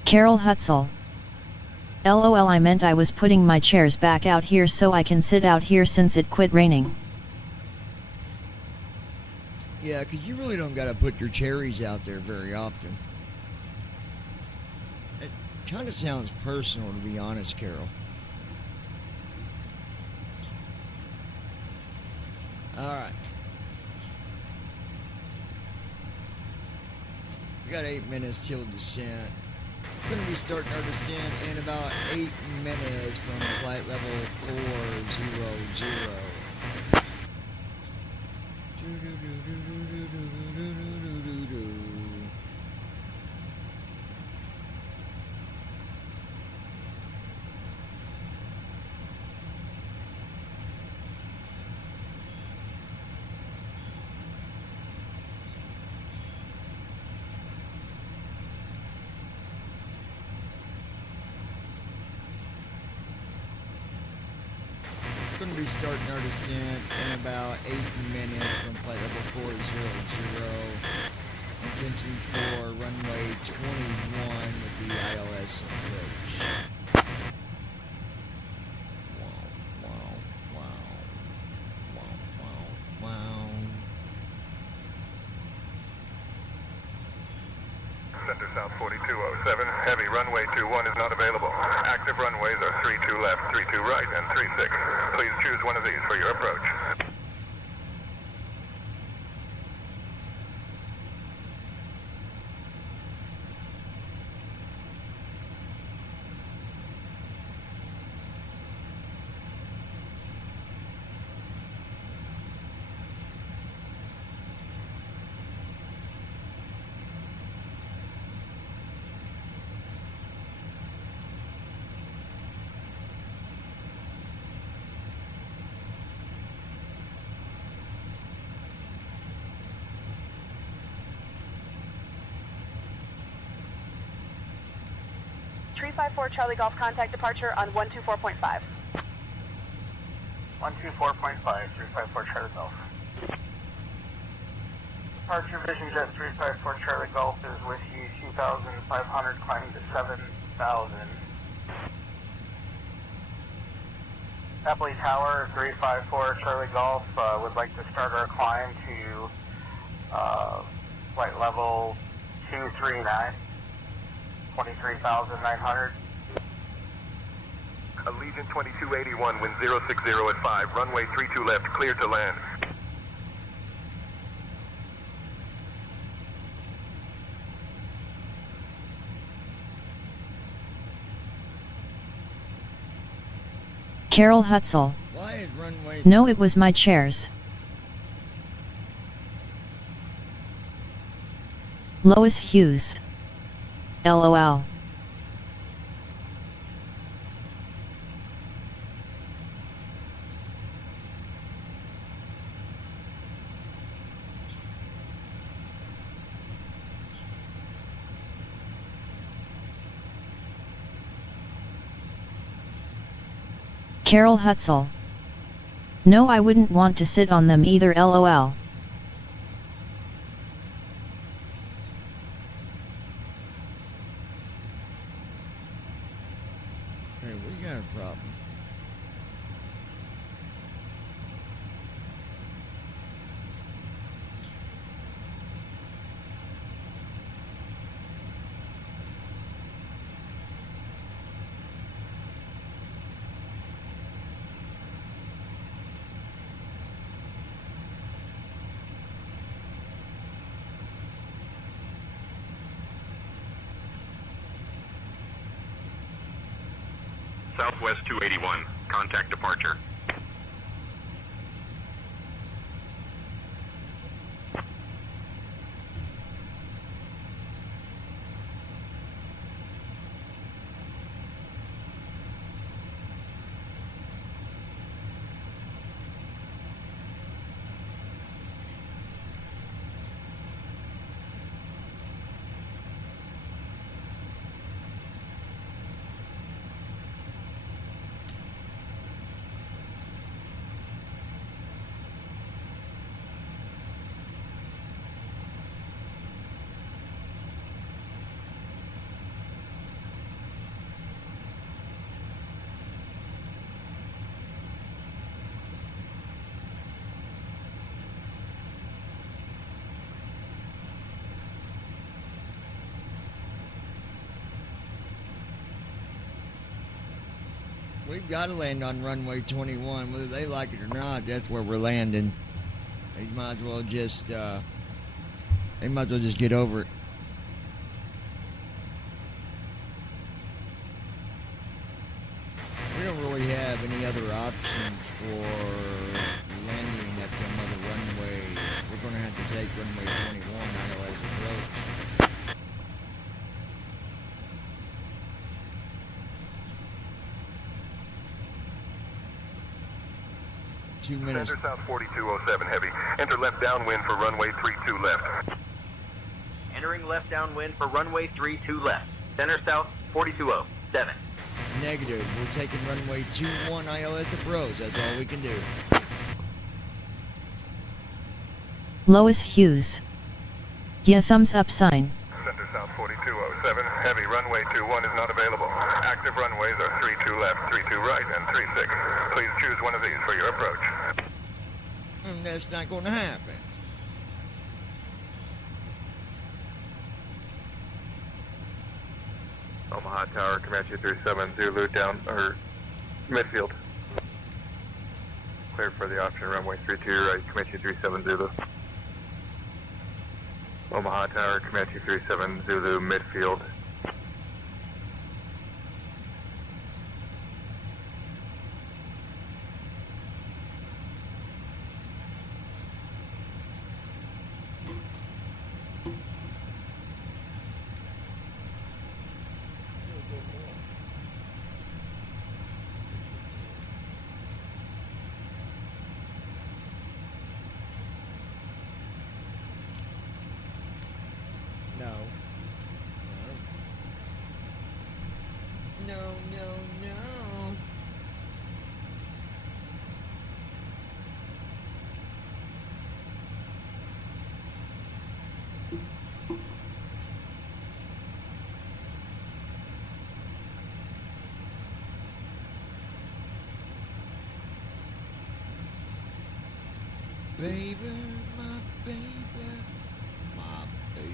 Carol Hutzel. LOL, I meant I was putting my chairs back out here so I can sit out here since it quit raining. Yeah, 'cause you really don't gotta put your cherries out there very often. It kind of sounds personal, to be honest, Carol. Alright. We got 8 minutes till descent. We're going to be starting our descent in about 8 minutes from flight level 400. going to be starting our descent in about 8 minutes from flight level 400. Intention for runway 21 with the ILS approach. Center South 4207, heavy, runway 21 is not available. Active runways are 32 left, 32 right, and 36. Please choose one of these for your approach. Tree 54 Charlie Golf, contact departure on 124.5. 124.5, 354 Charlie Golf. Departure Vision Jet 354 Charlie Golf is with you, 2,500, climbing to 7,000. Tapley Tower 354 Charlie Golf would like to start our climb to flight level 239. 23,900. Allegiant 2281, wind 060 at 5, runway 32 left, clear to land. Carol Hutzel. Why is runway... No, it was my chairs. Lois Hughes. LOL. Carol Hutzel. No, I wouldn't want to sit on them either, LOL. Hey, we got a problem. Southwest 281, contact departure. We've got to land on runway 21, whether they like it or not. That's where we're landing. They might as well just get over it. We don't really have any other options for landing at them other runways. We're going to have to take runway 21 ILS approach. 2 minutes. Center South 4207, heavy. Enter left downwind for runway 32 left. Entering left downwind for runway 32 left. Center South 4207. Negative. We're taking runway 21 ILS approach. That's all we can do. Lois Hughes. Yeah, thumbs up sign. Center South 4207, heavy runway 21 is not available. Active runways are 32 left, 32 right, and 36. Please choose one of these for your approach. And that's not going to happen. Omaha Tower, Comanche 37, Zulu down, or midfield. Cleared for the option, runway 32 right, Comanche 37, Zulu. Omaha Tower, Comanche 37, Zulu, midfield. No. Baby, my baby, my baby.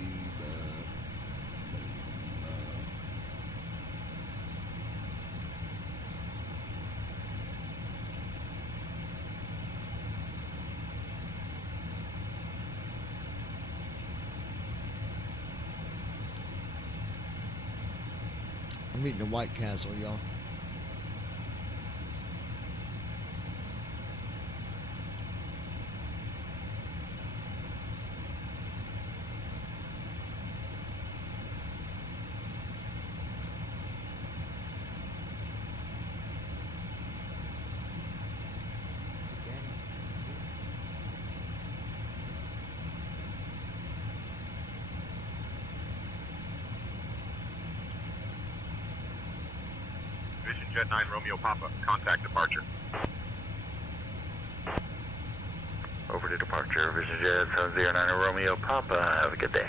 I'm eating the White Castle, y'all. Vision Jet 9 Romeo Papa, contact departure. Over to departure, Vision Jet 709 Romeo Papa, have a good day.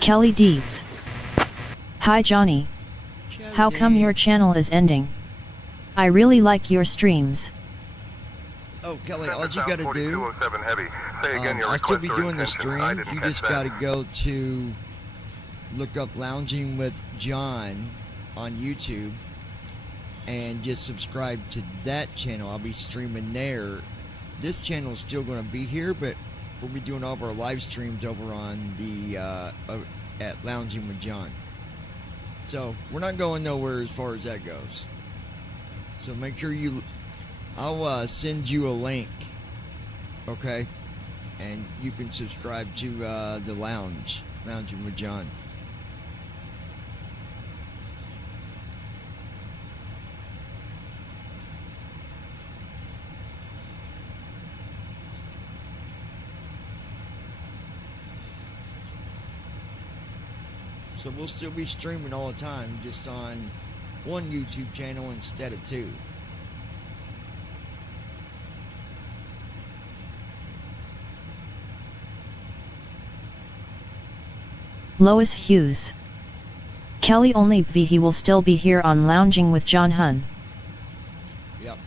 Kelly Deeds. Hi Johnny. How come your channel is ending? I really like your streams. Oh, Kelly, all you gotta do, heavy. Say again your I'll still request be or doing the intention. stream. I didn't You catch just that. gotta go to look up Lounging with John on YouTube and just subscribe to that channel. I'll be streaming there. This channel is still gonna be here, but we'll be doing all of our live streams over on the at Lounging with John. So we're not going nowhere as far as that goes. So make sure I'll send you a link, okay? And you can subscribe to the Lounging with John. So we'll still be streaming all the time, just on one YouTube channel instead of two. Lois Hughes. Kelly only he will still be here on Lounging with John Hun. Yep.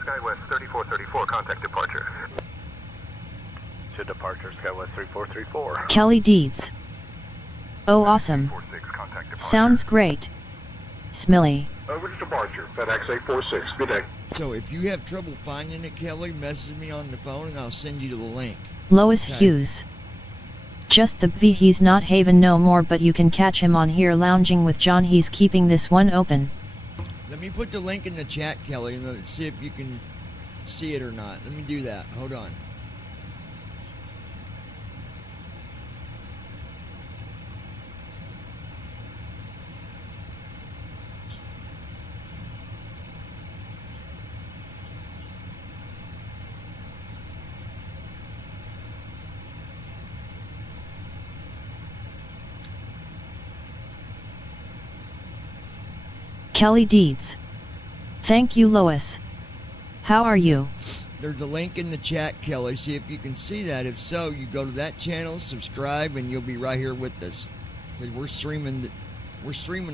SkyWest 3434, contact departure. To departure, SkyWest 3434. Kelly Deeds. Oh awesome. Sounds great. Smiley. Over to departure, FedEx 846. Good day. So if you have trouble finding it, Kelly, message me on the phone and I'll send you the link. Lois Okay. Hughes. Just the V, he's not Haven no more, but you can catch him on here lounging with John. He's keeping this one open. Let me put the link in the chat, Kelly, and let's see if you can see it or not. Let me do that. Hold on. Kelly Deeds. Thank you, Lois. How are you? There's a link in the chat, Kelly. See if you can see that. If so, you go to that channel, subscribe, and you'll be right here with us. Because we're streaming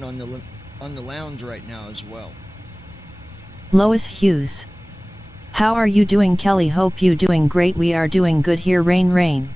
on the lounge right now as well. Lois Hughes. How are you doing, Kelly? Hope you doing great. We are doing good here. Rain, rain.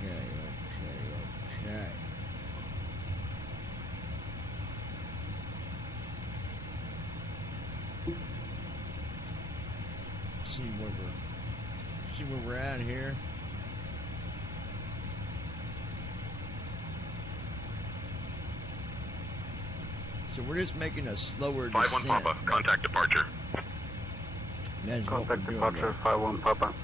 Okay. See where we're at here. So we're just making a slower 5-1 descent. Papa, contact departure. That's what we're Contact doing departure, there. 5-1 Papa.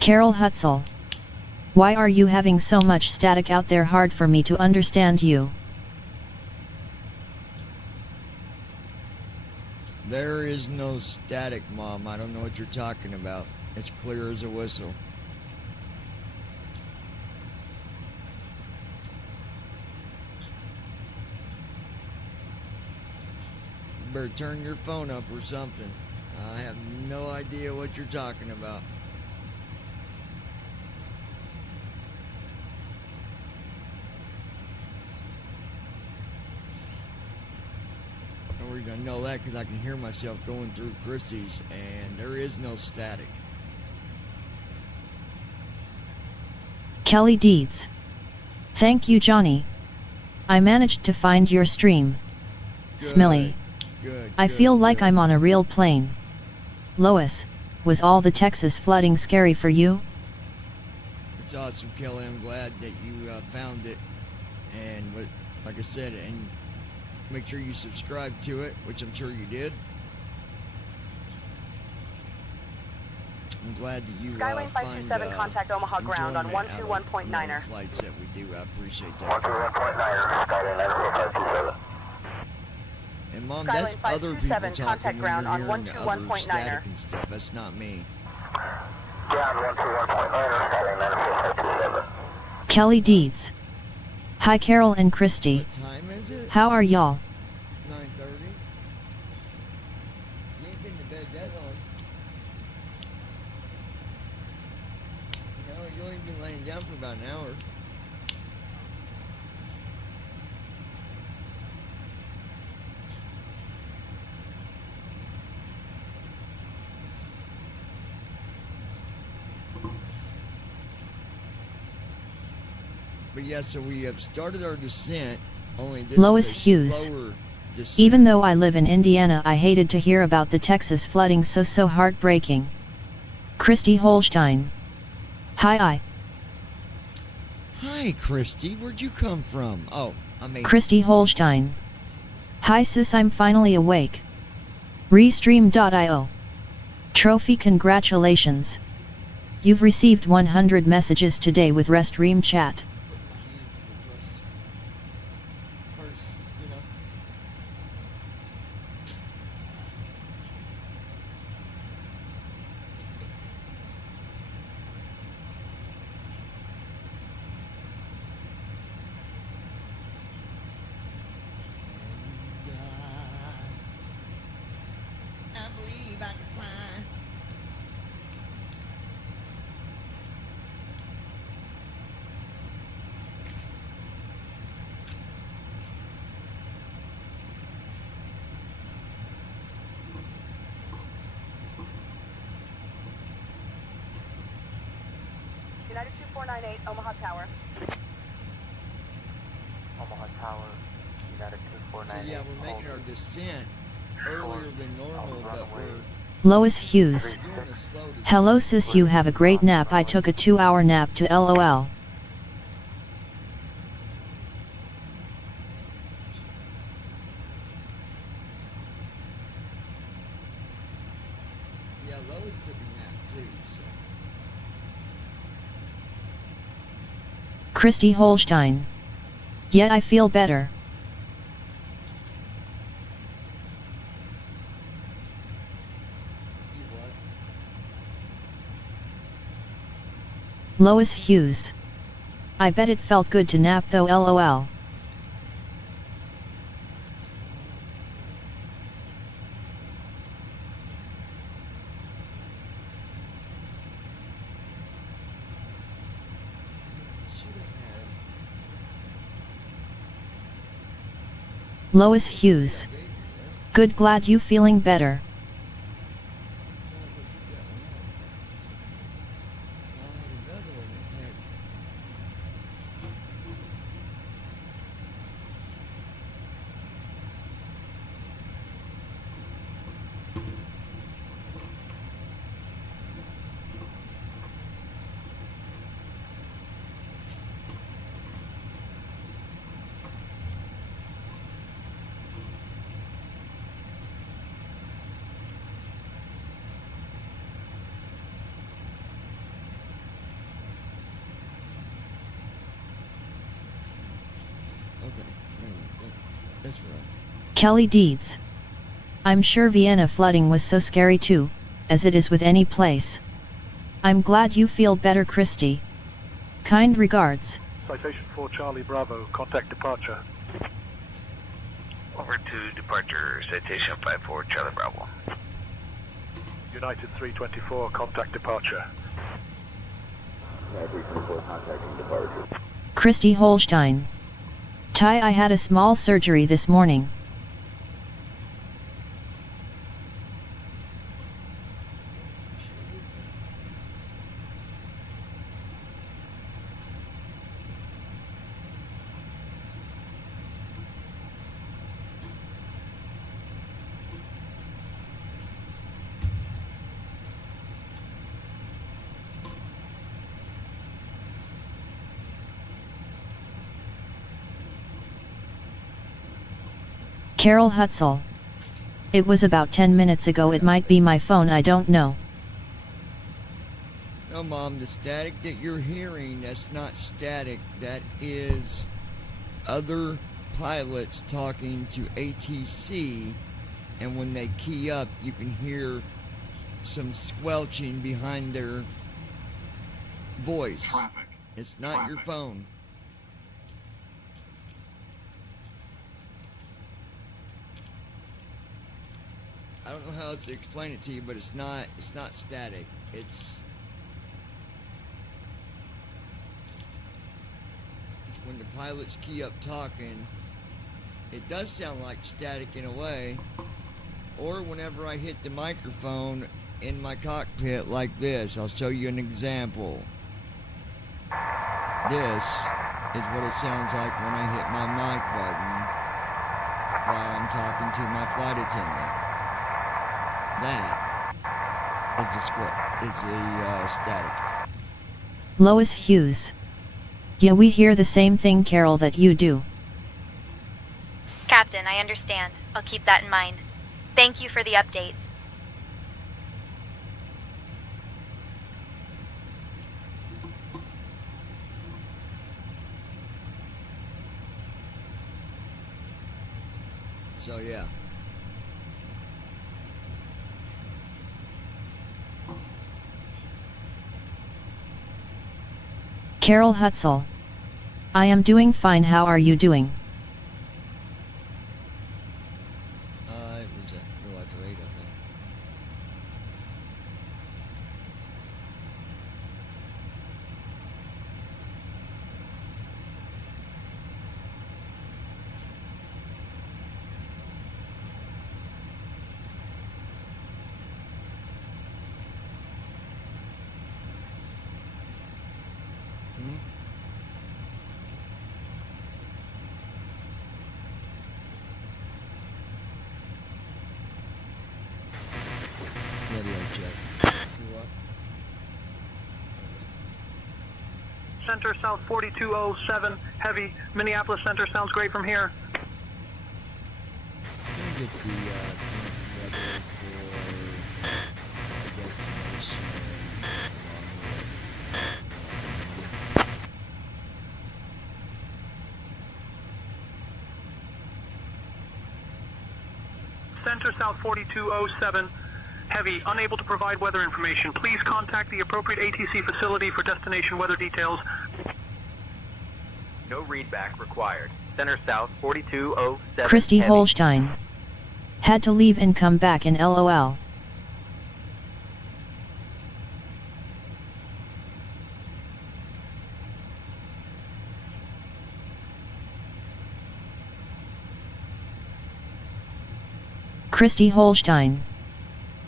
Carol Hutzel. Why are you having so much static out there? Hard for me to understand you. There is no static, Mom. I don't know what you're talking about. It's clear as a whistle. You better turn your phone up or something. I have no idea what you're talking about. The reason I know that because I can hear myself going through Christie's and there is no static. Kelly Deeds. Thank you, Johnny. I managed to find your stream. Smiley. I feel like I'm on a real plane. Lois, was all the Texas flooding scary for you? It's awesome, Kelly. I'm glad that you found it. And like I said, and make sure you subscribe to it, which I'm sure you did. I'm glad that you Skylane find 527, contact Omaha ground on enjoyment out of 121.9er. flights that we do. I appreciate that. 121.9er, Skylane 94527. And Mom, Skylane that's other people 527, talking contact when you're ground on hearing the other 121.9er. static and stuff. That's not me. Ground 121.9er, Skylane 94527. Kelly Deeds. Hi, Carol and Christy. What time is it? How are y'all? 9:30. You ain't been to bed that long. No, you only been laying down for about an hour. But yeah, so we have started our descent. Only this Lois is a Hughes. slower descent. Even though I live in Indiana, I hated to hear about the Texas flooding. So heartbreaking. Christy Holstein. Hi. Hi, Christy. Where'd you come from? Oh, Christy Holstein. Hi sis, I'm finally awake. Restream.io. Trophy, congratulations. You've received 100 messages today with Restream chat. I believe I can fly. United 2498, Omaha Tower. Omaha Tower, United So 2498. yeah, we're making our descent earlier than normal, but we're Lois Hughes. doing a slow descent. Hello sis, you have a great nap. I took a 2-hour nap to LOL. Yeah, Lois took a nap too, so. Christy Holstein. Yeah, I feel better. You what? Lois Hughes. I bet it felt good to nap though, LOL. Lois Hughes. Good, glad you feeling better. That's right. Kelly Deeds. I'm sure Vienna flooding was so scary too, as it is with any place. I'm glad you feel better, Christy. Kind regards. Citation 4 Charlie Bravo, contact departure. Over to departure, citation 54 Charlie Bravo. United 324, contact departure. United 324, contacting departure. Christy Holstein. Ty, I had a small surgery this morning. Carol Hutzel. It was about 10 minutes ago. It might be my phone, I don't know. No, Mom, the static that you're hearing, that's not static. That is other pilots talking to ATC, and when they key up, you can hear some squelching behind their voice. It's not your phone. I don't know how else to explain it to you, but it's not static. It's when the pilots key up talking, it does sound like static in a way. Or whenever I hit the microphone in my cockpit like this. I'll show you an example. This is what it sounds like when I hit my mic button while I'm talking to my flight attendant. That is a static. Lois Hughes. Yeah, we hear the same thing, Carol, that you do. I understand. I'll keep that in mind. Thank you for the update. So yeah. Carol Hutzel. I am doing fine. How are you doing? It was at Roger 8, I think. Radio check. What? Center South 4207, heavy. Minneapolis Center sounds great from here. Can we get the current weather for the destination Center South 4207, heavy. Unable to provide weather information. Please contact the appropriate ATC facility for destination weather details. No readback required. Center South 4207. Christy heavy. Holstein. Had to leave and come back in LOL. Christy Holstein.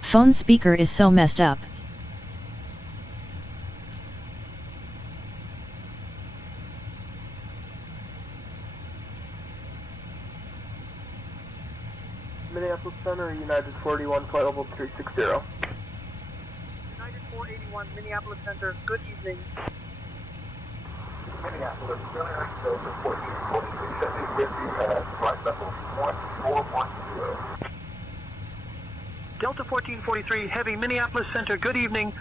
Phone speaker is so messed up. Minneapolis Center, United 41, flight level 360. United 481, Minneapolis Center, good evening. Minneapolis Center, Delta 1443, 7050, flight level 1410. Delta 1443, heavy. Minneapolis Center, good evening.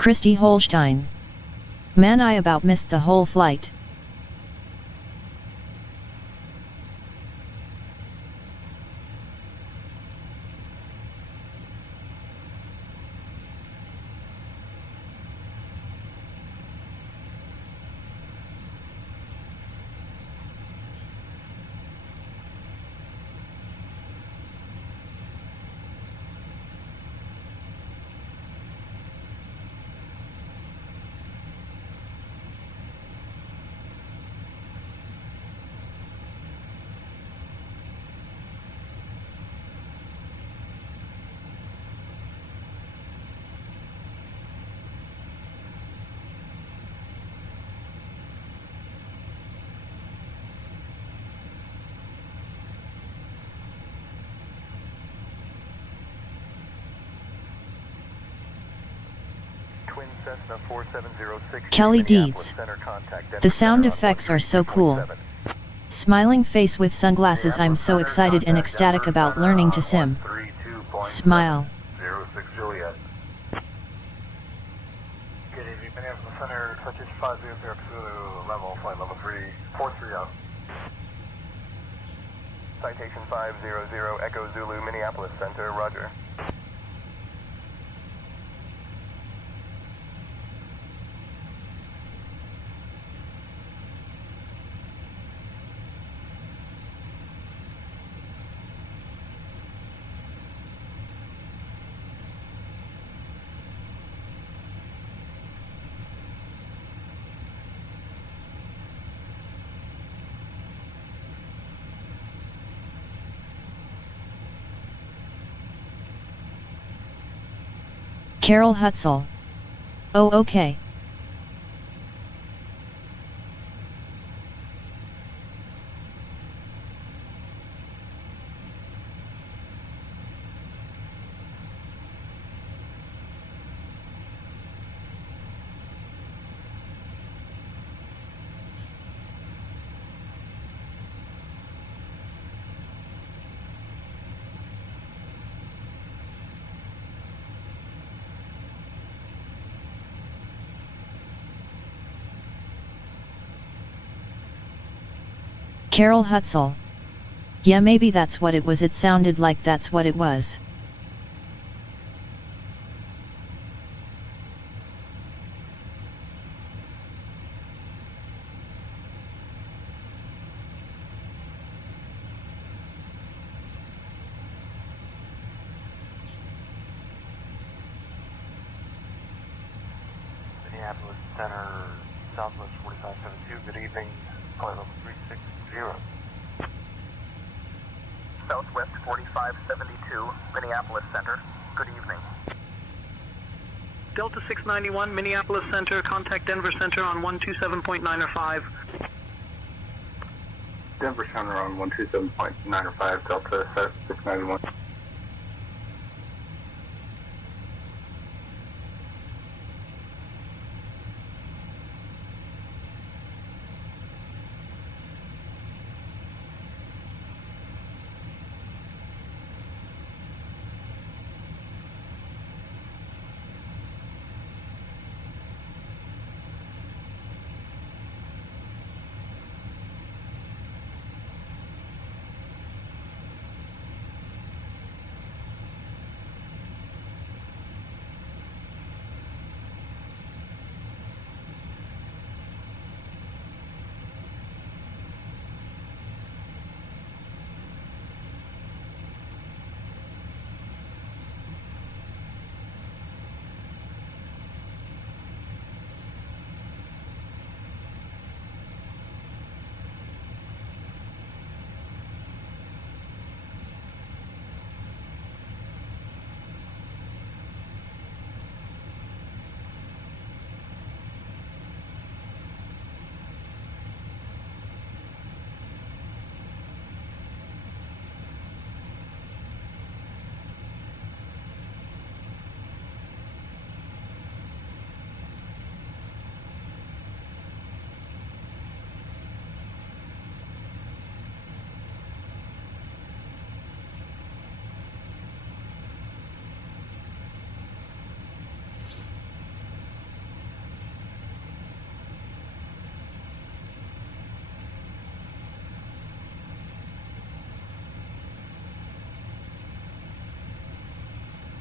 Christy Holstein. Man, I about missed the whole flight. Kelly Deeds. The sound effects are so cool. Smiling face with sunglasses. I'm so excited and ecstatic about learning to sim. Smile. 06 Juliet. Good evening, Minneapolis Center, Citation 500 Zulu, level, flight level 343 out. Citation 500 Echo Zulu, Minneapolis Center, roger. Carol Hutzel. Oh, okay. Carol Hutzel. Yeah, maybe that's what it was. It sounded like that's what it was. Minneapolis Center, Southwest 4572. Good evening. Flight level 360. Southwest 4572, Minneapolis Center. Good evening. Delta 691, Minneapolis Center. Contact Denver Center on 127.905. Denver Center on 127.905, Delta 691.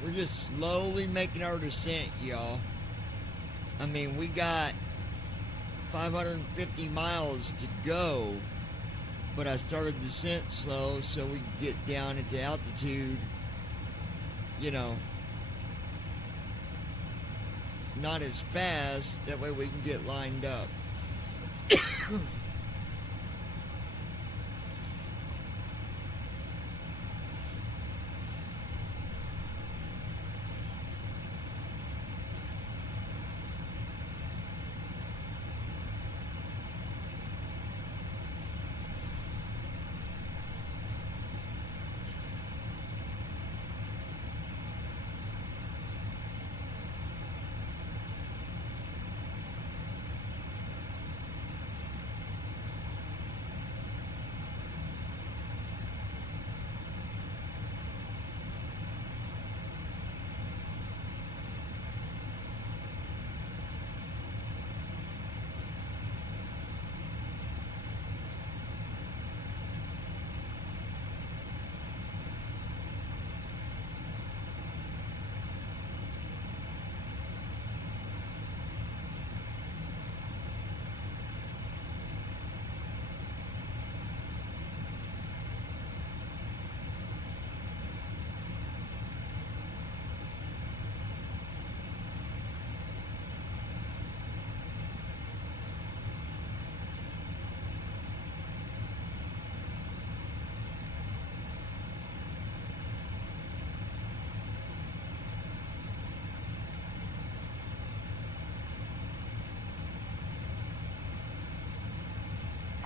We're just slowly making our descent, y'all. I mean, we got 550 miles to go, but I started descent slow so we can get down at the altitude, you know, not as fast. That way we can get lined up.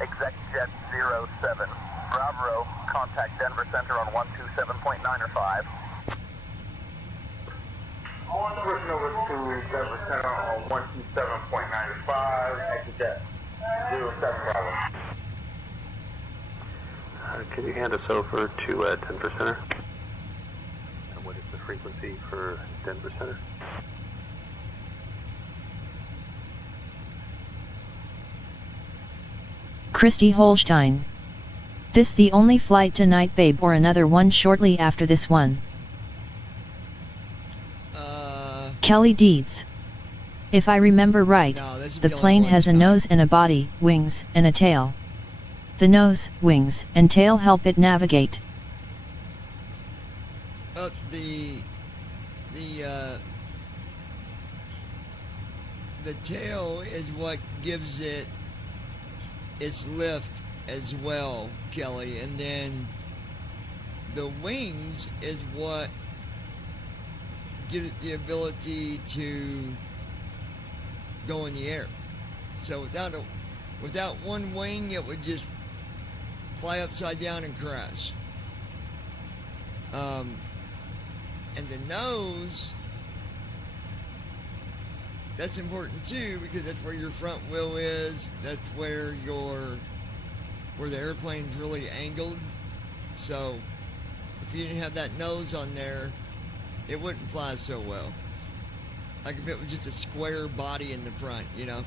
ExecJet 07. Bravo, contact Denver Center on 127.905. All numbers over to Denver Center on 127.95. ExecJet 07 Bravo. Can you hand us over to Denver Center? And what is the frequency for Denver Center? Christy Holstein. This the only flight tonight, babe, or another one shortly after this one? Kelly Deeds. If I remember right, the plane has a nose and a body, wings, and a tail. The nose, wings, and tail help it navigate. The tail is what gives it its lift as well, Kelly, and then the wings is what gives it the ability to go in the air. So without one wing, it would just fly upside down and crash. And the nose, that's important too, because that's where your front wheel is. That's where the airplane's really angled. So if you didn't have that nose on there, it wouldn't fly so well. Like if it was just a square body in the front, you know.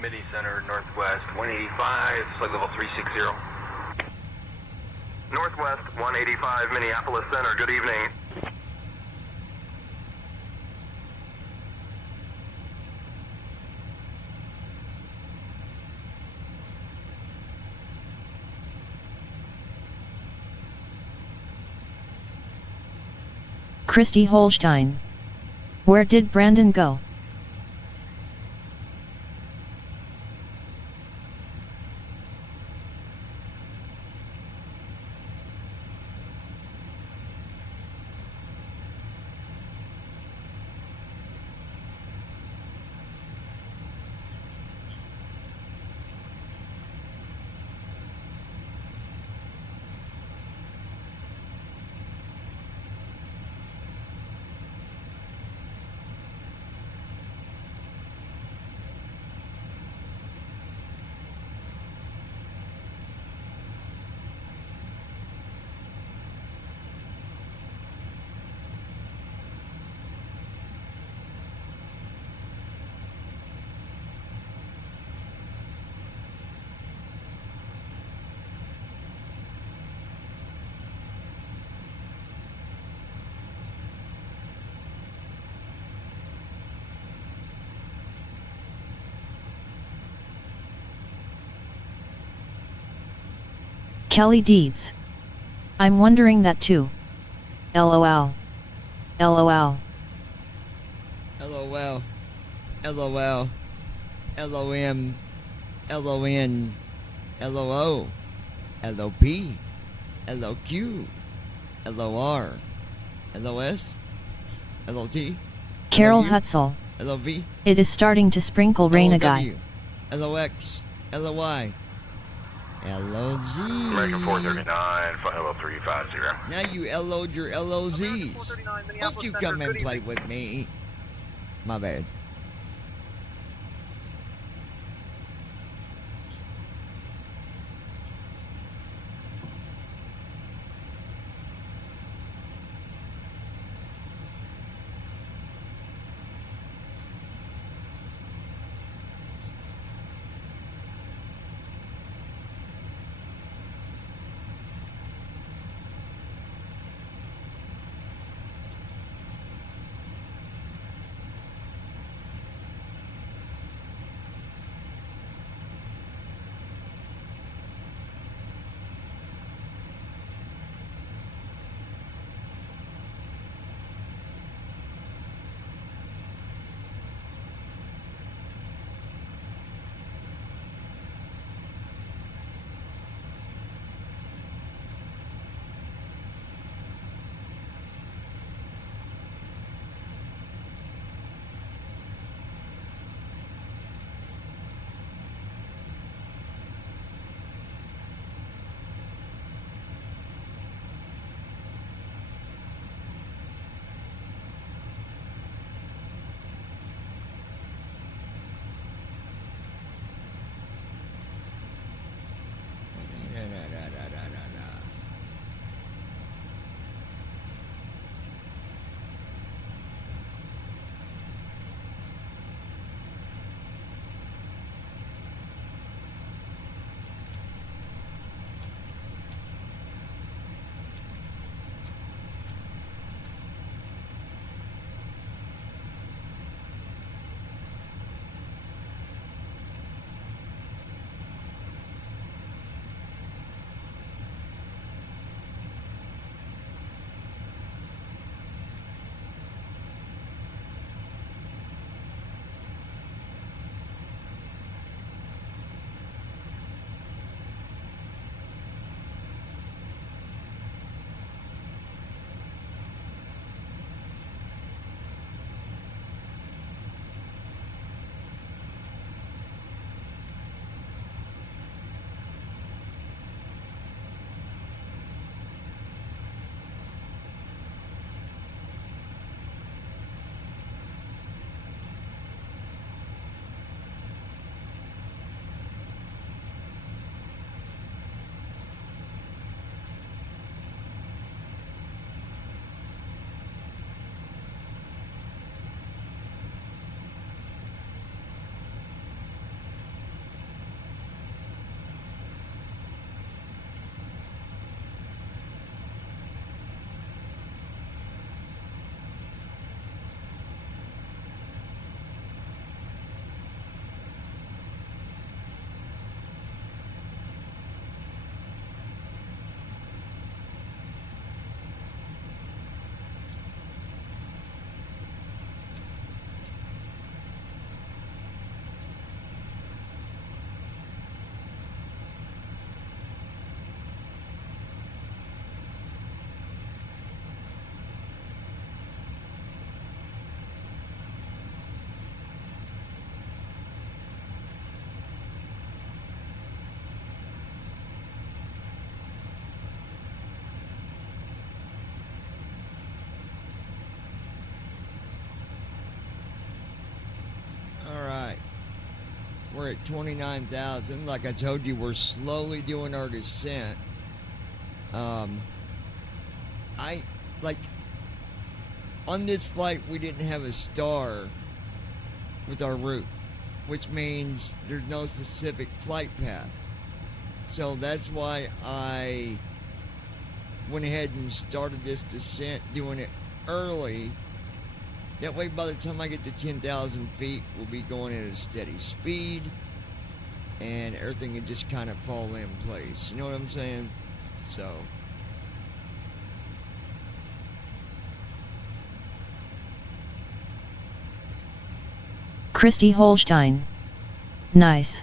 Midi Center, Northwest 185, flight level 360. Northwest 185, Minneapolis Center, good evening. Christy Holstein. Where did Brandon go? Kelly Deeds. I'm wondering that too. LOL. LOL. LOL. LOL. LOM. LON. LOO. LOP. LOQ. LOR. LOS. LOT. Carol LOU, Hutzel. LOV. It is starting to sprinkle rain a guy. LOX. LOY. LOZ. American 439, Hello 350. Now you LO'd your LOZs. Don't you come and play with me. My bad. We're at 29,000. Like I told you, we're slowly doing our descent. On this flight, we didn't have a star with our route, which means there's no specific flight path. So that's why I went ahead and started this descent, doing it early. That way, by the time I get to 10,000 feet, we'll be going at a steady speed, and everything can just kind of fall in place. You know what I'm saying? So. Christy Holstein. Nice.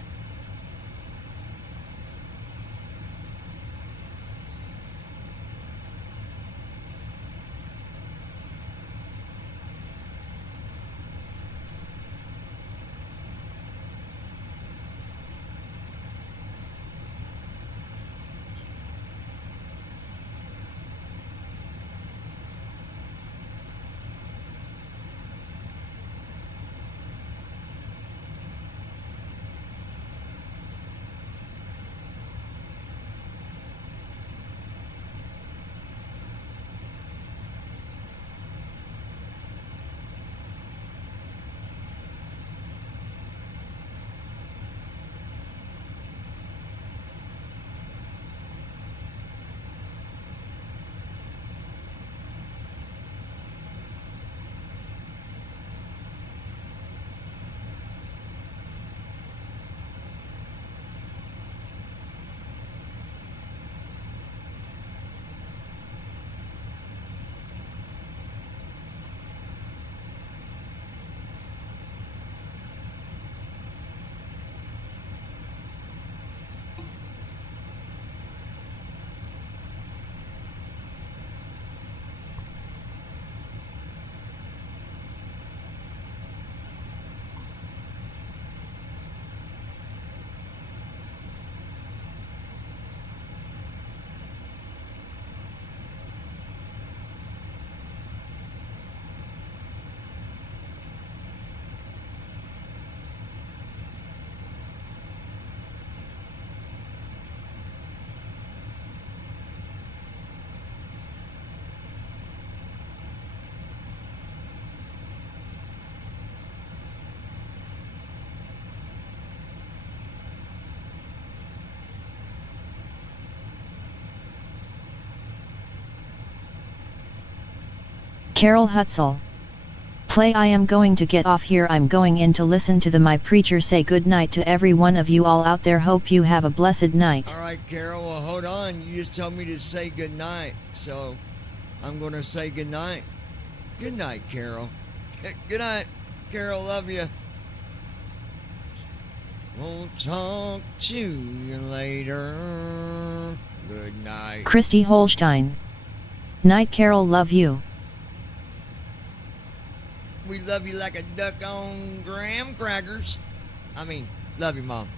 Carol Hutzel. Play. I am going to get off here. I'm going in to listen to my preacher say good night to every one of you all out there. Hope you have a blessed night. Alright, Carol, well, hold on. You just told me to say good night, so I'm going to say good night. Good night, Carol. Good night, Carol. Love you. Won't talk to you later. Good night. Christy Holstein. Night, Carol. Love you. We love you like a duck on graham crackers. I mean, love you, Mom.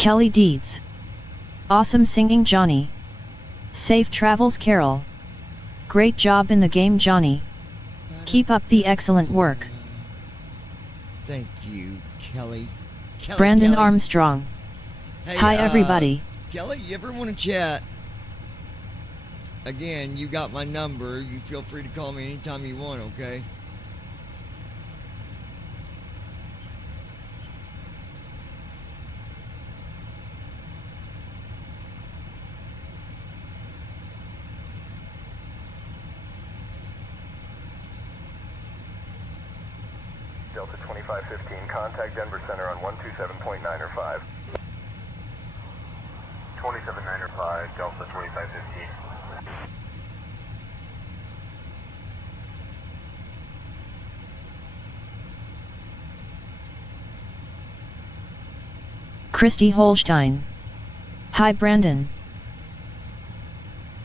Kelly Deeds. Awesome singing, Johnny. Safe travels, Carol. Great job in the game, Johnny. Keep up the excellent work. Thank you, Kelly. Brandon Kelly. Armstrong. Hey, Hi, everybody. Kelly, you ever want to chat? Again, you got my number. You feel free to call me anytime you want, okay? Delta 2515, contact Denver Center on 127.9 or 5. 27.9 or 5, Delta 2515. Christy Holstein. Hi, Brandon.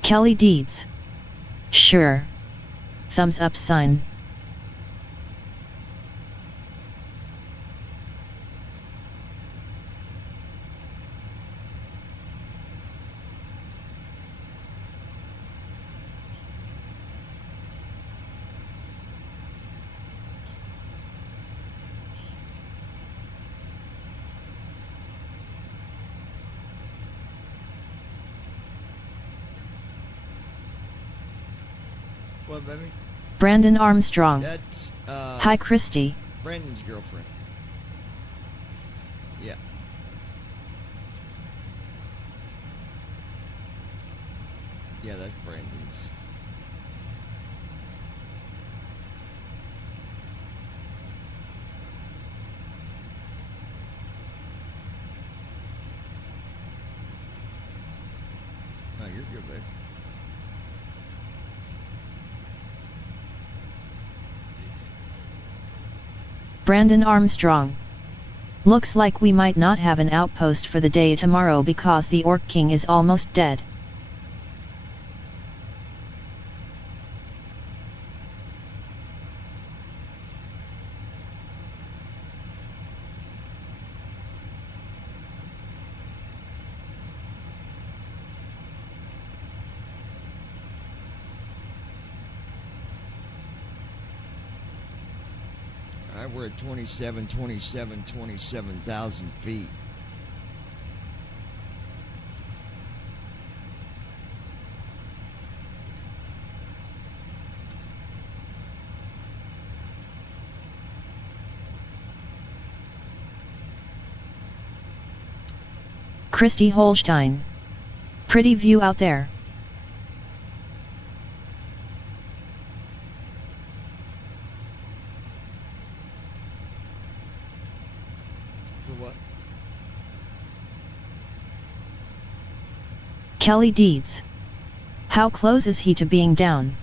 Kelly Deeds. Sure. Thumbs up sign. What, baby? Brandon Armstrong. That's, Hi, Christy. Brandon's girlfriend. Yeah. Yeah, that's Brandon's. Oh, you're good, babe. Brandon Armstrong. Looks like we might not have an outpost for the day tomorrow because the Orc King is almost dead. Alright, we're at 27,000 feet. Christy Holstein. Pretty view out there. For what? Kelly Deeds. How close is he to being down?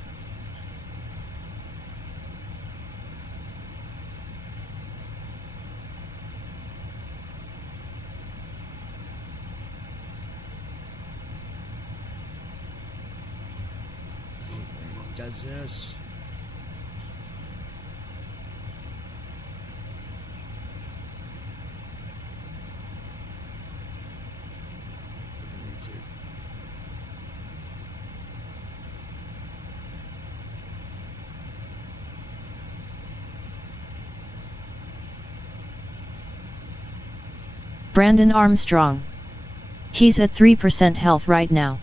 Does this? Brandon Armstrong. He's at 3% health right now.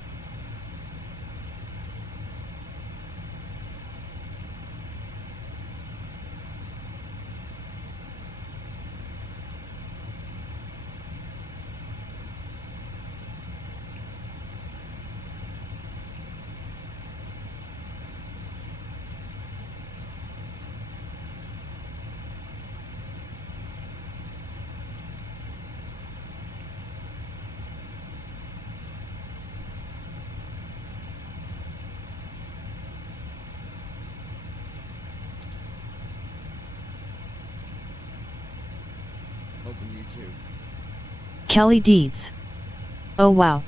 Open YouTube. Kelly Deeds. Oh wow.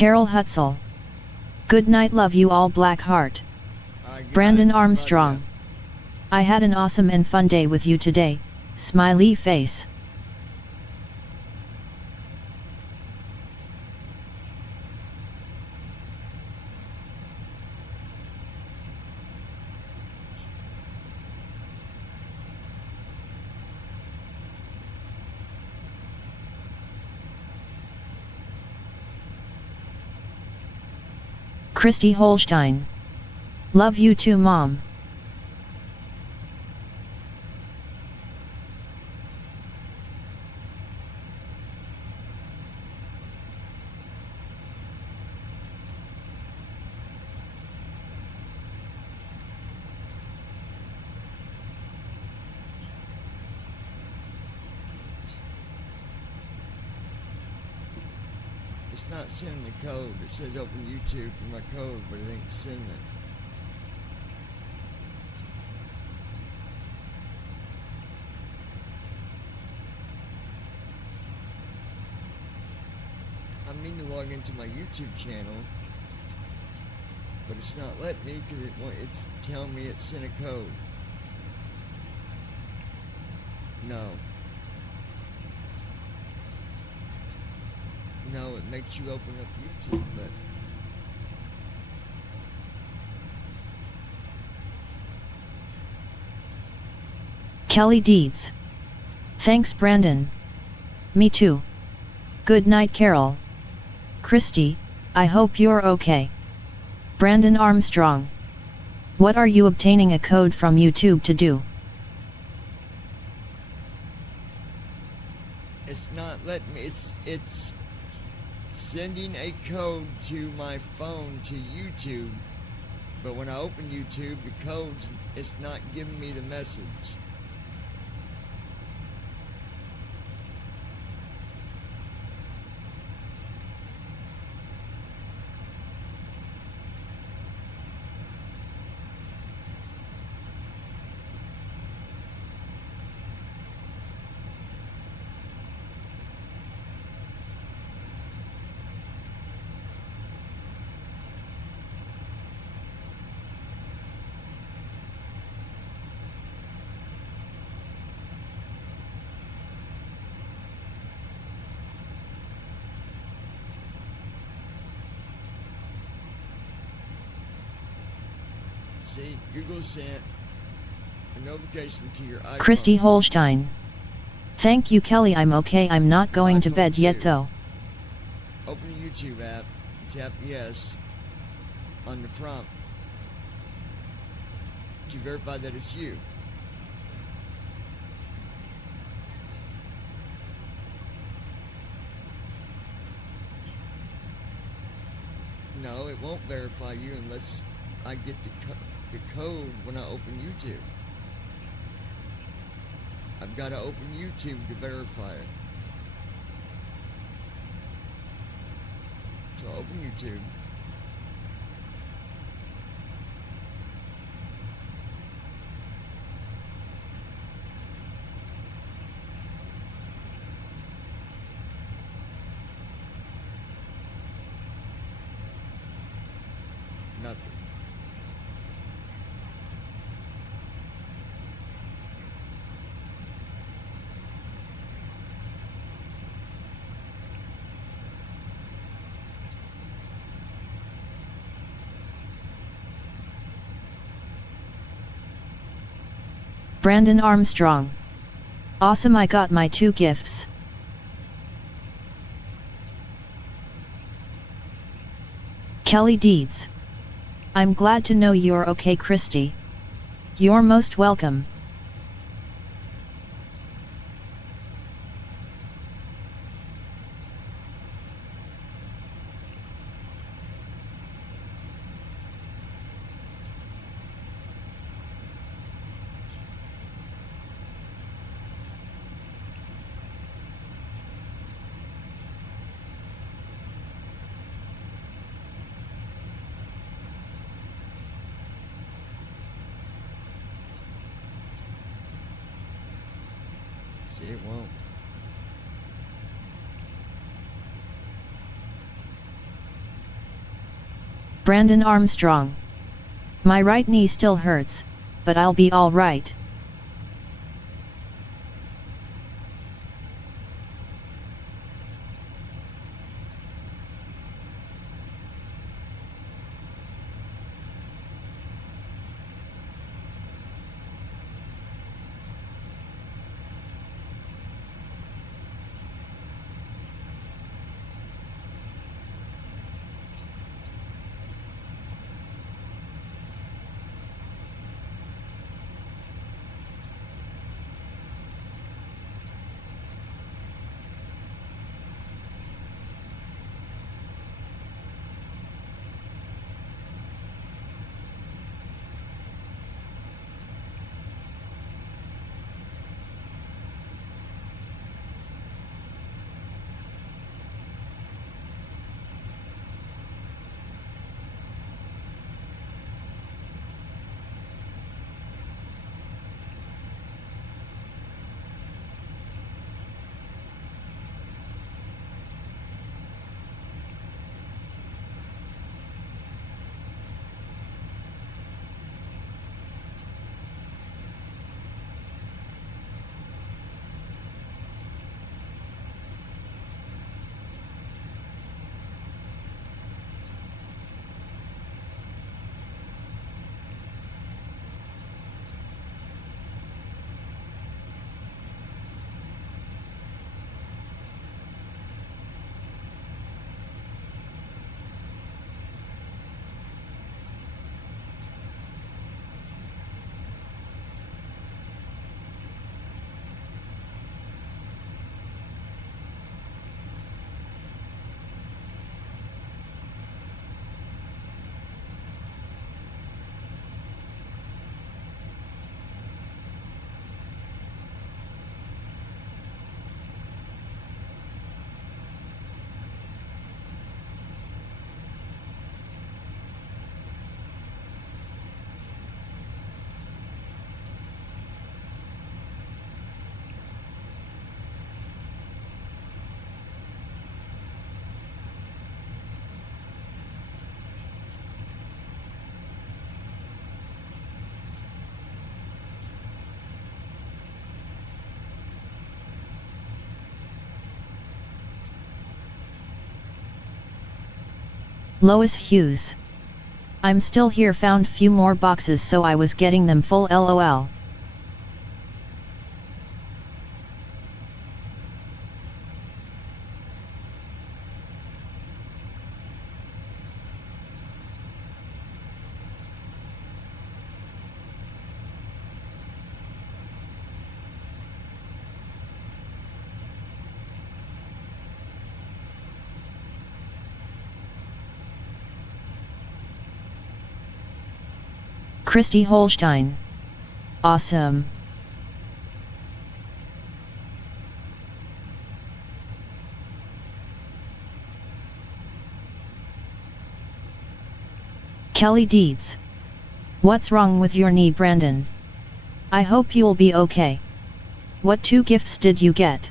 Carol Hutzel. Good night, love you all, Blackheart. Brandon Armstrong. I had an awesome and fun day with you today, smiley face. Christy Holstein. Love you too, Mom. It's not sending the code. It says open YouTube for my code, but it ain't sending it. I mean to log into my YouTube channel, but it's not letting me because it's telling me it sent a code. No. No, it makes you open up YouTube, but Kelly Deeds. Thanks, Brandon. Me too. Good night, Carol. Christy, I hope you're okay. Brandon Armstrong. What are you obtaining a code from YouTube to do? it's not letting me. It's sending a code to my phone to YouTube, but when I open YouTube, the code's it's not giving me the message. See, Google sent a notification to your iPhone. Christy Holstein. Thank you, Kelly. I'm okay. I'm not going to bed yet though. Open the YouTube app, tap yes on the prompt to verify that it's you. No, it won't verify you unless I get the code when I open YouTube. I've got to open YouTube to verify it. So open YouTube. Nothing. Brandon Armstrong. Awesome, I got my 2 gifts. Kelly Deeds. I'm glad to know you're okay, Christy. You're most welcome. See, it won't. Brandon Armstrong. My right knee still hurts, but I'll be all right. Lois Hughes. I'm still here, found few more boxes so I was getting them full lol. Christy Holstein. Awesome. Kelly Deeds. What's wrong with your knee, Brandon? I hope you'll be okay. What 2 gifts did you get?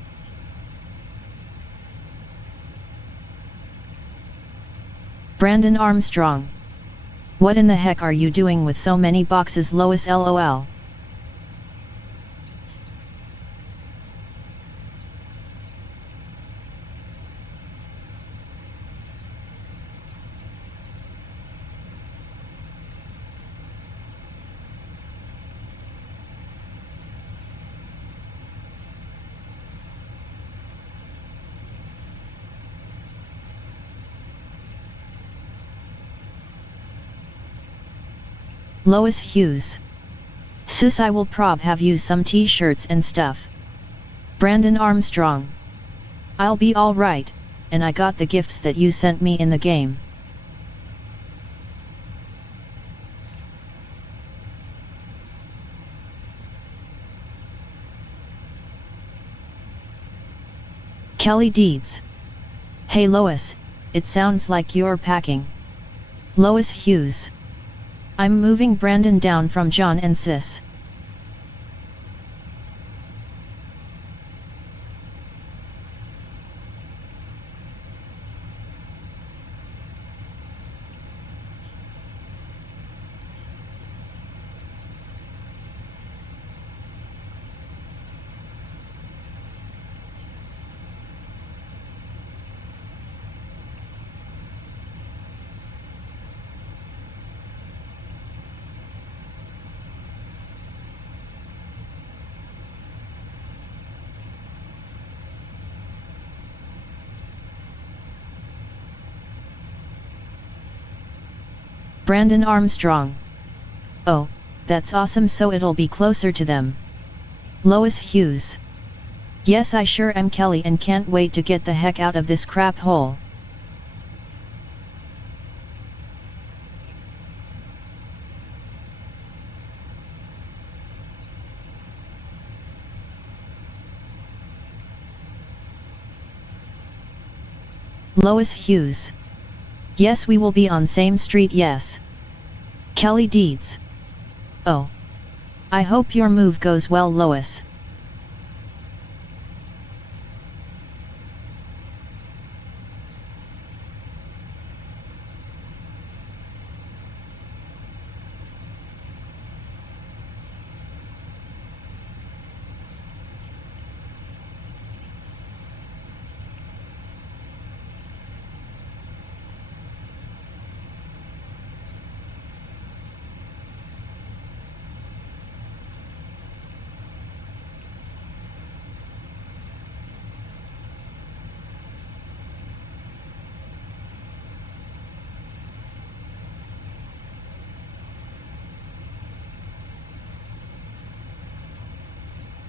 Brandon Armstrong. What in the heck are you doing with so many boxes, Lois lol? Lois Hughes. Sis, I will prob have you some t-shirts and stuff. Brandon Armstrong. I'll be alright, and I got the gifts that you sent me in the game. Kelly Deeds. Hey Lois, it sounds like you're packing. Lois Hughes. I'm moving Brandon down from John and Sis. Brandon Armstrong. Oh, that's awesome, so it'll be closer to them. Lois Hughes. Yes, I sure am, Kelly, and can't wait to get the heck out of this crap hole. Lois Hughes. Yes, we will be on same street, yes. Kelly Deeds. Oh. I hope your move goes well, Lois.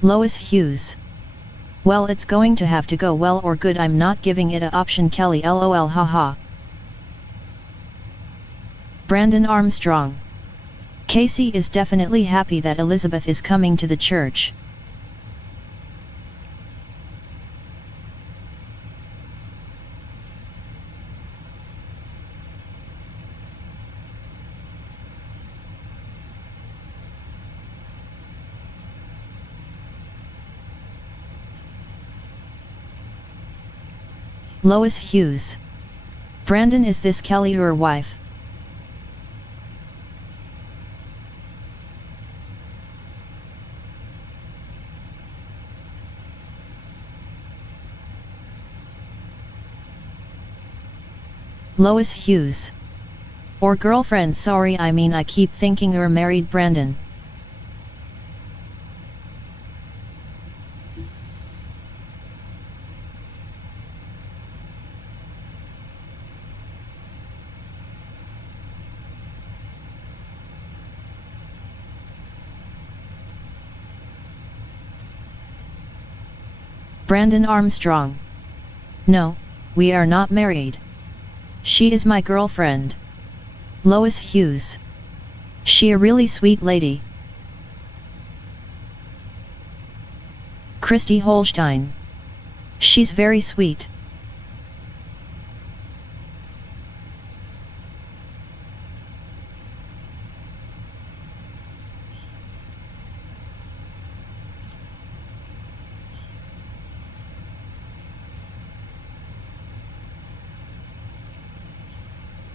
Lois Hughes. Well, it's going to have to go well or good. I'm not giving it a option, Kelly, lol, haha. Brandon Armstrong. Casey is definitely happy that Elizabeth is coming to the church. Lois Hughes. Brandon, is this Kelly your wife? Lois Hughes. Or girlfriend, sorry, I mean I keep thinking you're married, Brandon. Brandon Armstrong. No, we are not married. She is my girlfriend. Lois Hughes. She a really sweet lady. Christy Holstein. She's very sweet.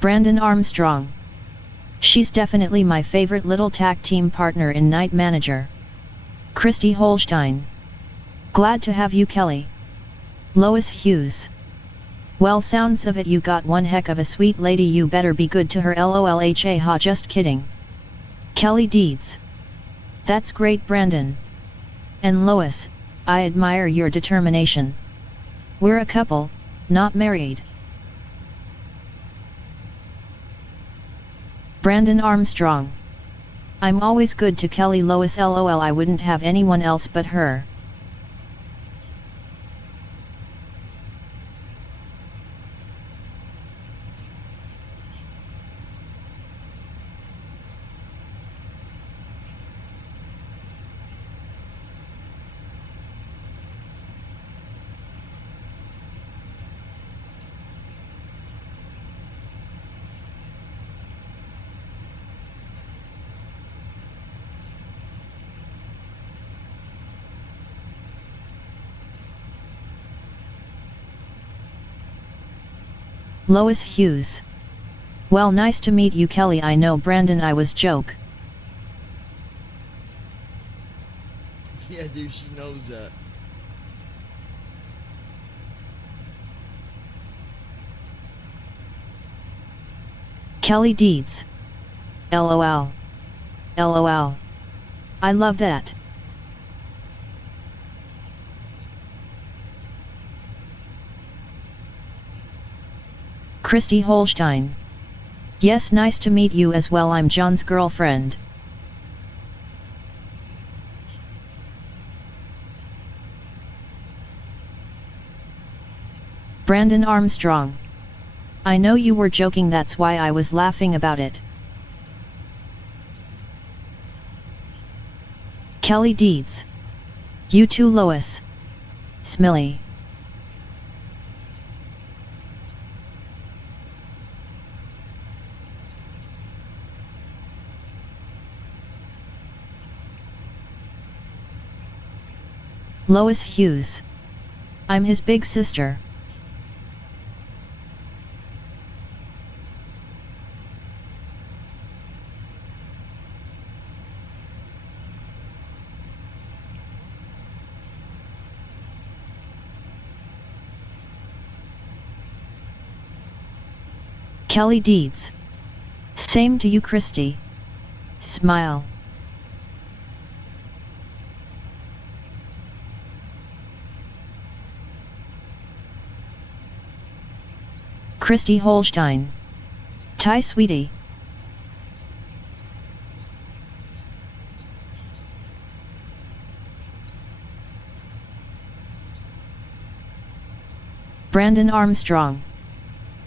Brandon Armstrong. She's definitely my favorite little tag team partner in Night Manager. Christy Holstein. Glad to have you, Kelly. Lois Hughes. Well, sounds of it you got one heck of a sweet lady, you better be good to her, lolha ha, just kidding. Kelly Deeds. That's great, Brandon. And Lois, I admire your determination. We're a couple, not married. Brandon Armstrong. I'm always good to Kelly, Lois, lol, I wouldn't have anyone else but her. Lois Hughes. Well, nice to meet you, Kelly. I know, Brandon, I was joke. Yeah, dude, she knows that. Kelly Deeds. LOL. LOL. I love that. Christy Holstein. Yes, nice to meet you as well. I'm John's girlfriend. Brandon Armstrong. I know you were joking, that's why I was laughing about it. Kelly Deeds. You too, Lois. Smiley. Lois Hughes. I'm his big sister. Kelly Deeds. Same to you, Christy. Smile. Christy Holstein. Ty sweetie. Brandon Armstrong.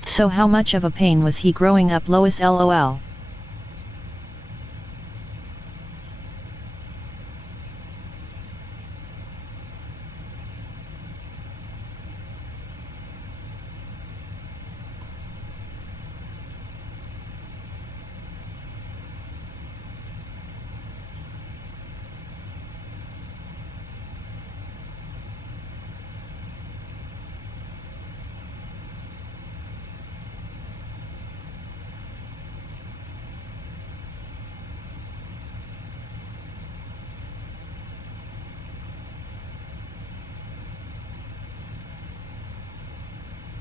So how much of a pain was he growing up, Lois? LOL.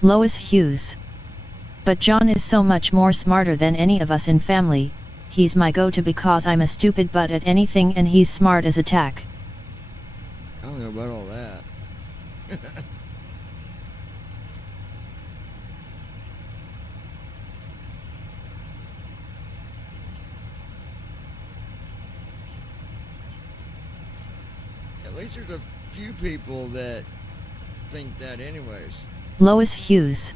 Lois Hughes. But John is so much more smarter than any of us in family. He's my go-to because I'm a stupid butt at anything and he's smart as a tack. I don't know about all that. At least there's a few people that think that anyways. Lois Hughes.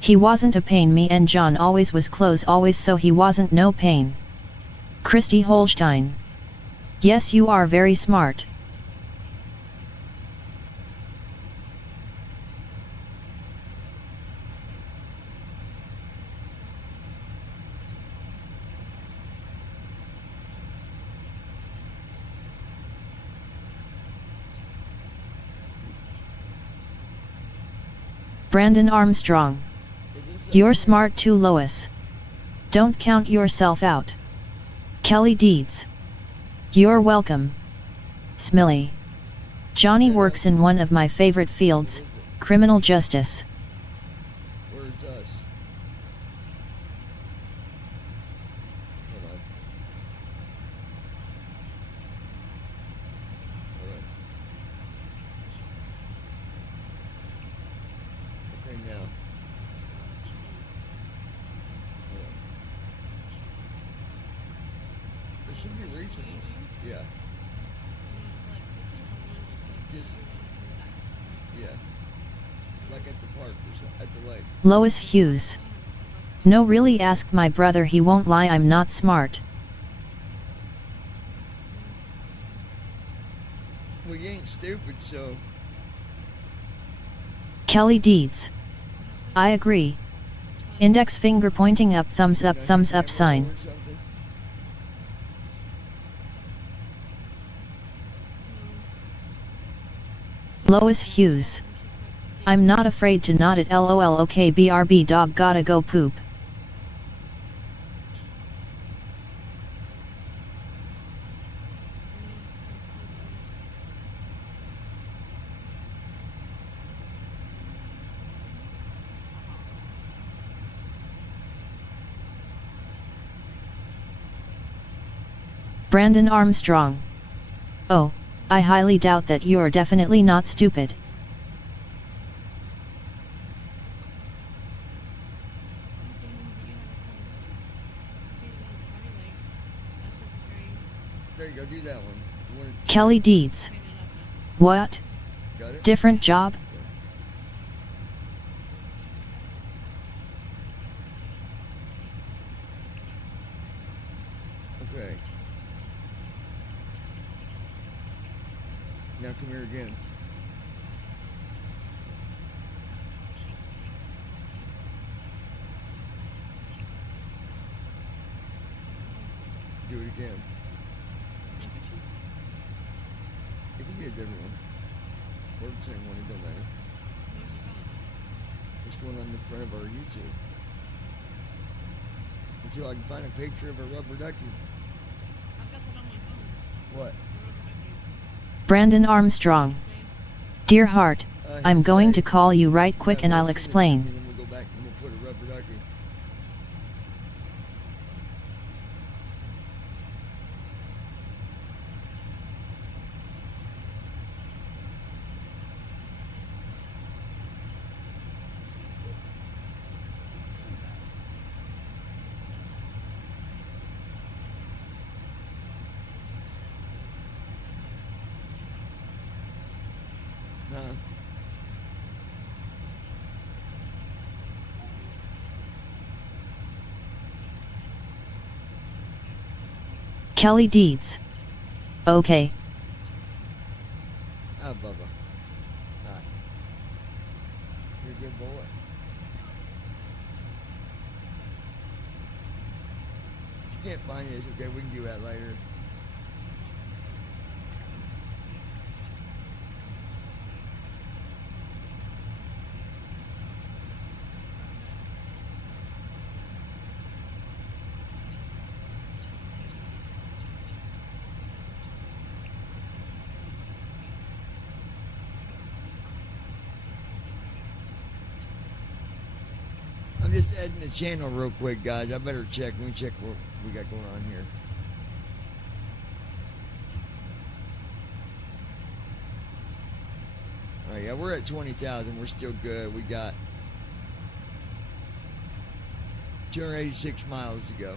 He wasn't a pain, me and John always was close always, so he wasn't no pain. Christy Holstein. Yes, you are very smart. Brandon Armstrong. You're smart too, Lois. Don't count yourself out. Kelly Deeds. You're welcome. Smiley. Johnny works in one of my favorite fields, criminal justice. Where's us? Hold on. Alright. Okay, now. Hold on. There should be recent ones. Yeah. Just, yeah. Like at the park or something, at the lake. Lois Hughes. No, really, ask my brother, he won't lie, I'm not smart. Well, you ain't stupid, so. Kelly Deeds. I agree. Index finger pointing up, thumbs up sign. Lois Hughes. I'm not afraid to nod it, LOL. Okay, BRB, dog gotta go poop. Brandon Armstrong. Oh, I highly doubt that you're definitely not stupid. There you go, do that one. Kelly Deeds. What? Got it? Different job? Okay. Now come here again. Do it again. It can be a different one. Or the same one, it don't matter. It's going on the front of our YouTube. Until I can find a picture of a rubber ducky. What? Brandon Armstrong. Dear heart, I'm going to call you right quick and I'll explain. Then we'll go back and we'll put a rubber ducky. Huh? Kelly Deeds. Okay. Ah, Bubba. Hi. You're a good boy. If you can't find it, it's okay. We can do that later. I'm just editing the channel real quick, guys. I better check. Let me check what we got going on here. All right, yeah, we're at 20,000. We're still good. We got 286 miles to go.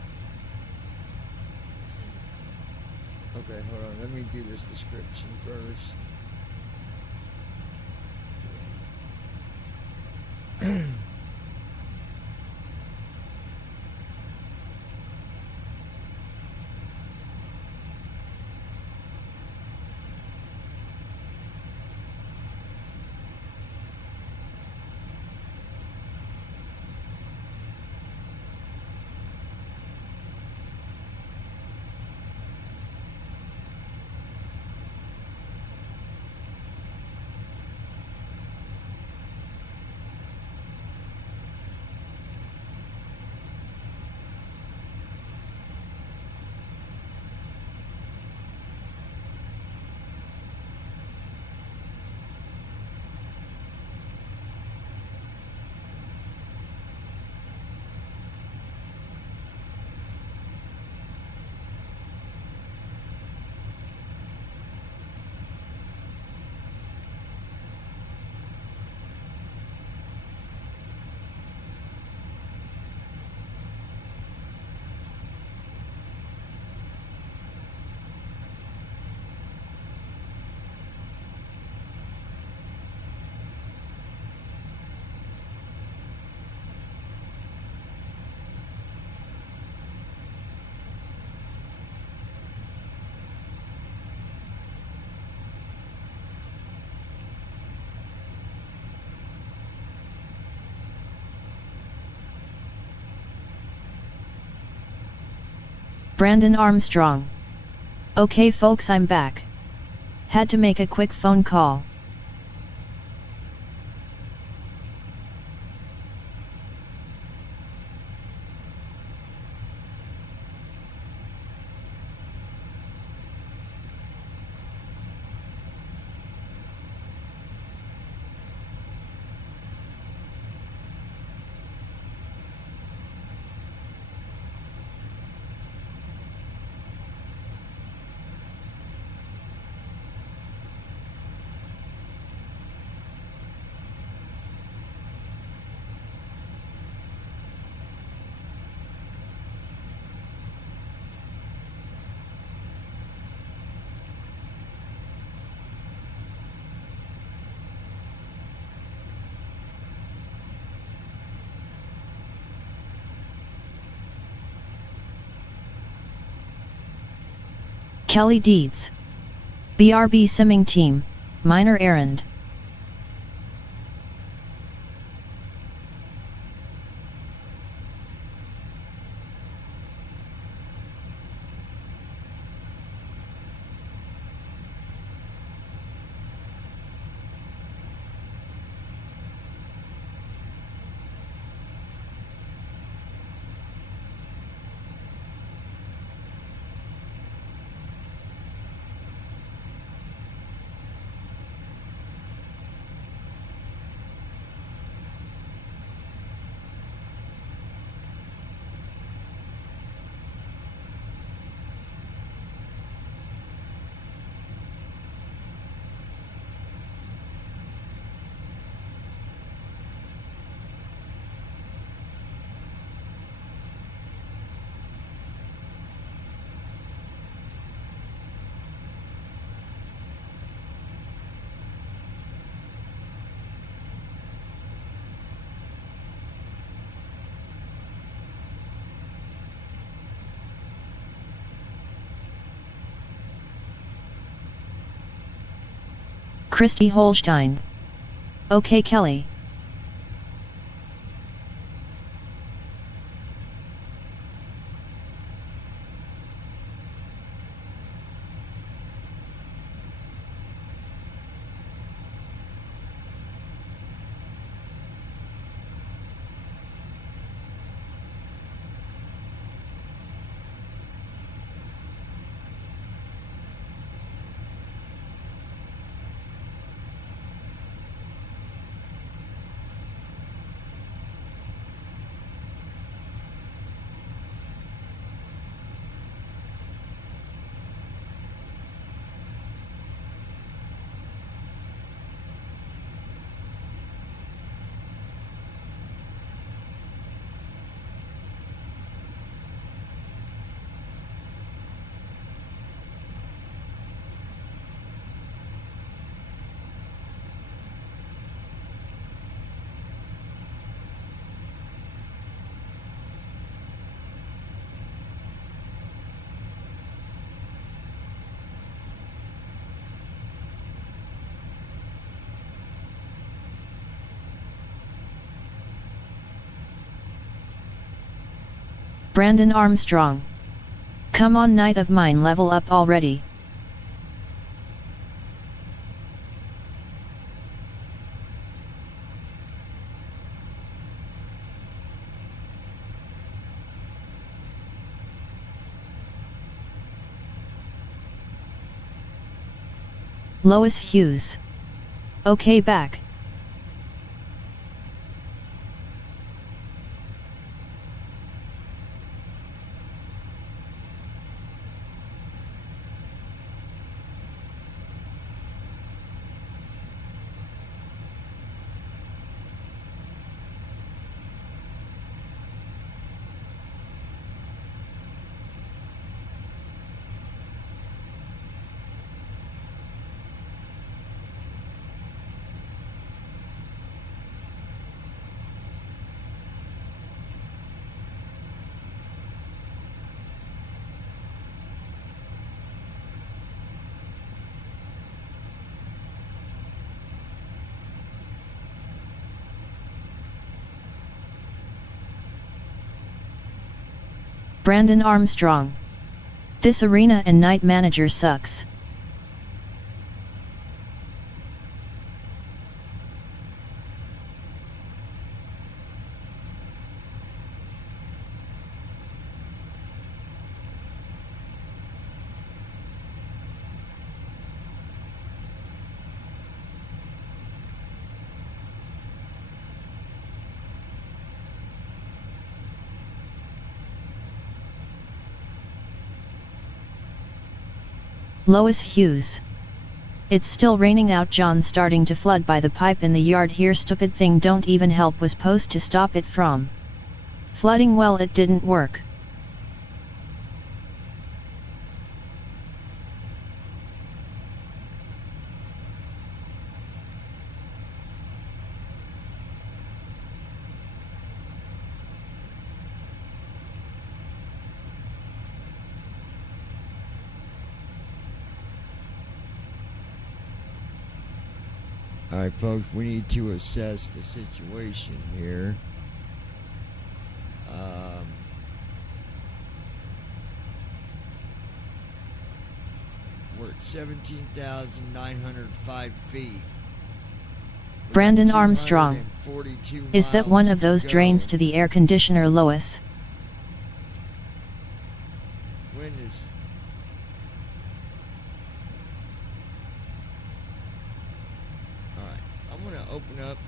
Okay, hold on. Let me do this description first. Brandon Armstrong. Okay folks, I'm back. Had to make a quick phone call. Kelly Deeds. BRB Simming Team, minor errand. Christy Holstein. Okay Kelly. Brandon Armstrong. Come on Knight of Mine, level up already. Lois Hughes. Okay, back. Brandon Armstrong. This arena and night manager sucks. Lois Hughes. It's still raining out, John, starting to flood by the pipe in the yard here. Stupid thing don't even help, was supposed to stop it from flooding. Well, it didn't work. Alright, folks, we need to assess the situation here. We're at 17,905 feet. Brandon Armstrong. 242 Is that one miles of those to go. drains to the air conditioner, Lois? Wind is... Alright, I'm going to open up.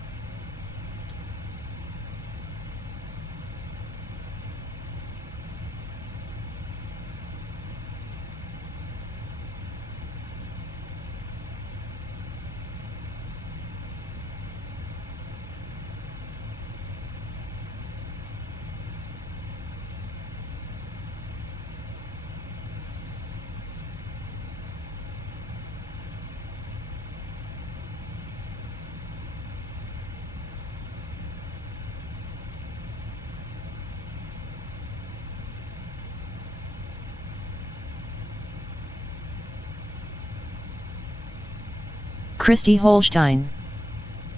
Christy Holstein.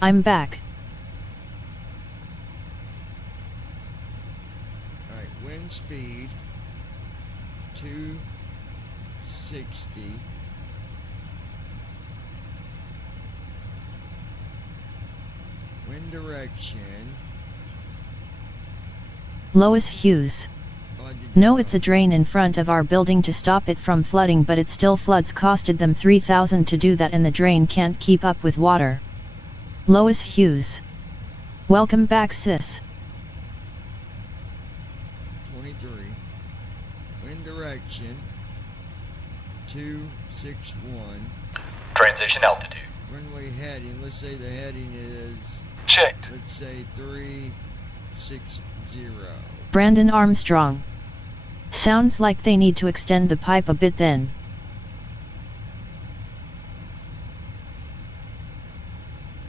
I'm back. Alright, wind speed 260. Wind direction. Lois Hughes. No, it's a drain in front of our building to stop it from flooding, but it still floods. Costed them $3,000 to do that, and the drain can't keep up with water. Lois Hughes. Welcome back, sis. 23. Wind direction 261. Transition altitude. Runway heading. Let's say the heading is... Checked. Let's say 360. Brandon Armstrong. Sounds like they need to extend the pipe a bit then.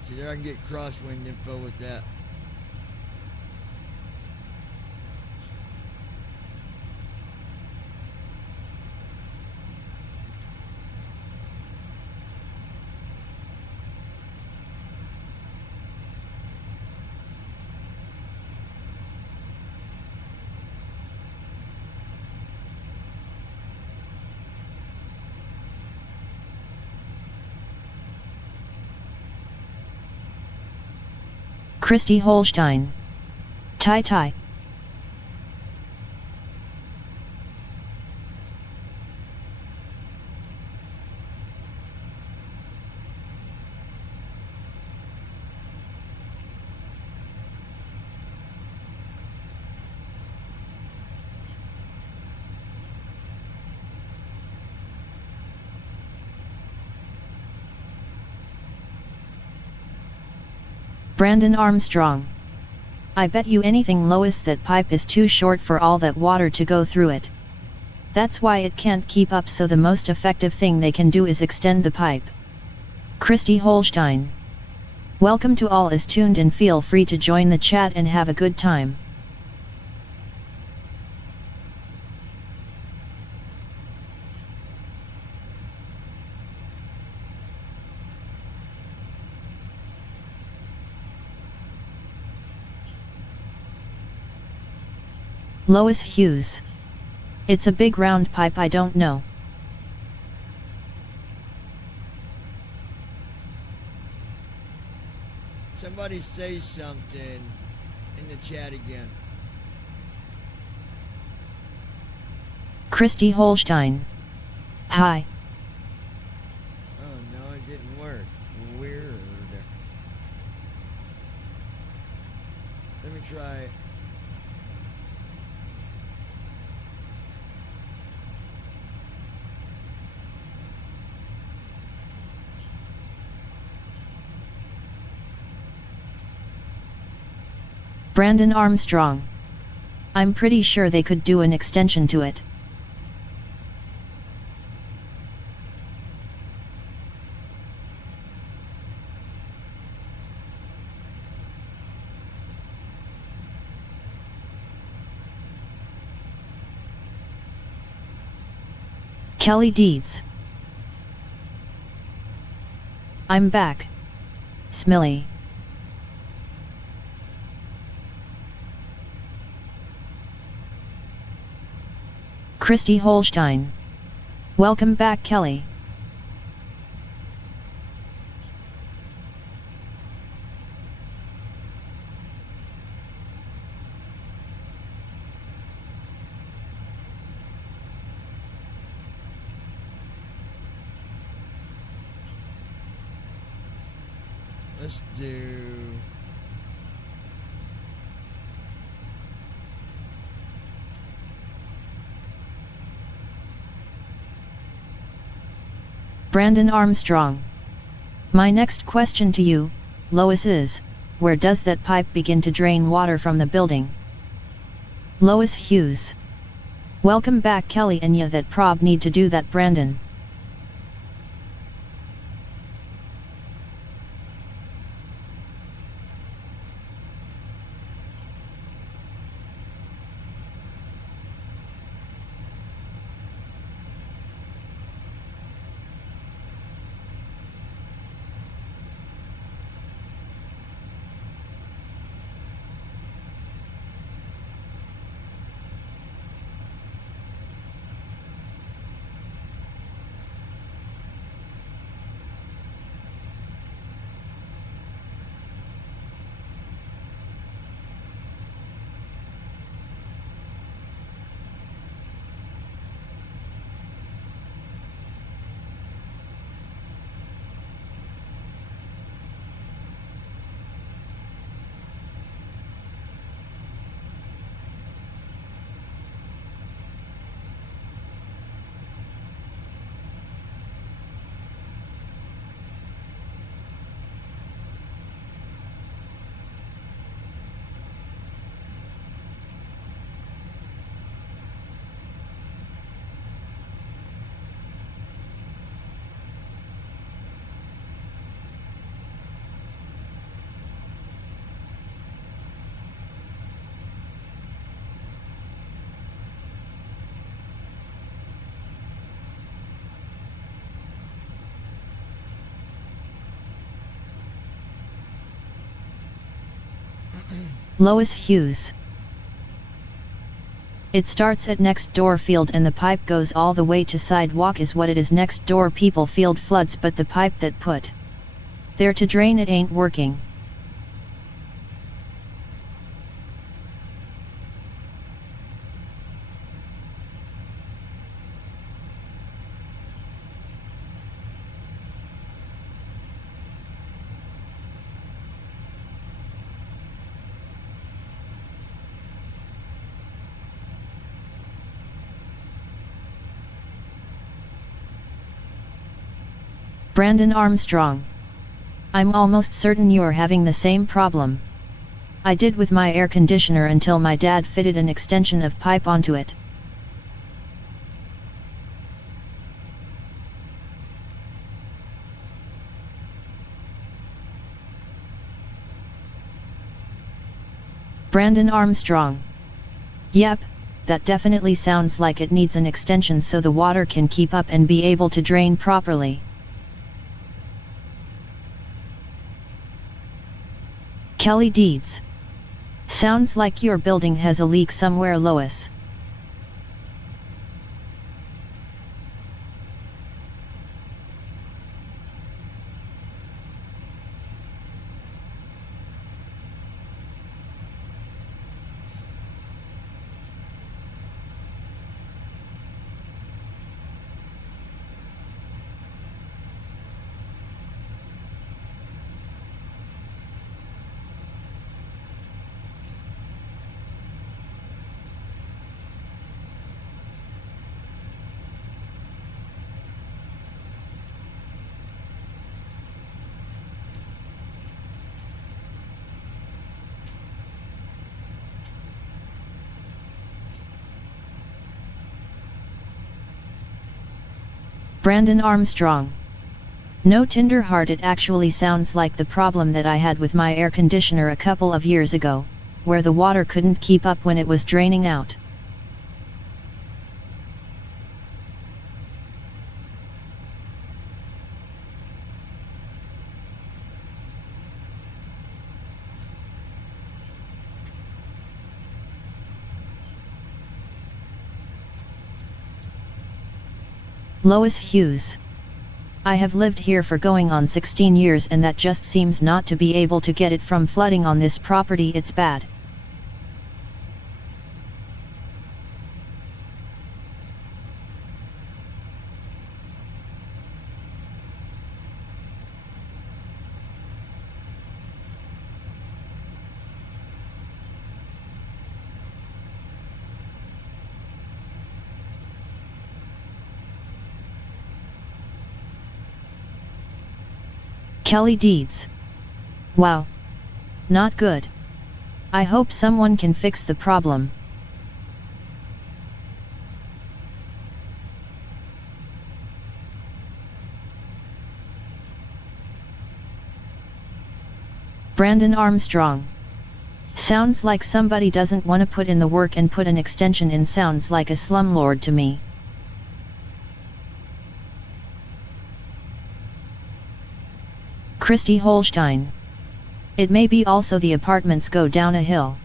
See there, I can get crosswind info with that. Christy Holstein. Tai. Brandon Armstrong. I bet you anything, Lois, that pipe is too short for all that water to go through it. That's why it can't keep up, so the most effective thing they can do is extend the pipe. Christy Holstein. Welcome to all is tuned in. Feel free to join the chat and have a good time. Lois Hughes. It's a big round pipe, I don't know. Somebody say something in the chat again. Christy Holstein. Hi. Oh no, it didn't work. Weird. Let me try it. Brandon Armstrong. I'm pretty sure they could do an extension to it. Kelly Deeds. I'm back. Smiley. Christy Holstein. Welcome back, Kelly. Let's do... Brandon Armstrong. My next question to you, Lois, is, where does that pipe begin to drain water from the building? Lois Hughes. Welcome back, Kelly, and yeah, that prob need to do that, Brandon. Lois Hughes. It starts at next door field and the pipe goes all the way to sidewalk is what it is. Next door people field floods, but the pipe that put there to drain it ain't working. Brandon Armstrong. I'm almost certain you're having the same problem I did with my air conditioner until my dad fitted an extension of pipe onto it. Brandon Armstrong. Yep, that definitely sounds like it needs an extension so the water can keep up and be able to drain properly. Kelly Deeds. Sounds like your building has a leak somewhere, Lois. Brandon Armstrong. No Tinder heart, it actually sounds like the problem that I had with my air conditioner a couple of years ago, where the water couldn't keep up when it was draining out. Lois Hughes. I have lived here for going on 16 years and that just seems not to be able to get it from flooding on this property. It's bad. Kelly Deeds. Wow. Not good. I hope someone can fix the problem. Brandon Armstrong. Sounds like somebody doesn't want to put in the work and put an extension in. Sounds like a slumlord to me. Christy Holstein. It may be also the apartments go down a hill.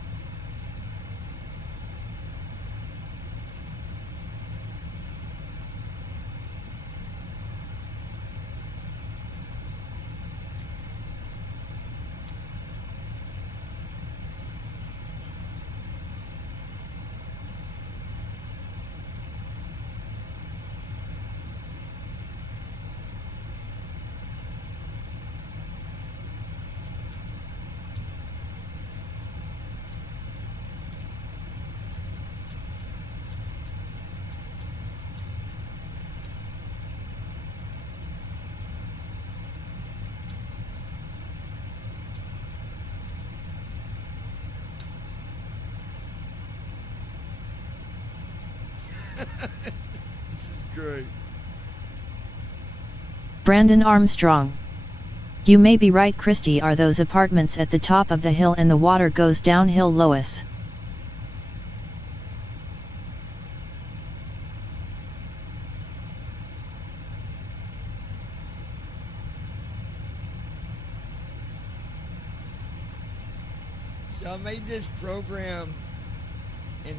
This is great. Brandon Armstrong. You may be right, Christy. Are those apartments at the top of the hill and the water goes downhill? Lois. So I made this program in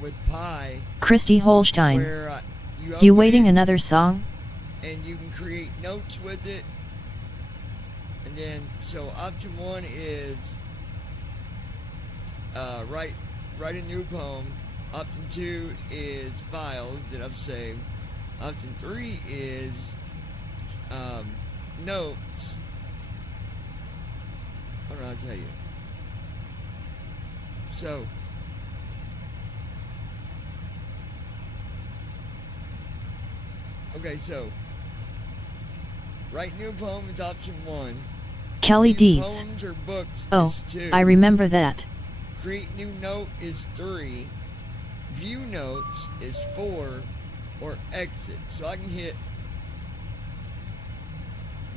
with Pi. Christy Holstein. Where you waiting another song? And you can create notes with it. And then, so option 1 is write a new poem. Option 2 is files that I've saved. Option 3 is notes. I don't know how to tell you. So okay, so write new poem is option 1. Kelly View Deeds. poems or books Oh, is 2. I remember that. Create new note is 3. View notes is 4. Or exit. So I can hit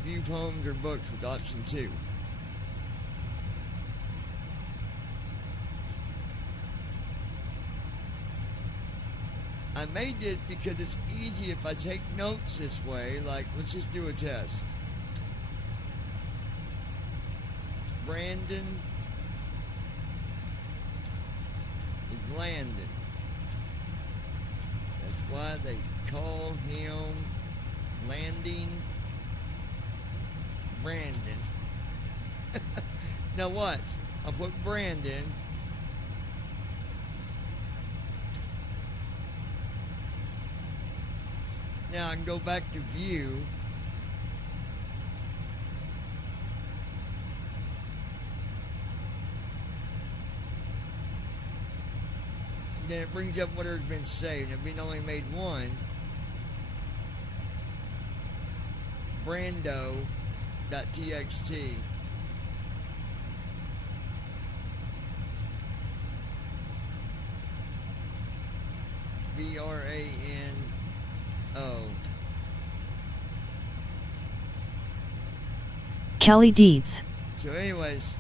view poems or books with option 2. I made it because it's easy if I take notes this way. Like, let's just do a test. Brandon is Landon. That's why they call him Landing Brandon. Now watch. I'll put Brandon. Now I can go back to view. Then it brings up what has been saved. I've been only made one. Brando.txt. Brano. Kelly Deeds. So anyways,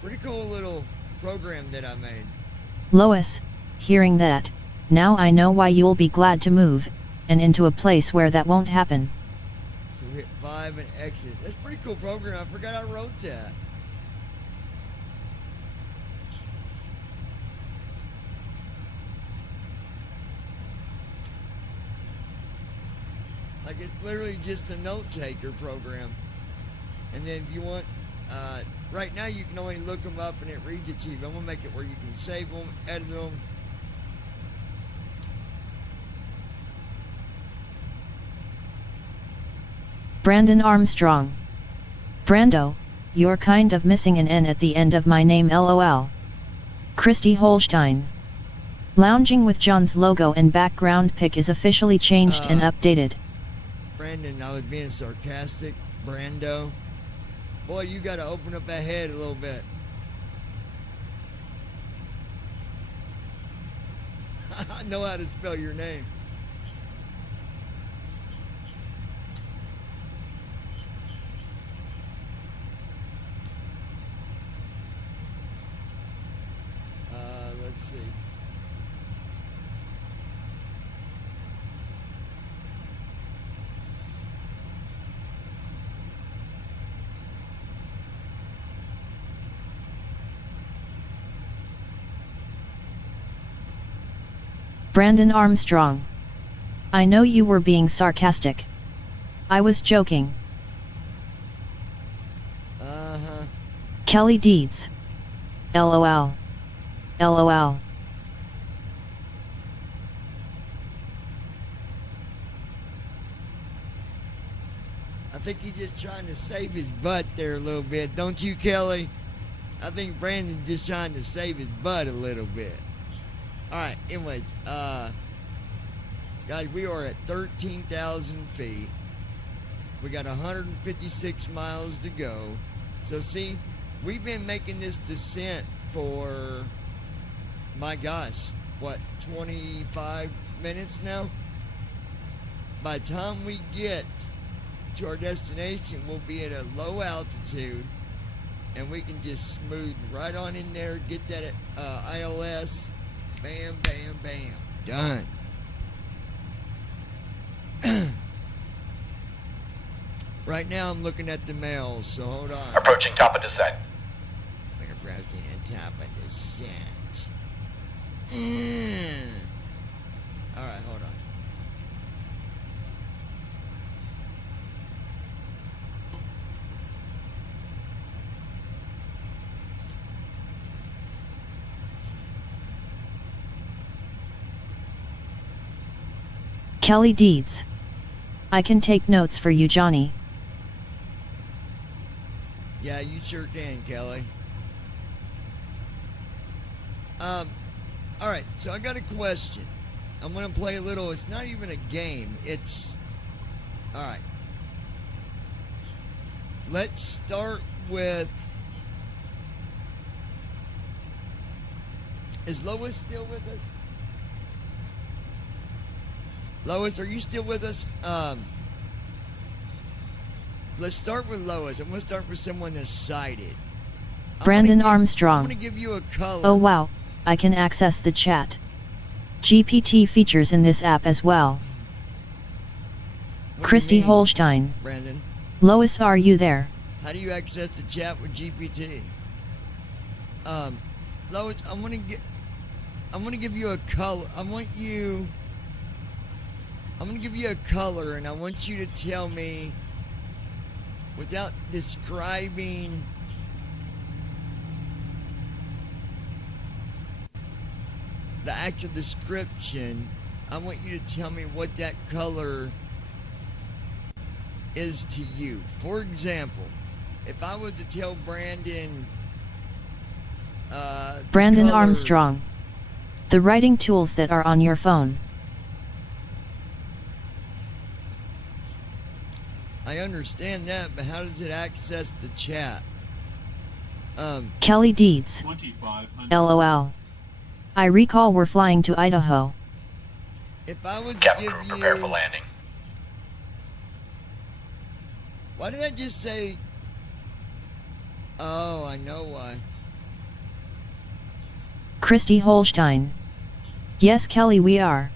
pretty cool little program that I made. Lois, hearing that, now I know why you'll be glad to move, and into a place where that won't happen. So hit 5 and exit. That's a pretty cool program. I forgot I wrote that. Like, it's literally just a note taker program. And then if you want, right now you can only look them up and it reads it to you. I'm going to make it where you can save them, edit them. Brandon Armstrong. Brando, you're kind of missing an N at the end of my name, lol. Christy Holstein. Lounging with John's logo and background pic is officially changed and updated. Brandon, I was being sarcastic. Brando. Boy, you got to open up that head a little bit. I know how to spell your name. Let's see. Brandon Armstrong. I know you were being sarcastic. I was joking. Uh-huh. Kelly Deeds. LOL. LOL. I think he's just trying to save his butt there a little bit. Don't you, Kelly? I think Brandon's just trying to save his butt a little bit. Alright, anyways, guys, we are at 13,000 feet. We got 156 miles to go. So see, we've been making this descent for, my gosh, what, 25 minutes now? By the time we get to our destination, we'll be at a low altitude, and we can just smooth right on in there, get that ILS, bam, bam, bam, done. Right now I'm looking at the mail, so hold on. Approaching top of descent. We're approaching the top of descent. Alright, hold on. Kelly Deeds. I can take notes for you, Johnny. Yeah, you sure can, Kelly. Alright, so I got a question. I'm going to play a little, it's not even a game, it's... Alright. Let's start with... Is Lois still with us? Lois, are you still with us? Let's start with Lois. I'm going to start with someone that's sighted. Brandon Armstrong. I'm going to give you a color. Oh wow, I can access the chat. GPT features in this app as well. Christy Holstein. Brandon. Lois, are you there? How do you access the chat with GPT? Lois, I'm going to give you a color. I'm going to give you a color, and I want you to tell me, without describing the actual description, I want you to tell me what that color is to you. For example, if I was to tell Brandon... Brandon Armstrong. The writing tools that are on your phone. I understand that, but how does it access the chat? Kelly Deeds. LOL. I recall we're flying to Idaho. If I would Captain give crew, you... prepare for landing. Why did I just say... Oh, I know why. Christy Holstein. Yes, Kelly, we are.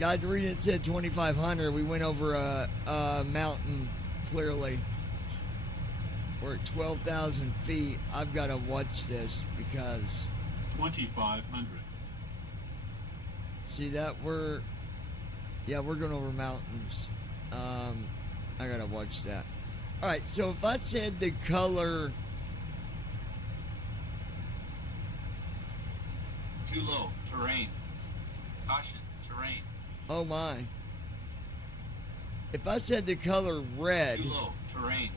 Guys, the reason it said 2,500, we went over a mountain, clearly. We're at 12,000 feet. I've got to watch this because 2,500. see that we're going over mountains. I gotta watch that. All right, so if I said the color Too low. Terrain. Caution. Terrain. oh my, if I said the color red, Too low. Terrain.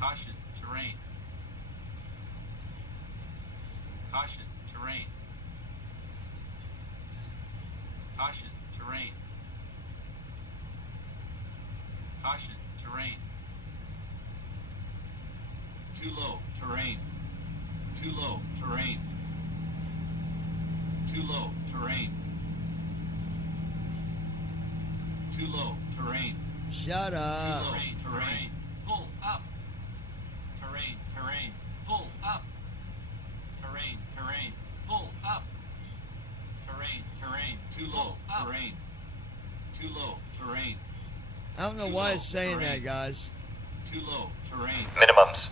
Caution. Terrain. Caution. Terrain. Caution. Terrain. Caution. Terrain. Too low. Terrain. Too low. Terrain. Too low. Terrain. Too low. Terrain. shut up. Terrain. Terrain. Pull up. Terrain. Terrain. Pull up. Terrain. Terrain. Pull up. Terrain. Terrain. Too low. Terrain. Too low. Terrain. I don't know why it's saying that, guys. Too low. Terrain. Minimums.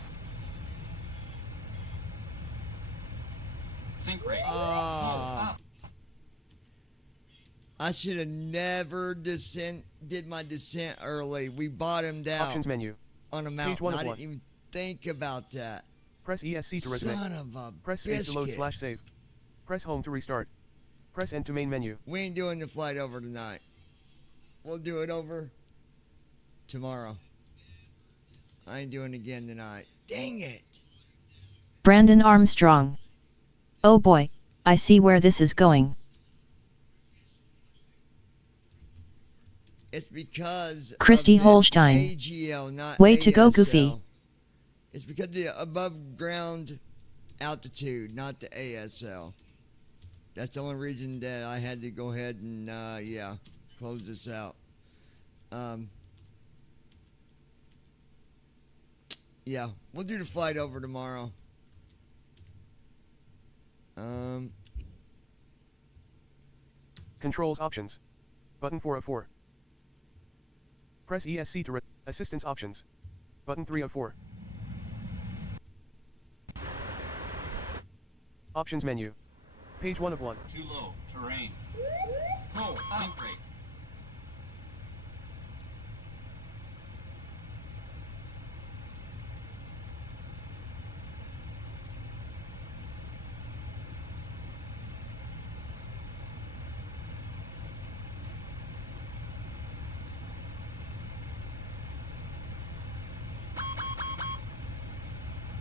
Sink rate. I should have never did my descent early. We bottomed out Options menu. on a Page mountain. 1 of I 1. didn't even think about that. Press ESC to resonate. Son of a Press space to load biscuit. /save. Press home to restart. Press end to main menu. We ain't doing the flight over tonight. We'll do it over tomorrow. I ain't doing it again tonight. Dang it. Brandon Armstrong. Oh boy, I see where this is going. It's because Christy of the Holstein. AGL, not Way to go, ASL. Goofy. It's because of the above ground altitude, not the ASL. That's the only reason that I had to go ahead and close this out. Yeah, we'll do the flight over tomorrow. Controls options. Button 404. Press ESC to assistance options. Button 304. Options menu. Page 1 of 1. Too low. Terrain. Pull. Sink rate.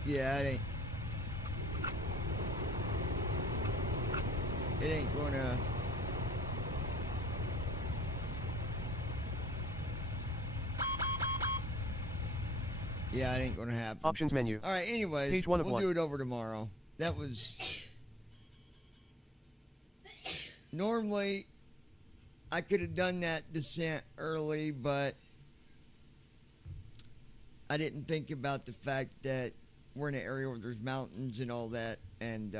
Yeah, it ain't gonna. Yeah, it ain't gonna happen. Options menu. All right. Anyways, Page 1 of we'll 1. do it over tomorrow. That was normally I could have done that descent early, but I didn't think about the fact that we're in an area where there's mountains and all that, and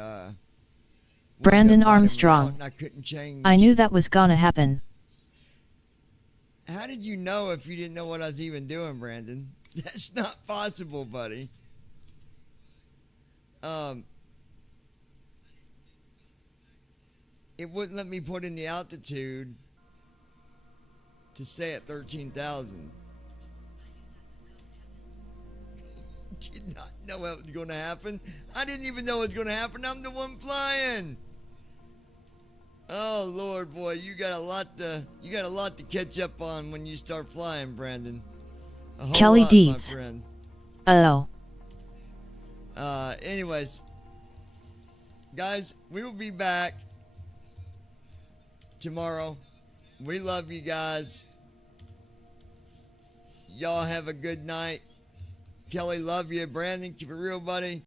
Brandon Armstrong. I couldn't change. I knew that was gonna happen. How did you know if you didn't know what I was even doing, Brandon? That's not possible, buddy. It wouldn't let me put in the altitude to stay at 13,000. Did not know what was going to happen. I didn't even know what was going to happen. I'm the one flying. Oh Lord, boy, you got a lot to catch up on when you start flying, Brandon. A whole Kelly lot, Deeds. my friend. Oh. Anyways, guys, we will be back tomorrow. We love you guys. Y'all have a good night. Kelly, love you. Brandon, keep it real, buddy.